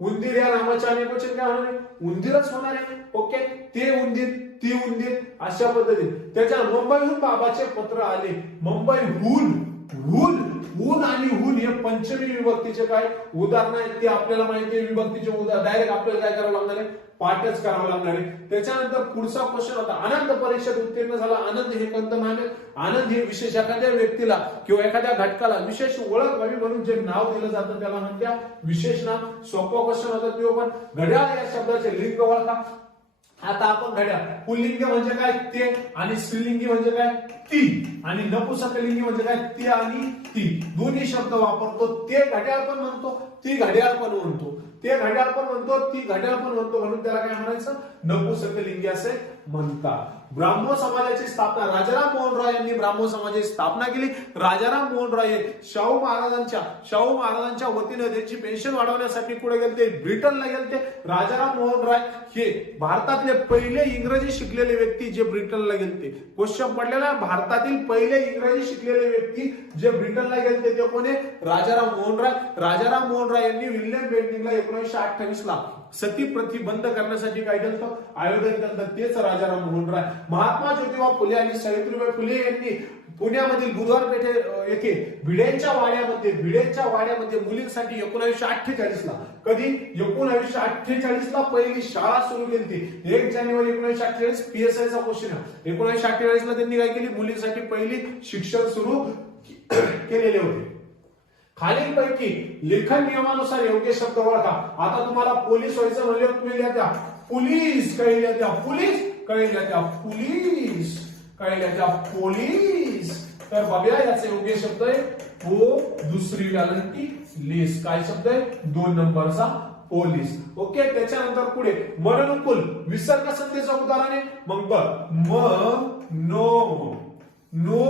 उंदीर या नामाचे अनेक वचन काय होणार आहे उंदीरच होणार आहे ओके ते उंदीर ती उंदीर अशा पद्धतीने त्याच्या मुंबईहून बाबाचे पत्र आले मुंबईहून हून आणि हून हे पंचमी विभक्तीचे काय उदाहरण आहेत ते आपल्याला माहिती आहे विभक्तीचे उदाहरण डायरेक्ट आपल्याला काय करावं लागणार आहे पाठच करावं लागणार आहे त्याच्यानंतर पुढचा क्वेश्चन होता आनंद परीक्षेत उत्तीर्ण झाला आनंद हे कोणतं नाम आहे आनंद हे विशेष एखाद्या व्यक्तीला किंवा एखाद्या घटकाला विशेष ओळख व्हावी म्हणून जे नाव दिलं जातं त्याला म्हणतात विशेष नाम सोपा क्वेश्चन होता तो पण घड्याळ या शब्दाचे लिंग ओळखा आता आपण घड्याळ पुल्लिंग म्हणजे काय ते आणि स्त्रीलिंगी म्हणजे काय ती आणि नपुंसकलिंगी म्हणजे काय ते आणि ती दोन्ही शब्द वापरतो ते घड्याळ पण म्हणतो ती घड्याळ पण म्हणतो ते घड्याळ पण म्हणतो ती घड्याळ पण म्हणतो म्हणून त्याला काय म्हणायचं नपुंसकलिंगी असे म्हणतात ब्राह्मो समाजाची स्थापना राजाराम मोहन रॉय यांनी ब्राह्मो समाजाची स्थापना केली राजाराम मोहन रॉय शाहू महाराजांच्या वतीने त्यांची पेन्शन वाढवण्यासाठी पुढे गेले ब्रिटनला गेले राजाराम मोहन रॉय हे भारतातले पहिले इंग्रजी शिकलेले व्यक्ती जे ब्रिटनला गेले क्वेश्चन पडलेला भारतातील पहिले इंग्रजी शिकलेले व्यक्ती जे ब्रिटनला गेले ते कोण राजाराम मोहन रॉय यांनी विल्यम बेंटिंगला 1928 ला सती प्रथा बंद करण्यासाठी काय केलं आयोजन केलं तेच राजाराम मोहन रॉय महात्मा ज्योतिबा फुले आणि सावित्रीबाई फुले यांनी पुण्यामधील बुधवार पेठे येथे भिडेंच्या वाड्यामध्ये मुलींसाठी 1948 ला कधी 1948 ला पहिली शाळा सुरू केली 1 जानेवारी 1948 PSI चा क्वेश्चन 1948 ला त्यांनी काय केली मुलींसाठी पहिली शिक्षण सुरू केलेले होते खालीलपैकी लेखन नियमानुसार योग्य शब्द ओळखा आता तुम्हाला पोलीस व्हायचं म्हणजे तुम्ही लिहा पोलीस कळल्या त्या पोलीस कळल्या त्या पोलीस कळल्या त्या पोलीस तर बघूया याचे योग्य शब्द आहे पो दुसरी व्यालंटी लेस काय शब्द आहे 2 नंबरचा पोलीस ओके त्याच्यानंतर पुढे मननुकूल विसर्ग संधीचं उदाहरण आहे मग बघ नो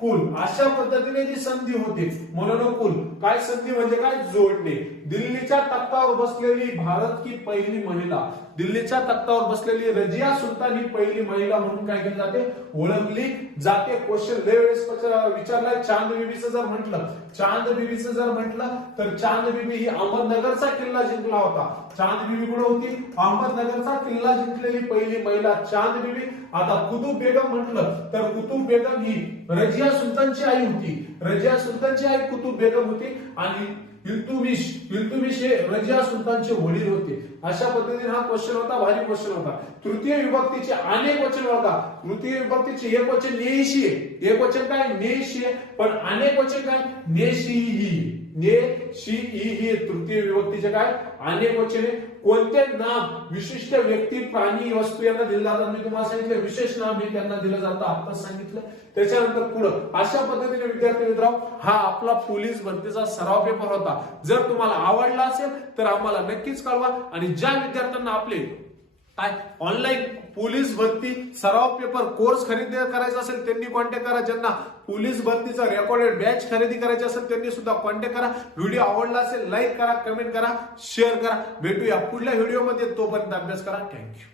कुल अशा पद्धतीने जी संधी होते मनोनुकूल काय संधी म्हणजे काय जोडणे दिल्लीच्या तख्तावर बसलेली भारत की पहिली महिला दिल्लीच्या तख्तावर बसलेली रजिया सुलतान ही पहिली महिला म्हणून काय केली जाते ओळखली जाते क्वेश्चन वेळेस विचारलाय चांद बीबीचं जर म्हटलं तर चांद बीबी ही अहमदनगरचा किल्ला जिंकला होता चांद बीबी कुठे होती अहमदनगरचा किल्ला जिंकलेली पहिली महिला चांद बीबी आता कुतुब बेगम म्हटलं तर कुतुब बेगम ही रजिया सुलतानची आई होती रजिया सुलतानची आई कुतुब बेगम होती आणि इल्तुमिश हे रजिया सुलतानचे वडील होते अशा पद्धतीने हा क्वेश्चन होता भारी क्वेश्चन होता तृतीय विभक्तीचे अनेक वचन होता तृतीय विभक्तीचे एक वचन नेशी आहे एक वचन काय नेशी आहे पण अनेक वचन काय नेशीही ने शी ई ही तृतीय विभक्तीचे काय अनेक वचने कोणते नाम विशिष्ट व्यक्ती प्राणी वस्तू यांना दिलं जातात मी तुम्हाला सांगितलं विशेष नाम हे त्यांना दिलं जातं आत्ताच सांगितलं त्याच्यानंतर पुढं अशा पद्धतीने विद्यार्थी मित्रांनो हा आपला पोलीस भरतीचा सराव पेपर होता जर तुम्हाला आवडला असेल तर आम्हाला नक्कीच कळवा आणि ज्या विद्यार्थ्यांना आपले काय ऑनलाईन पोलीस भरती सराव पेपर कोर्स खरेदी करायचा असेल त्यांनी कॉन्टॅक्ट करा ज्यांना पोलीस भरतीचा रेकॉर्डेड बॅच खरेदी करायची असेल त्यांनी सुद्धा कॉन्टॅक्ट करा व्हिडिओ आवडला असेल लाईक करा कमेंट करा शेअर करा भेटूया पुढल्या व्हिडिओमध्ये तोपर्यंत अभ्यास करा थँक्यू